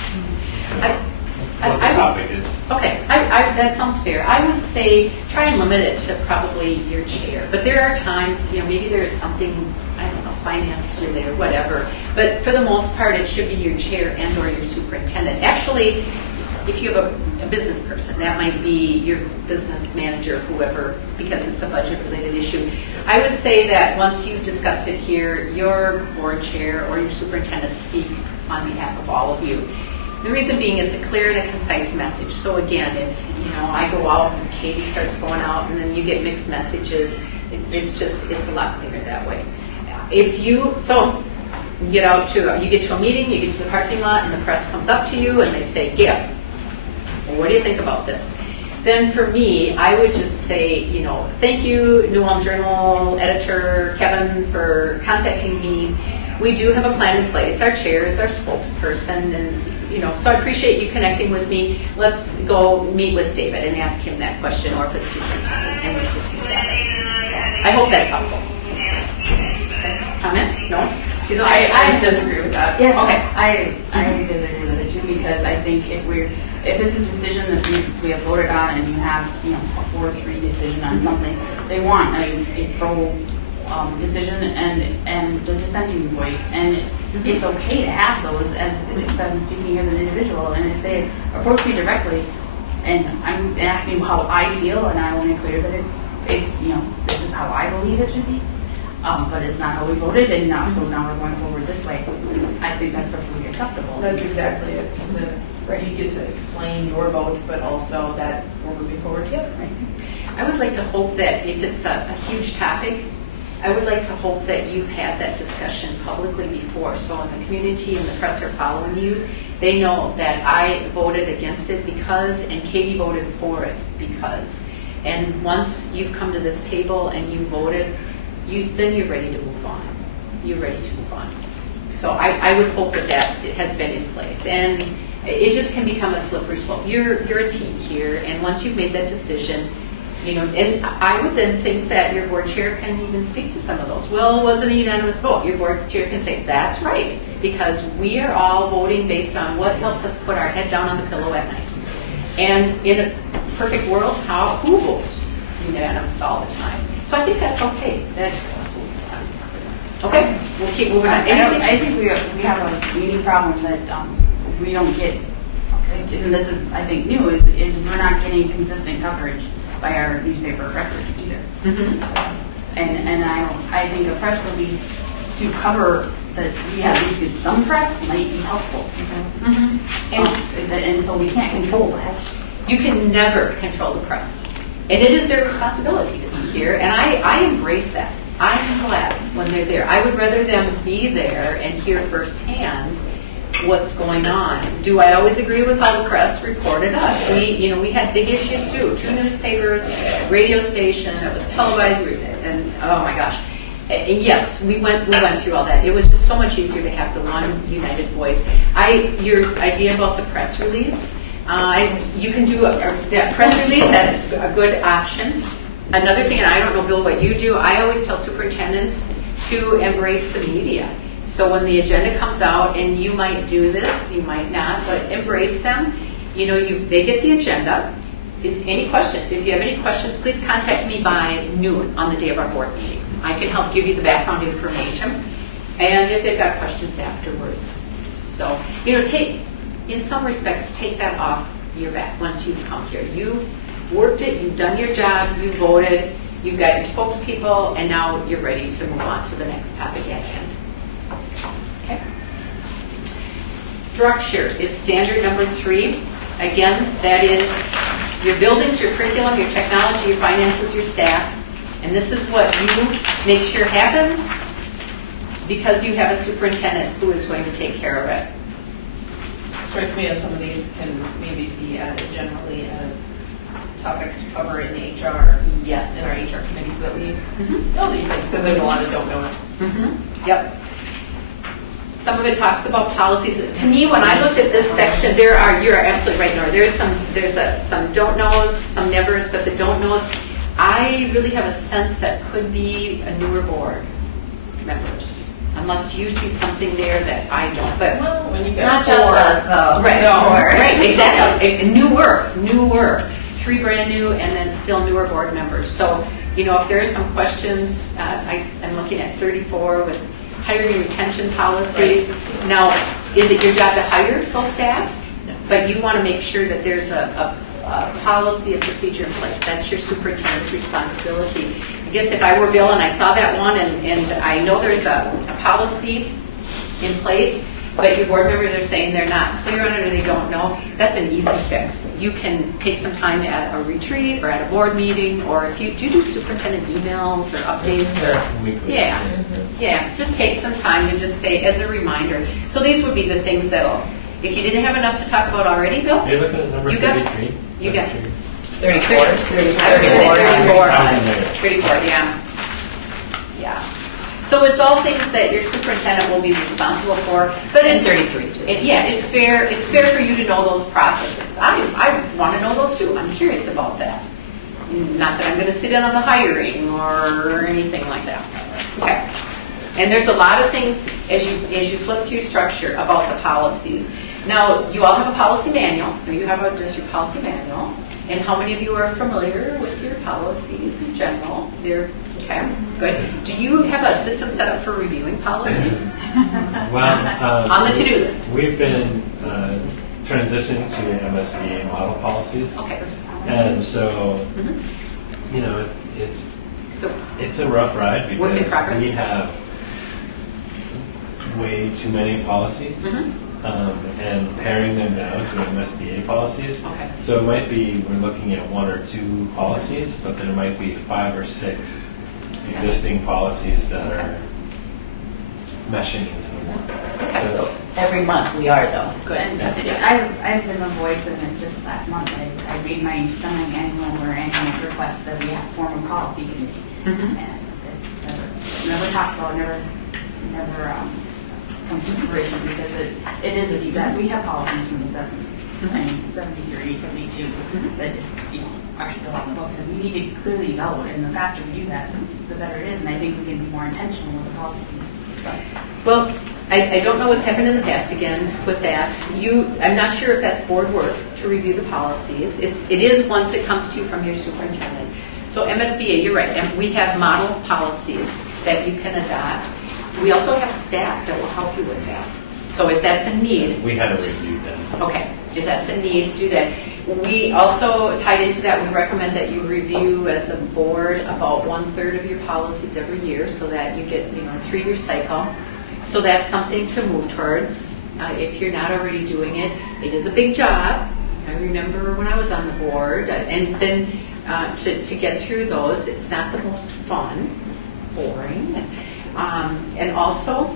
I what the topic is. Okay, that sounds fair. I would say try and limit it to probably your chair. But there are times, maybe there is something, I don't know, finance related or whatever. But for the most part, it should be your chair and or your superintendent. Actually, if you have a business person, that might be your business manager, whoever, because it's a budget related issue. I would say that once you've discussed it here, your board chair or your superintendent speak on behalf of all of you. The reason being, it's a clear and a concise message. So again, if I go out and Katie starts going out and then you get mixed messages, it's a lot clearer that way. You get to a meeting, you get to the parking lot, and the press comes up to you and they say, Gail, what do you think about this? Then for me, I would just say, thank you, New Ulm Journal editor Kevin, for contacting me. We do have a plan in place. Our chair is our spokesperson, and so I appreciate you connecting with me. Let's go meet with David and ask him that question, or if it's superintendent, and we just do that. So I hope that's helpful. Comment? No? She's okay. I disagree with that. Yeah. Okay. I disagree with it too, because I think if it's a decision that we have voted on and you have a 4-3 decision on something, they want a pro decision and the dissenting voice, and it's okay to have those as I'm speaking as an individual. And if they approach me directly and I'm asking how I feel, and I will make clear that it's this is how I believe it should be, but it's not how we voted, and now we're going forward this way. I think that's perfectly acceptable. That's exactly it. Right, you get to explain your vote, but also that we're moving forward together. Right? I would like to hope that if it's a huge topic, I would like to hope that you've had that discussion publicly before, so when the community and the press are following you, they know that I voted against it because, and Katie voted for it because. And once you've come to this table and you voted, then you're ready to move on. You're ready to move on. So I would hope that it has been in place. And it just can become a slippery slope. You're a team here, and once you've made that decision, and I would then think that your board chair can even speak to some of those. Well, it wasn't a unanimous vote. Your board chair can say, that's right, because we are all voting based on what helps us put our head down on the pillow at night. And in a perfect world, who votes unanimous all the time? So I think that's okay. Okay, we'll keep moving on. I think we have a unique problem that we don't get, and this is, I think, new, is we're not getting consistent coverage by our newspaper record either. Mm-hmm. And I think a press release to cover that we at least get some press might be helpful. Mm-hmm. And so we can't control that. You can never control the press. And it is their responsibility to be here, and I embrace that. I'm glad when they're there. I would rather them be there and hear firsthand what's going on. Do I always agree with how the press reported us? We had big issues too. 2 newspapers, radio station, it was televised, and oh my gosh. Yes, we went through all that. It was just so much easier to have the one united voice. Your idea about the press release, you can do that press release. That's a good option. Another thing, and I don't know, Bill, what you do, I always tell superintendents to embrace the media. So when the agenda comes out, and you might do this, you might not, but embrace them. They get the agenda. Any questions? If you have any questions, please contact me by noon on the day of our board meeting. I can help give you the background information, and if they've got questions afterwards. So, in some respects, take that off your back once you come here. You've worked it, you've done your job, you voted, you've got your spokespeople, and now you're ready to move on to the next topic at hand. Okay. Structure is standard number 3. Again, that is your buildings, your curriculum, your technology, your finances, your staff. And this is what you make sure happens because you have a superintendent who is going to take care of it. Strikes me as some of these can maybe be added generally as topics to cover in HR. Yes. In our HR committees that we know these things, because there's a lot that don't know it. Mm-hmm. Yep. Some of it talks about policies. To me, when I looked at this section, you're absolutely right, Nora. There's some don't knows, some nevers, but the don't knows, I really have a sense that could be a newer board members. unless you see something there that I don't. But When you It's not just us, though. right, No. right, exactly. Newer, 3 brand new, and then still newer board members. So, you know, if there are some questions, I'm looking at 34 with hiring and retention policies. Now, is it your job to hire full staff? No. But you want to make sure that there's a policy, a procedure in place. That's your superintendent's responsibility. I guess if I were Bill and I saw that one, and I know there's a policy in place, but your board members are saying they're not clear on it or they don't know, that's an easy fix. You can take some time at a retreat or at a board meeting, or if you do superintendent emails or updates or Weekly. yeah, just take some time and just say as a reminder. So these would be the things that'll, if you didn't have enough to talk about already, Bill? Are you looking at number You got- 33? you got- 34? I was at 34. I was in there. 34, yeah. Yeah. So it's all things that your superintendent will be responsible for, but And it's 33 too. yeah, it's fair for you to know those processes. I want to know those too. I'm curious about that. Not that I'm going to sit in on the hiring or anything like that. Okay. And there's a lot of things as you flip through structure about the policies. Now, you all have a policy manual, or you have a district policy manual. And how many of you are familiar with your policies in general? They're okay, good. Do you have a system set up for reviewing policies Well, on the to-do list? We've been transitioning to the MSBA model policies, Okay. and so Mhm. you know So, it's a rough ride Work in because progress. we have way too many policies, Mhm. and pairing them down to MSBA policies. okay. So it might be we're looking at 1 or 2 policies, but there might be 5 or 6 existing policies that are meshing into one. So it's, Every month we are though. Good. I've been a voice of it just last month. I made my semi-annual request that we have form a policy committee. Mhm. And it's never talked about, never come to fruition because it is a deep dive. We have policies from the 70s, and 73, 72 that are still on the books, and we need to clear these out. And the faster we do that, the better it is. And I think we can be more intentional with the policy committee. Well, I don't know what's happened in the past again with that. I'm not sure if that's board work to review the policies. It is once it comes to you from your superintendent. So MSBA, you're right, and we have model policies that you can adopt. We also have staff that will help you with that. So if that's a need, we had to review them. okay, if that's a need, do that. We also, tied into that, we recommend that you review as a board about 1/3 of your policies every year so that you get, a 3-year cycle. So that's something to move towards. If you're not already doing it, it is a big job. I remember when I was on the board, and then to get through those, it's not the most fun. It's boring. And also,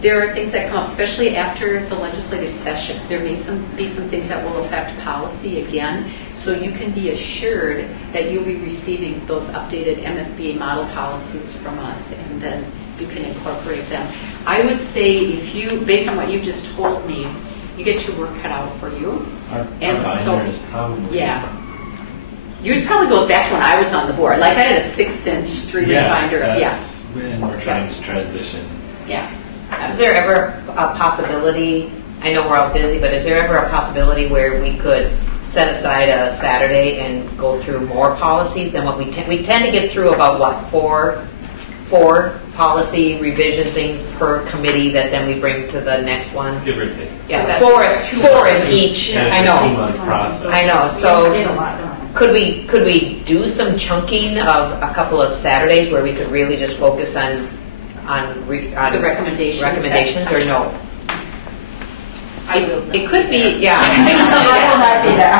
there are things that come up, especially after the legislative session. There may be some things that will affect policy again, so you can be assured that you'll be receiving those updated MSBA model policies from us, and then you can incorporate them. I would say based on what you just told me, you get your work cut out for you. Our And so- binder is probably Yeah. Yours probably goes back to when I was on the board. Like I had a 6-inch 3-ring binder. that's when we're trying to transition. Yeah. Is there ever a possibility, I know we're all busy, but is there ever a possibility where we could set aside a Saturday and go through more policies than what we tend to get through about what, four policy revision things per committee that then we bring to the next one? Give or take. Yeah, four in each, And I it's a know. 2-month process. I know, so Get a lot done. could we do some chunking of a couple of Saturdays where we could really just focus on The recommendations. or no? It could be, yeah. I will not be there.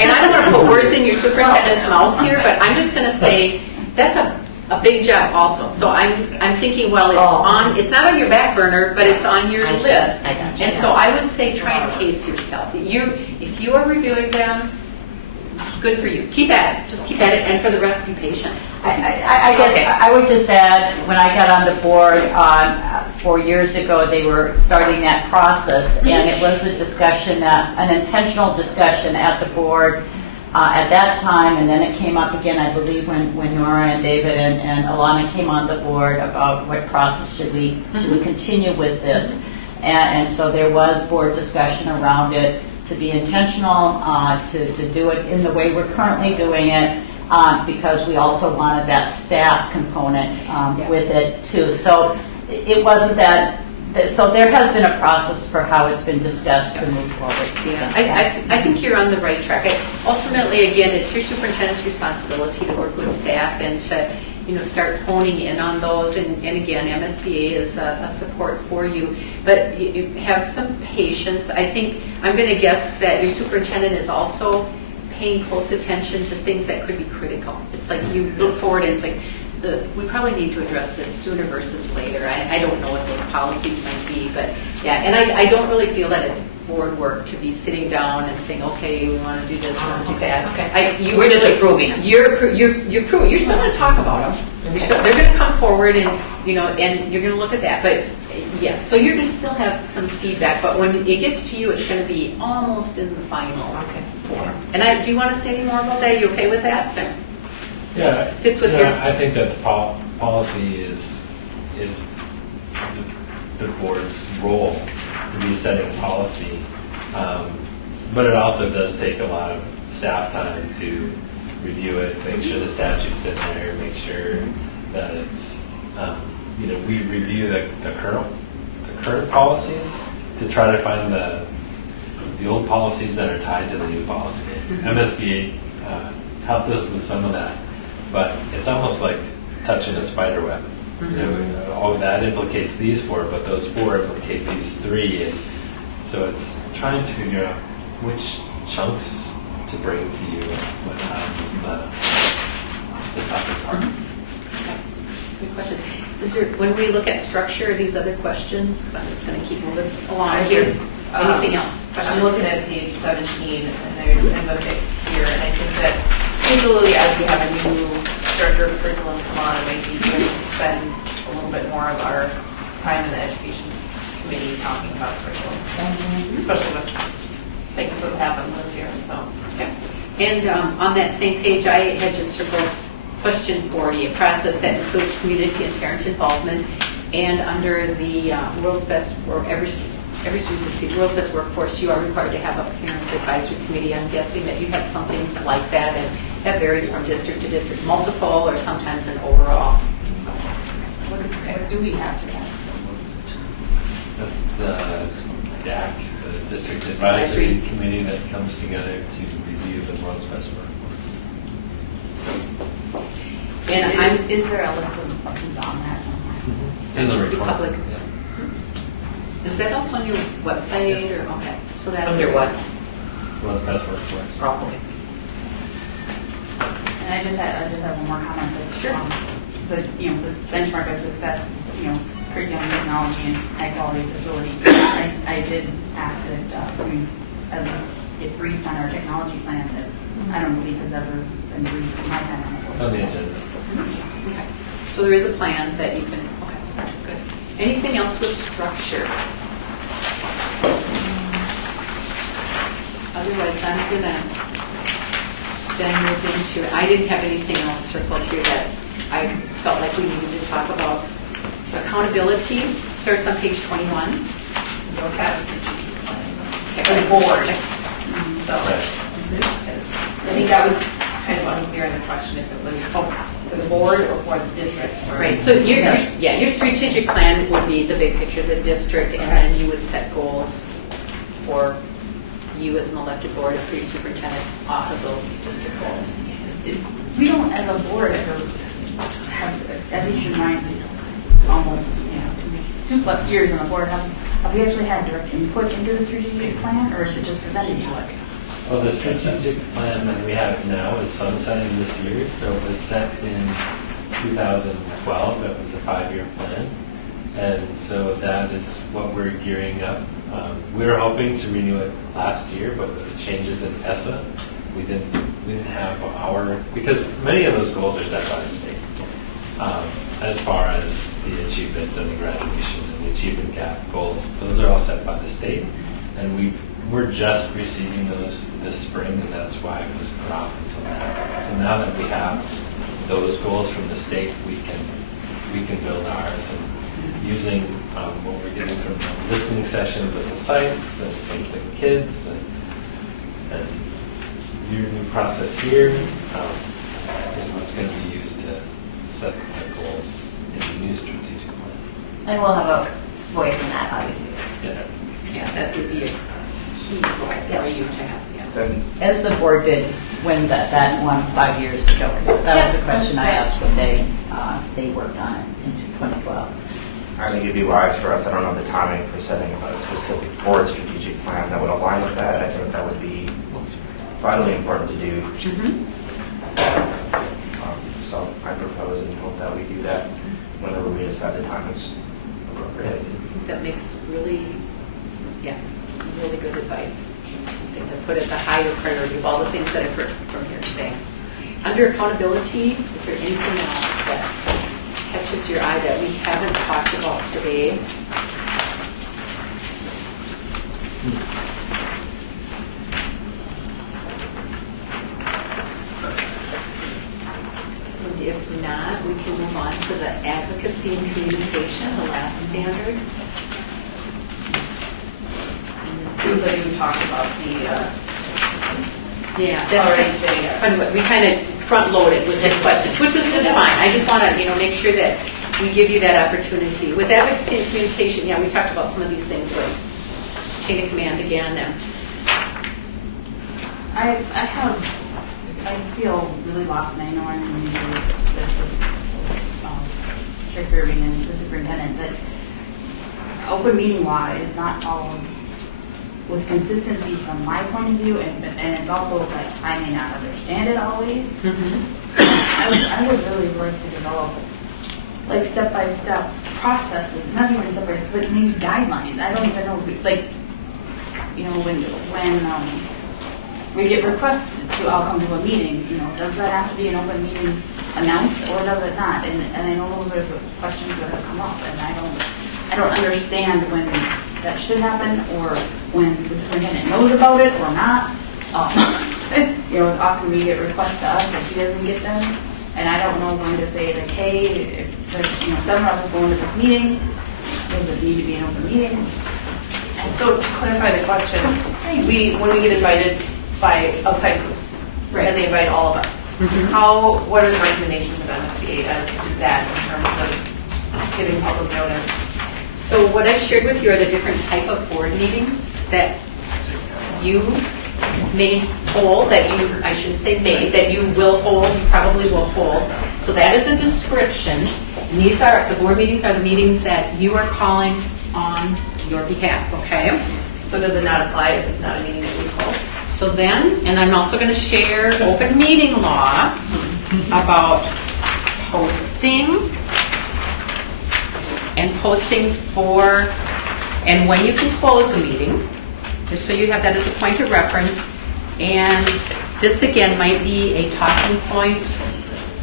And I don't want to put words in your superintendent's mouth here, but I'm just going to say that's a big job also. So I'm thinking, well, it's not on your back burner, but it's on your I see. list. I got you. And so I would say try and pace yourself. If you are reviewing them, good for you. Keep at it. Just keep at it, and for the rest, be patient. I guess Okay. I would just add, when I got on the board 4 years ago, they were starting that process, and it was a discussion, an intentional discussion at the board At that time, and then it came up again, I believe, when Nora and David and Alana came on the board about what process should we continue with this. And so there was board discussion around it to be intentional, to do it in the way we're currently doing it, because we also wanted that staff component with it too. So it wasn't that. So there has been a process for how it's been discussed to move forward. Yeah, I think you're on the right track. Ultimately, again, it's your superintendent's responsibility to work with staff and to start honing in on those. And again, MSBA is a support for you. But you have some patience. I think I'm going to guess that your superintendent is also paying close attention to things that could be critical. It's like you look forward and it's like, we probably need to address this sooner versus later. I don't know what those policies might be, but yeah, and I don't really feel that it's board work to be sitting down and saying, okay, we want to do this, we want to do that. Okay. We're just approving them. You're approving. You're still going to talk about them. Okay. They're going to come forward and and you're going to look at that. But yeah, so you're going to still have some feedback. But when it gets to you, it's going to be almost in the final form. And do you want to say any more about that? Are you okay with that? Yeah, fits with your. I think that the policy is the board's role to be setting policy, but it also does take a lot of staff time to review it, make sure the statute's in there, make sure that it's we review the current policies to try to find the old policies that are tied to the new policy. MSBA helped us with some of that. But it's almost like touching a spider web. That implicates these four, but those four implicate these three. And so it's trying to figure out which chunks to bring to you what is the tougher part. Okay. Good questions. When we look at structure, are these other questions? Because I'm just going to keep moving along here. Anything else? Questions? I'm looking at page 17, and there's MFX here, and I think that particularly as we have a new director of curriculum come on, it might be good to spend a little bit more of our time in the education committee talking about curriculum, especially with things that happened this year. So, okay. And on that same page, I had just circled question 40, a process that includes community and parent involvement. And under the World's Best, or every student succeeds, World's Best Workforce, you are required to have a parent advisory committee. I'm guessing that you have something like that, and that varies from district to district, multiple or sometimes an overall. What do we have for that? That's the DAC, the District Advisory Committee that comes together to review the World's Best Workforce. And is there a list of who's on that somewhere? It's in the report. Public. Is that also on your website or okay? So that's Under what? World's Best Workforce. Probably. And I just have one more comment that Sure. this benchmark of success is curriculum, technology, and high quality facilities. I did ask that we at least get briefed on our technology plan that I don't believe has ever been briefed in my time on the board. It's on the agenda. Okay. So there is a plan that you can. Okay. Good. Anything else with structure? Otherwise, I'm gonna then move into it. I didn't have anything else circled here that I felt like we needed to talk about. Accountability starts on page 21. you'll have Okay. the board. So Right. I think that was kind of unclear in the question if it was for the board or for the district. Right. So your strategic plan would be the big picture, the district, and then you would set goals for you as an elected board and for your superintendent off of those district goals. We don't, as a board, ever have, at least in my almost 2+ years on the board, have we actually had direct input into the strategic plan, or is it just presented to us? Well, the strategic plan that we have now is sunsetting this year, so it was set in 2012. It was a 5-year plan, and so that is what we're gearing up. We were hoping to renew it last year, but with the changes in ESSA, we didn't have because many of those goals are set by the state. As far as the achievement and the graduation and the achievement gap goals, those are all set by the state, and we've we're just receiving those this spring, and that's why it was put off until now. So now that we have those goals from the state, we can build ours, and using what we're getting from the listening sessions at the sites and from the kids and your new process here is what's going to be used to set the goals in the new strategic plan. And we'll have a voice in that, obviously. Yeah, that would be a key goal for you to have. Yeah. Then As the board did when that one 5 years ago. So that was a question I asked when they worked on it in 2012. I think it'd be wise for us, I don't know the timing for setting a specific board strategic plan that would align with that. I think that would be vitally important to do. So I propose and hope that we do that whenever we decide the time is appropriate. I think that makes really good advice. Something to put as a higher priority of all the things that I've heard from here today. Under accountability, is there anything else that catches your eye that we haven't talked about today? And if not, we can move on to the advocacy and communication, the last standard. Seems like we talked about the, Yeah, that's already today. kind of what we kind of front-loaded with the questions, which was just fine. I just want to, make sure that we give you that opportunity. With advocacy and communication, we talked about some of these things with chain of command again. And I feel really lost, and I know I'm going to do this with Chair Kirby and the superintendent, that open meeting law is not followed with consistency from my point of view, and it's also like I may not understand it always. I would really like to develop like step-by-step processes, not even step-by-step, but maybe guidelines. I don't even know, like, when we get requests to all come to a meeting, does that have to be an open meeting announced, or does it not? And I know those are the questions that have come up, and I don't understand when that should happen, or when the superintendent knows about it or not. Often we get requests to us if he doesn't get them, and I don't know when to say, like, hey, if there's 7 of us going to this meeting, does it need to be an open meeting? And so to clarify the question, when we get invited by outside groups, Right. and they invite all of us, what are the recommendations of MSBA as to that in terms of giving public notice? so what I've shared with you are the different type of board meetings that you may hold, I shouldn't say may, that you will hold, you probably will hold. So that is a description. And the board meetings are the meetings that you are calling on your behalf, okay? So does it not apply if it's not a meeting that we call? So then, and I'm also going to share open meeting law about posting for, and when you can close a meeting, just so you have that as a point of reference. And this again might be a talking point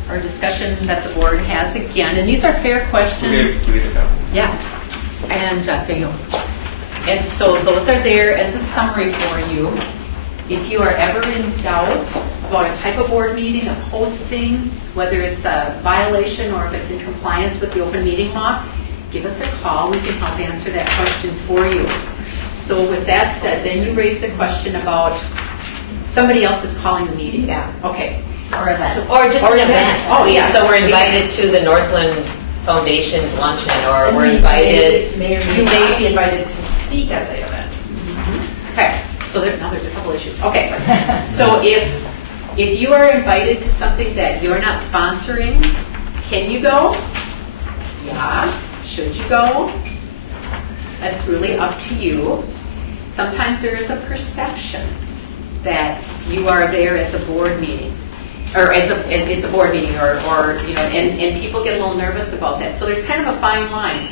or discussion that the board has again. And these are fair questions. Yeah. And there you go. And so those are there as a summary for you. If you are ever in doubt about a type of board meeting, a posting, whether it's a violation or if it's in compliance with the open meeting law, give us a call. We can help answer that question for you. So with that said, then you raised the question about somebody else is calling the meeting. Yeah. Okay. Or event. Or just an event. Oh, yeah. So we're invited to the Northland Foundation's luncheon, or we're invited. You may be invited to speak at the event. Okay. So now there's a couple issues. Okay. So if you are invited to something that you're not sponsoring, can you go? Yeah. Should you go? That's really up to you. Sometimes there is a perception that you are there as a board meeting, or it's a board meeting, or and people get a little nervous about that. So there's kind of a fine line.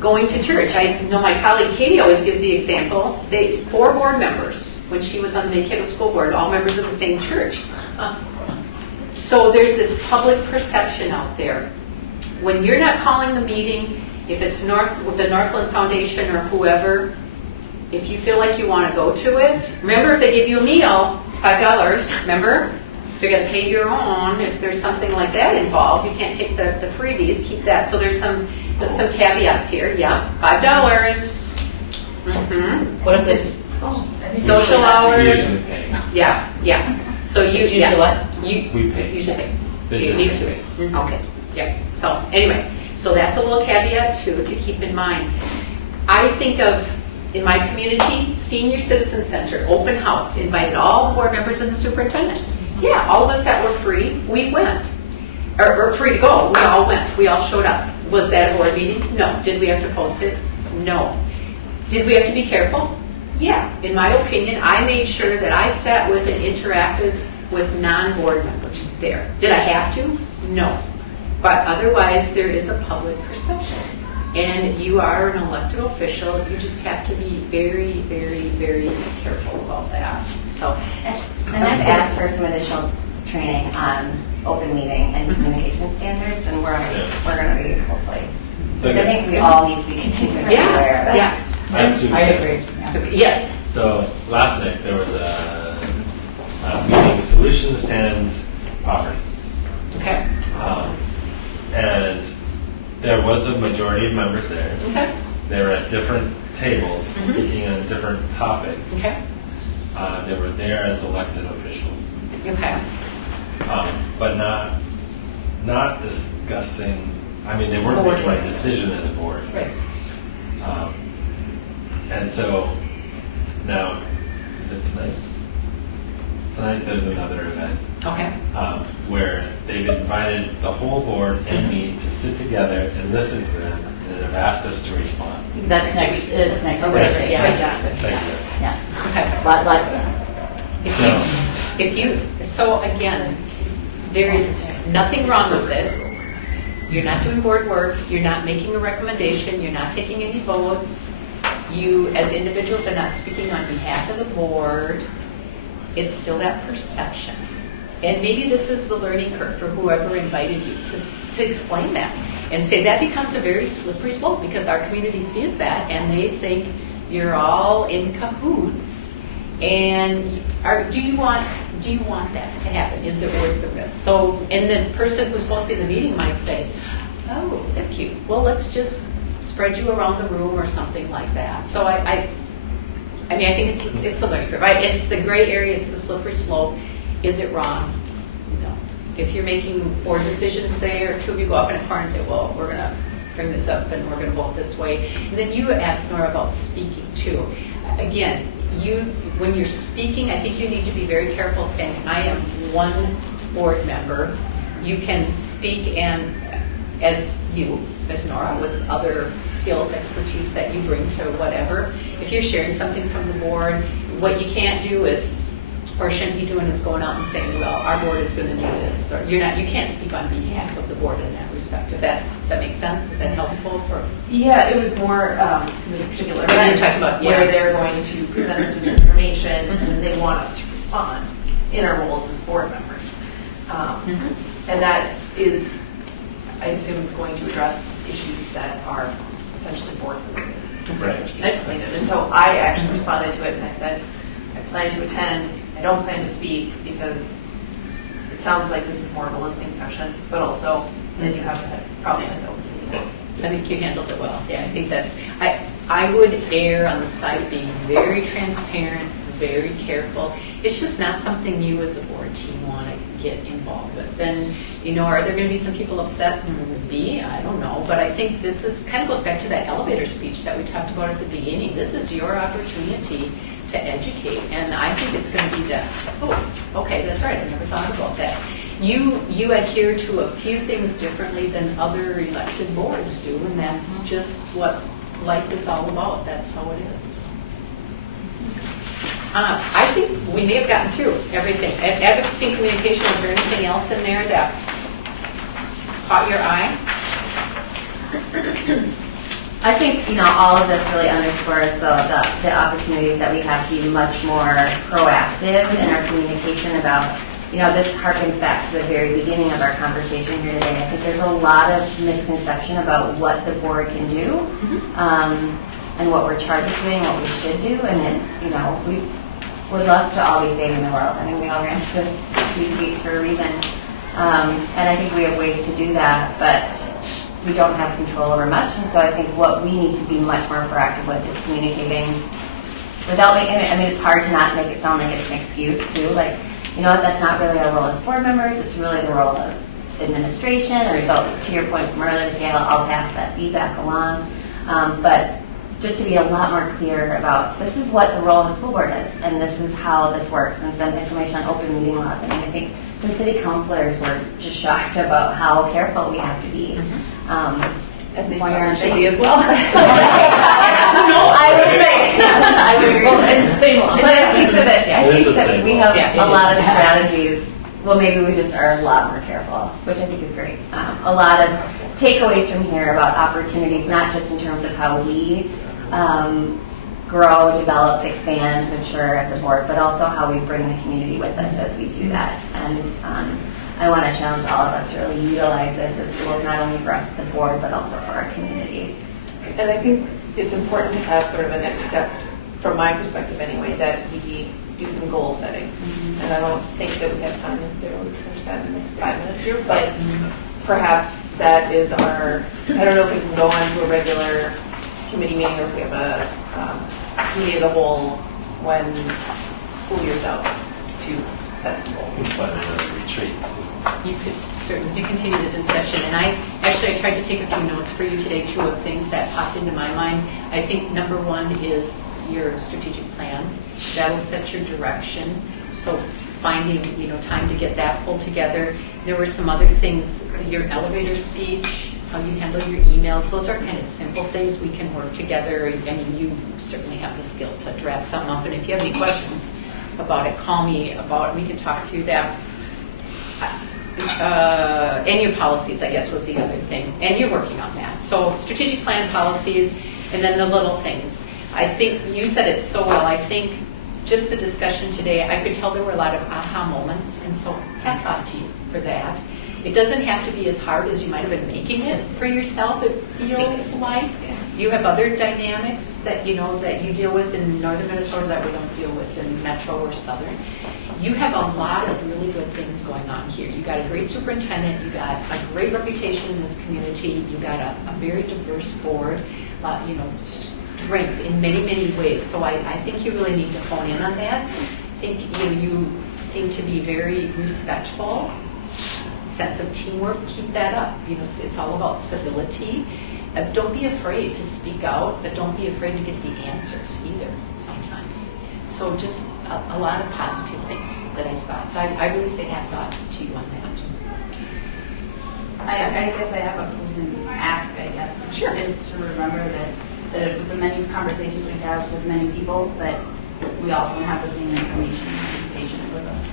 Going to church, I know my colleague Katie always gives the example. 4 board members when she was on the Mankato School Board, all members of the same church. So there's this public perception out there. When you're not calling the meeting, if it's the Northland Foundation or whoever if you feel like you want to go to it, remember if they give you a meal, $5, remember? So you got to pay your own. If there's something like that involved, you can't take the freebies, keep that. So there's some caveats here. Yeah, $5. What if it's Social hours. Usually pay. Yeah. So you It's usually what? We pay. usually pay. They You just need pay to. base. Okay. Yeah. So anyway, so that's a little caveat too to keep in mind. I think of in my community, Senior Citizen Center, open house, invited all the board members and the superintendent. Yeah, all of us that were free, we went. Or free to go, we all went. We all showed up. Was that a board meeting? No. Did we have to post it? No. Did we have to be careful? Yeah. In my opinion, I made sure that I sat with and interacted with non-board members there. Did I have to? No. But otherwise, there is a public perception. And you are an elected official. You just have to be very, very, very careful about that. So, And I've asked for some additional training on open meeting and communication standards, and we're going to be hopefully. So I think we all need to be continuing to be aware of it. yeah. I have two I examples. agree. Yes. So last night there was a meeting, solutions and poverty. Okay. And there was a majority of members there. Okay. They were at different tables speaking on different topics. Okay. They were there as elected officials, Okay. but not discussing. I mean, they weren't making a decision as a board. Right. And so now, is it tonight? Tonight there's another event Okay. where they've invited the whole board and me to sit together and listen to them, and have asked us to respond. That's next, it's next Oh, week. right, yeah, exactly. Thank you. Yeah. Okay. So again, there is nothing wrong with it. You're not doing board work, you're not making a recommendation, you're not taking any votes. You, as individuals, are not speaking on behalf of the board. It's still that perception. And maybe this is the learning curve for whoever invited you to explain that and say that becomes a very slippery slope because our community sees that and they think you're all in cahoots. And do you want that to happen? Is it worth the risk? So, and the person who's hosting the meeting might say, "Oh, they're cute. Well, let's just spread you around the room or something like that." So I mean, I think it's the learning curve, right? It's the gray area. It's the slippery slope. Is it wrong? No. If you're making board decisions there, two of you go off in a corner and say, "Well, we're going to bring this up and we're going to vote this way." And then you asked Nora about speaking too. Again, when you're speaking, I think you need to be very careful saying, "I am one board member." You can speak and as Nora, with other skills, expertise that you bring to whatever. If you're sharing something from the board, what you can't do is, or shouldn't be doing, is going out and saying, "Well, our board is going to do this," or you can't speak on behalf of the board in that respect. Does that make sense? Is that helpful? Yeah, it was more this particular Yeah, you're event talking about, where they're going to present us with information and they want us to respond in our roles as board members. And that is, I assume, it's going to address issues that are essentially board related. Right. And so I actually responded to it and I said, "I plan to attend. I don't plan to speak because it sounds like this is more of a listening session, but also then you have to probably have to open the meeting." I think you handled it well. Yeah, I think I would err on the side of being very transparent, very careful. It's just not something you as a board team want to get involved with. Then, are there going to be some people upset? Maybe, I don't know. But I think this is kind of goes back to that elevator speech that we talked about at the beginning. This is your opportunity to educate. And I think it's going to be that, "Oh, okay, that's right. I never thought about that." You adhere to a few things differently than other elected boards do, and that's just what life is all about. That's how it is. I think we may have gotten through everything. Advocacy and communication, is there anything else in there that caught your eye? I think, all of this really underscores the opportunities that we have to be much more proactive in our communication about, this harkens back to the very beginning of our conversation here today. I think there's a lot of misconception about what the board can do. and what we're charged with doing, what we should do, and then, you know, we would love to all be saving the world. I mean, we all ran to these seats for a reason. And I think we have ways to do that, but we don't have control over much. And so I think what we need to be much more proactive with is communicating without making it, I mean, it's hard to not make it sound like it's an excuse too. Like, you know what, that's not really our role as board members, it's really the role of administration. And so to your point from earlier, Michaela, I'll pass that feedback along. But just to be a lot more clear about this is what the role of the school board is, and this is how this works, and some information on open meeting laws. I mean, I think some city councilors were just shocked about how careful we have to be. And why aren't should they? be as well. No, I would agree. I would agree. Well, it's the same one. But I think It is the that same we one. have Yeah, a lot of strategies. Well, maybe we just are a lot more careful, which I think is great. A lot of takeaways from here about opportunities, not just in terms of how we grow, develop, expand, mature as a board, but also how we bring the community with us as we do that. And I want to challenge all of us to really utilize this as tools, not only for us as a board, but also for our community. And I think it's important to have sort of a next step, from my perspective anyway, that we do some goal setting. And I don't think that we have time necessarily to finish that in the next 5 minutes here, but perhaps that is our, I don't know if we can go on to a regular committee meeting or if we have a committee of the whole when school year's out to set some goals. But in a retreat. You could certainly continue the discussion. And I tried to take a few notes for you today, too, of things that popped into my mind. I think number one is your strategic plan. That'll set your direction. So finding, time to get that pulled together. There were some other things, your elevator speech, how you handle your emails. Those are kind of simple things we can work together. I mean, you certainly have the skill to draft something up. And if you have any questions about it, call me about it. We can talk through that. And your policies, I guess, was the other thing. And you're working on that. So strategic plan, policies, and then the little things. I think you said it so well. I think just the discussion today, I could tell there were a lot of aha moments. And so hats off to you for that. It doesn't have to be as hard as you might have been making it for yourself. It feels like you have other dynamics that you deal with in northern Minnesota that we don't deal with in metro or southern. You have a lot of really good things going on here. You got a great superintendent. You got a great reputation in this community. You got a very diverse board. Strength in many, many ways. So I think you really need to hone in on that. I think you seem to be very respectful. Sense of teamwork, keep that up. It's all about civility. Don't be afraid to speak out, but don't be afraid to get the answers either sometimes. So just a lot of positive things that I saw. So I really say hats off to you on that. I guess I have a closing ask, Sure. is to remember that with the many conversations we have with many people, that we all don't have the same information and be patient with us.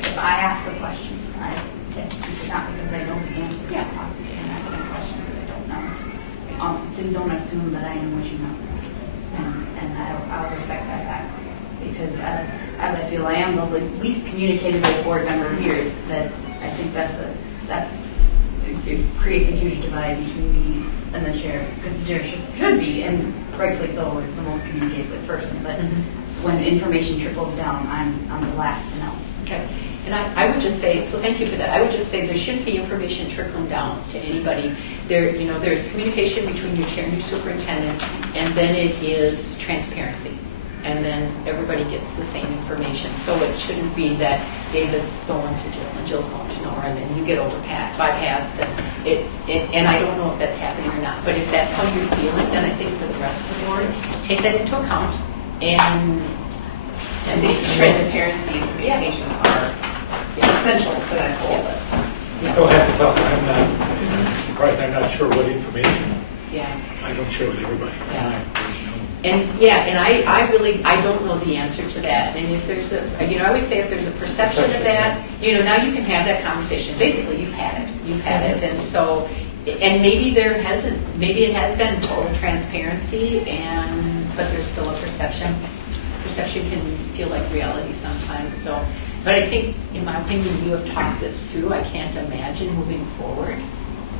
If I ask a question, I guess it's not because I know the answer. Yeah. I'm asking a question that I don't know. Please don't assume that I know what you know. And I'll respect that back. Because as I feel I am the least communicated by board member here, that I think it creates a huge divide between me and the chair. Because the chair should be, and rightfully so, is the most communicative person. But when information trickles down, I'm the last to know. Okay. And I would just say, so thank you for that. I would just say there shouldn't be information trickling down to anybody. There's communication between your chair and your superintendent, and then it is transparency. And then everybody gets the same information. So it shouldn't be that David's going to Jill and Jill's going to Nora, and then you get bypassed. And I don't know if that's happening or not. But if that's how you're feeling, then I think for the rest of the board, take that into account. And the transparency and communication are essential for that goal. I'll have to tell you, I'm surprised. I'm not sure what information I don't share with everybody. Yeah. And I don't know the answer to that. And if there's I always say if there's a perception of that, now you can have that conversation. Basically, you've had it. And so, and maybe it has been total transparency, but there's still a perception. Perception can feel like reality sometimes. So, but I think, in my opinion, you have talked this through. I can't imagine moving forward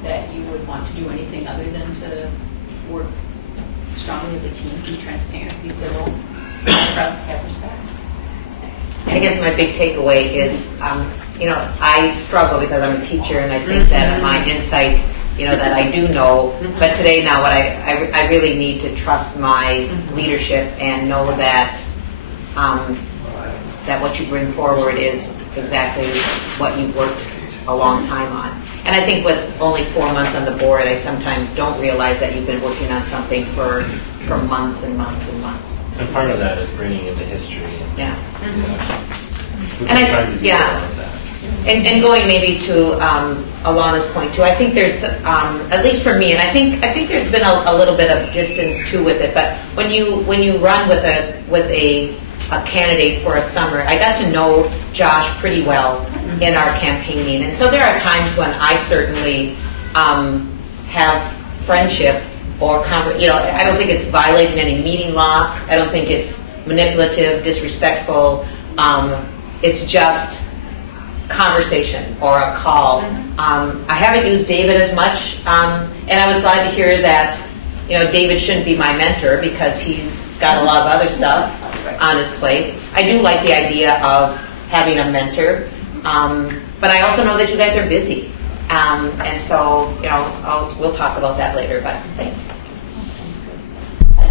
that you would want to do anything other than to work strongly as a team, be transparent, be civil, have trust, have respect. I guess my big takeaway is, I struggle because I'm a teacher, and I think that my insight, that I do know. But today, now, what I really need to trust my leadership and know that that what you bring forward is exactly what you've worked a long time on. And I think with only 4 months on the board, I sometimes don't realize that you've been working on something for months and months and months. And part of that is bringing in the history. Yeah. We've And been trying to do all of that. And going maybe to Alana's point too, I think there's, at least for me, and I think there's been a little bit of distance too with it. But when you run with a candidate for a summer, I got to know Josh pretty well in our campaigning, and so there are times when I certainly have friendship or I don't think it's violating any meeting law. I don't think it's manipulative, disrespectful. It's just conversation or a call. I haven't used David as much, and I was glad to hear that David shouldn't be my mentor because he's got a lot of other stuff on his plate. I do like the idea of having a mentor, but I also know that you guys are busy, and so we'll talk about that later. But thanks.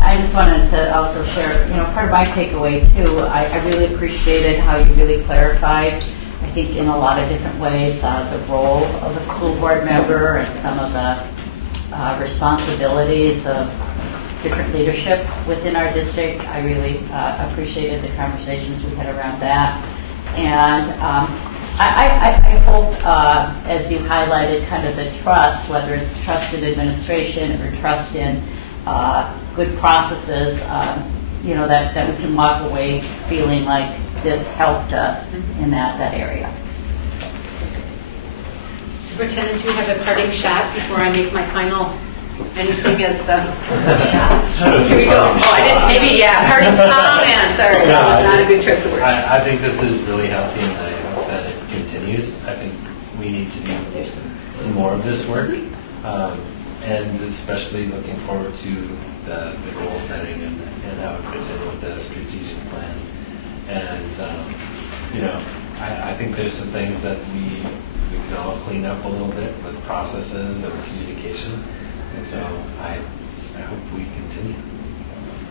I just wanted to also share, part of my takeaway too. I really appreciated how you really clarified, I think in a lot of different ways, the role of a school board member and some of the responsibilities of different leadership within our district. I really appreciated the conversations we had around that. And I hope, as you highlighted, kind of the trust, whether it's trust in administration or trust in good processes, that we can walk away feeling like this helped us in that area. Superintendent, do you have a parting shot before I make my final anything as the shot? Here we go. Oh, I didn't, maybe, parting comment. Sorry, that was not a good choice of words. I think this is really healthy, and I hope that it continues. I think we need to do some more of this work, and especially looking forward to the goal setting and how it fits in with the strategic plan. And I think there's some things that we can all clean up a little bit with processes and communication. And so I hope we continue.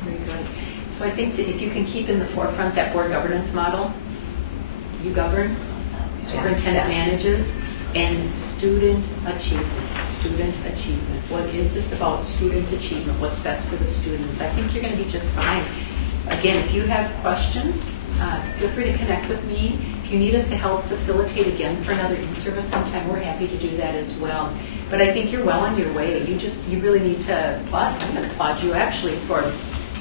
Very good. So I think if you can keep in the forefront that board governance model, you govern, superintendent manages, and student achievement. Student achievement. What is this about student achievement? What's best for the students? I think you're going to be just fine. Again, if you have questions, feel free to connect with me. If you need us to help facilitate again for another in-service sometime, we're happy to do that as well. But I think you're well on your way. You really need to applaud. I'm going to applaud you actually for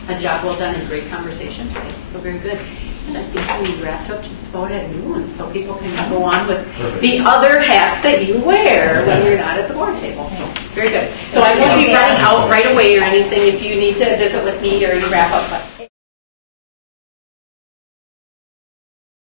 a job well done and great conversation today. So very good. And I think we wrapped up just about at noon, so people can go on with the other hats that you wear when you're not at the board table. So very good. So I won't be running out right away or anything if you need to visit with me or you wrap up. But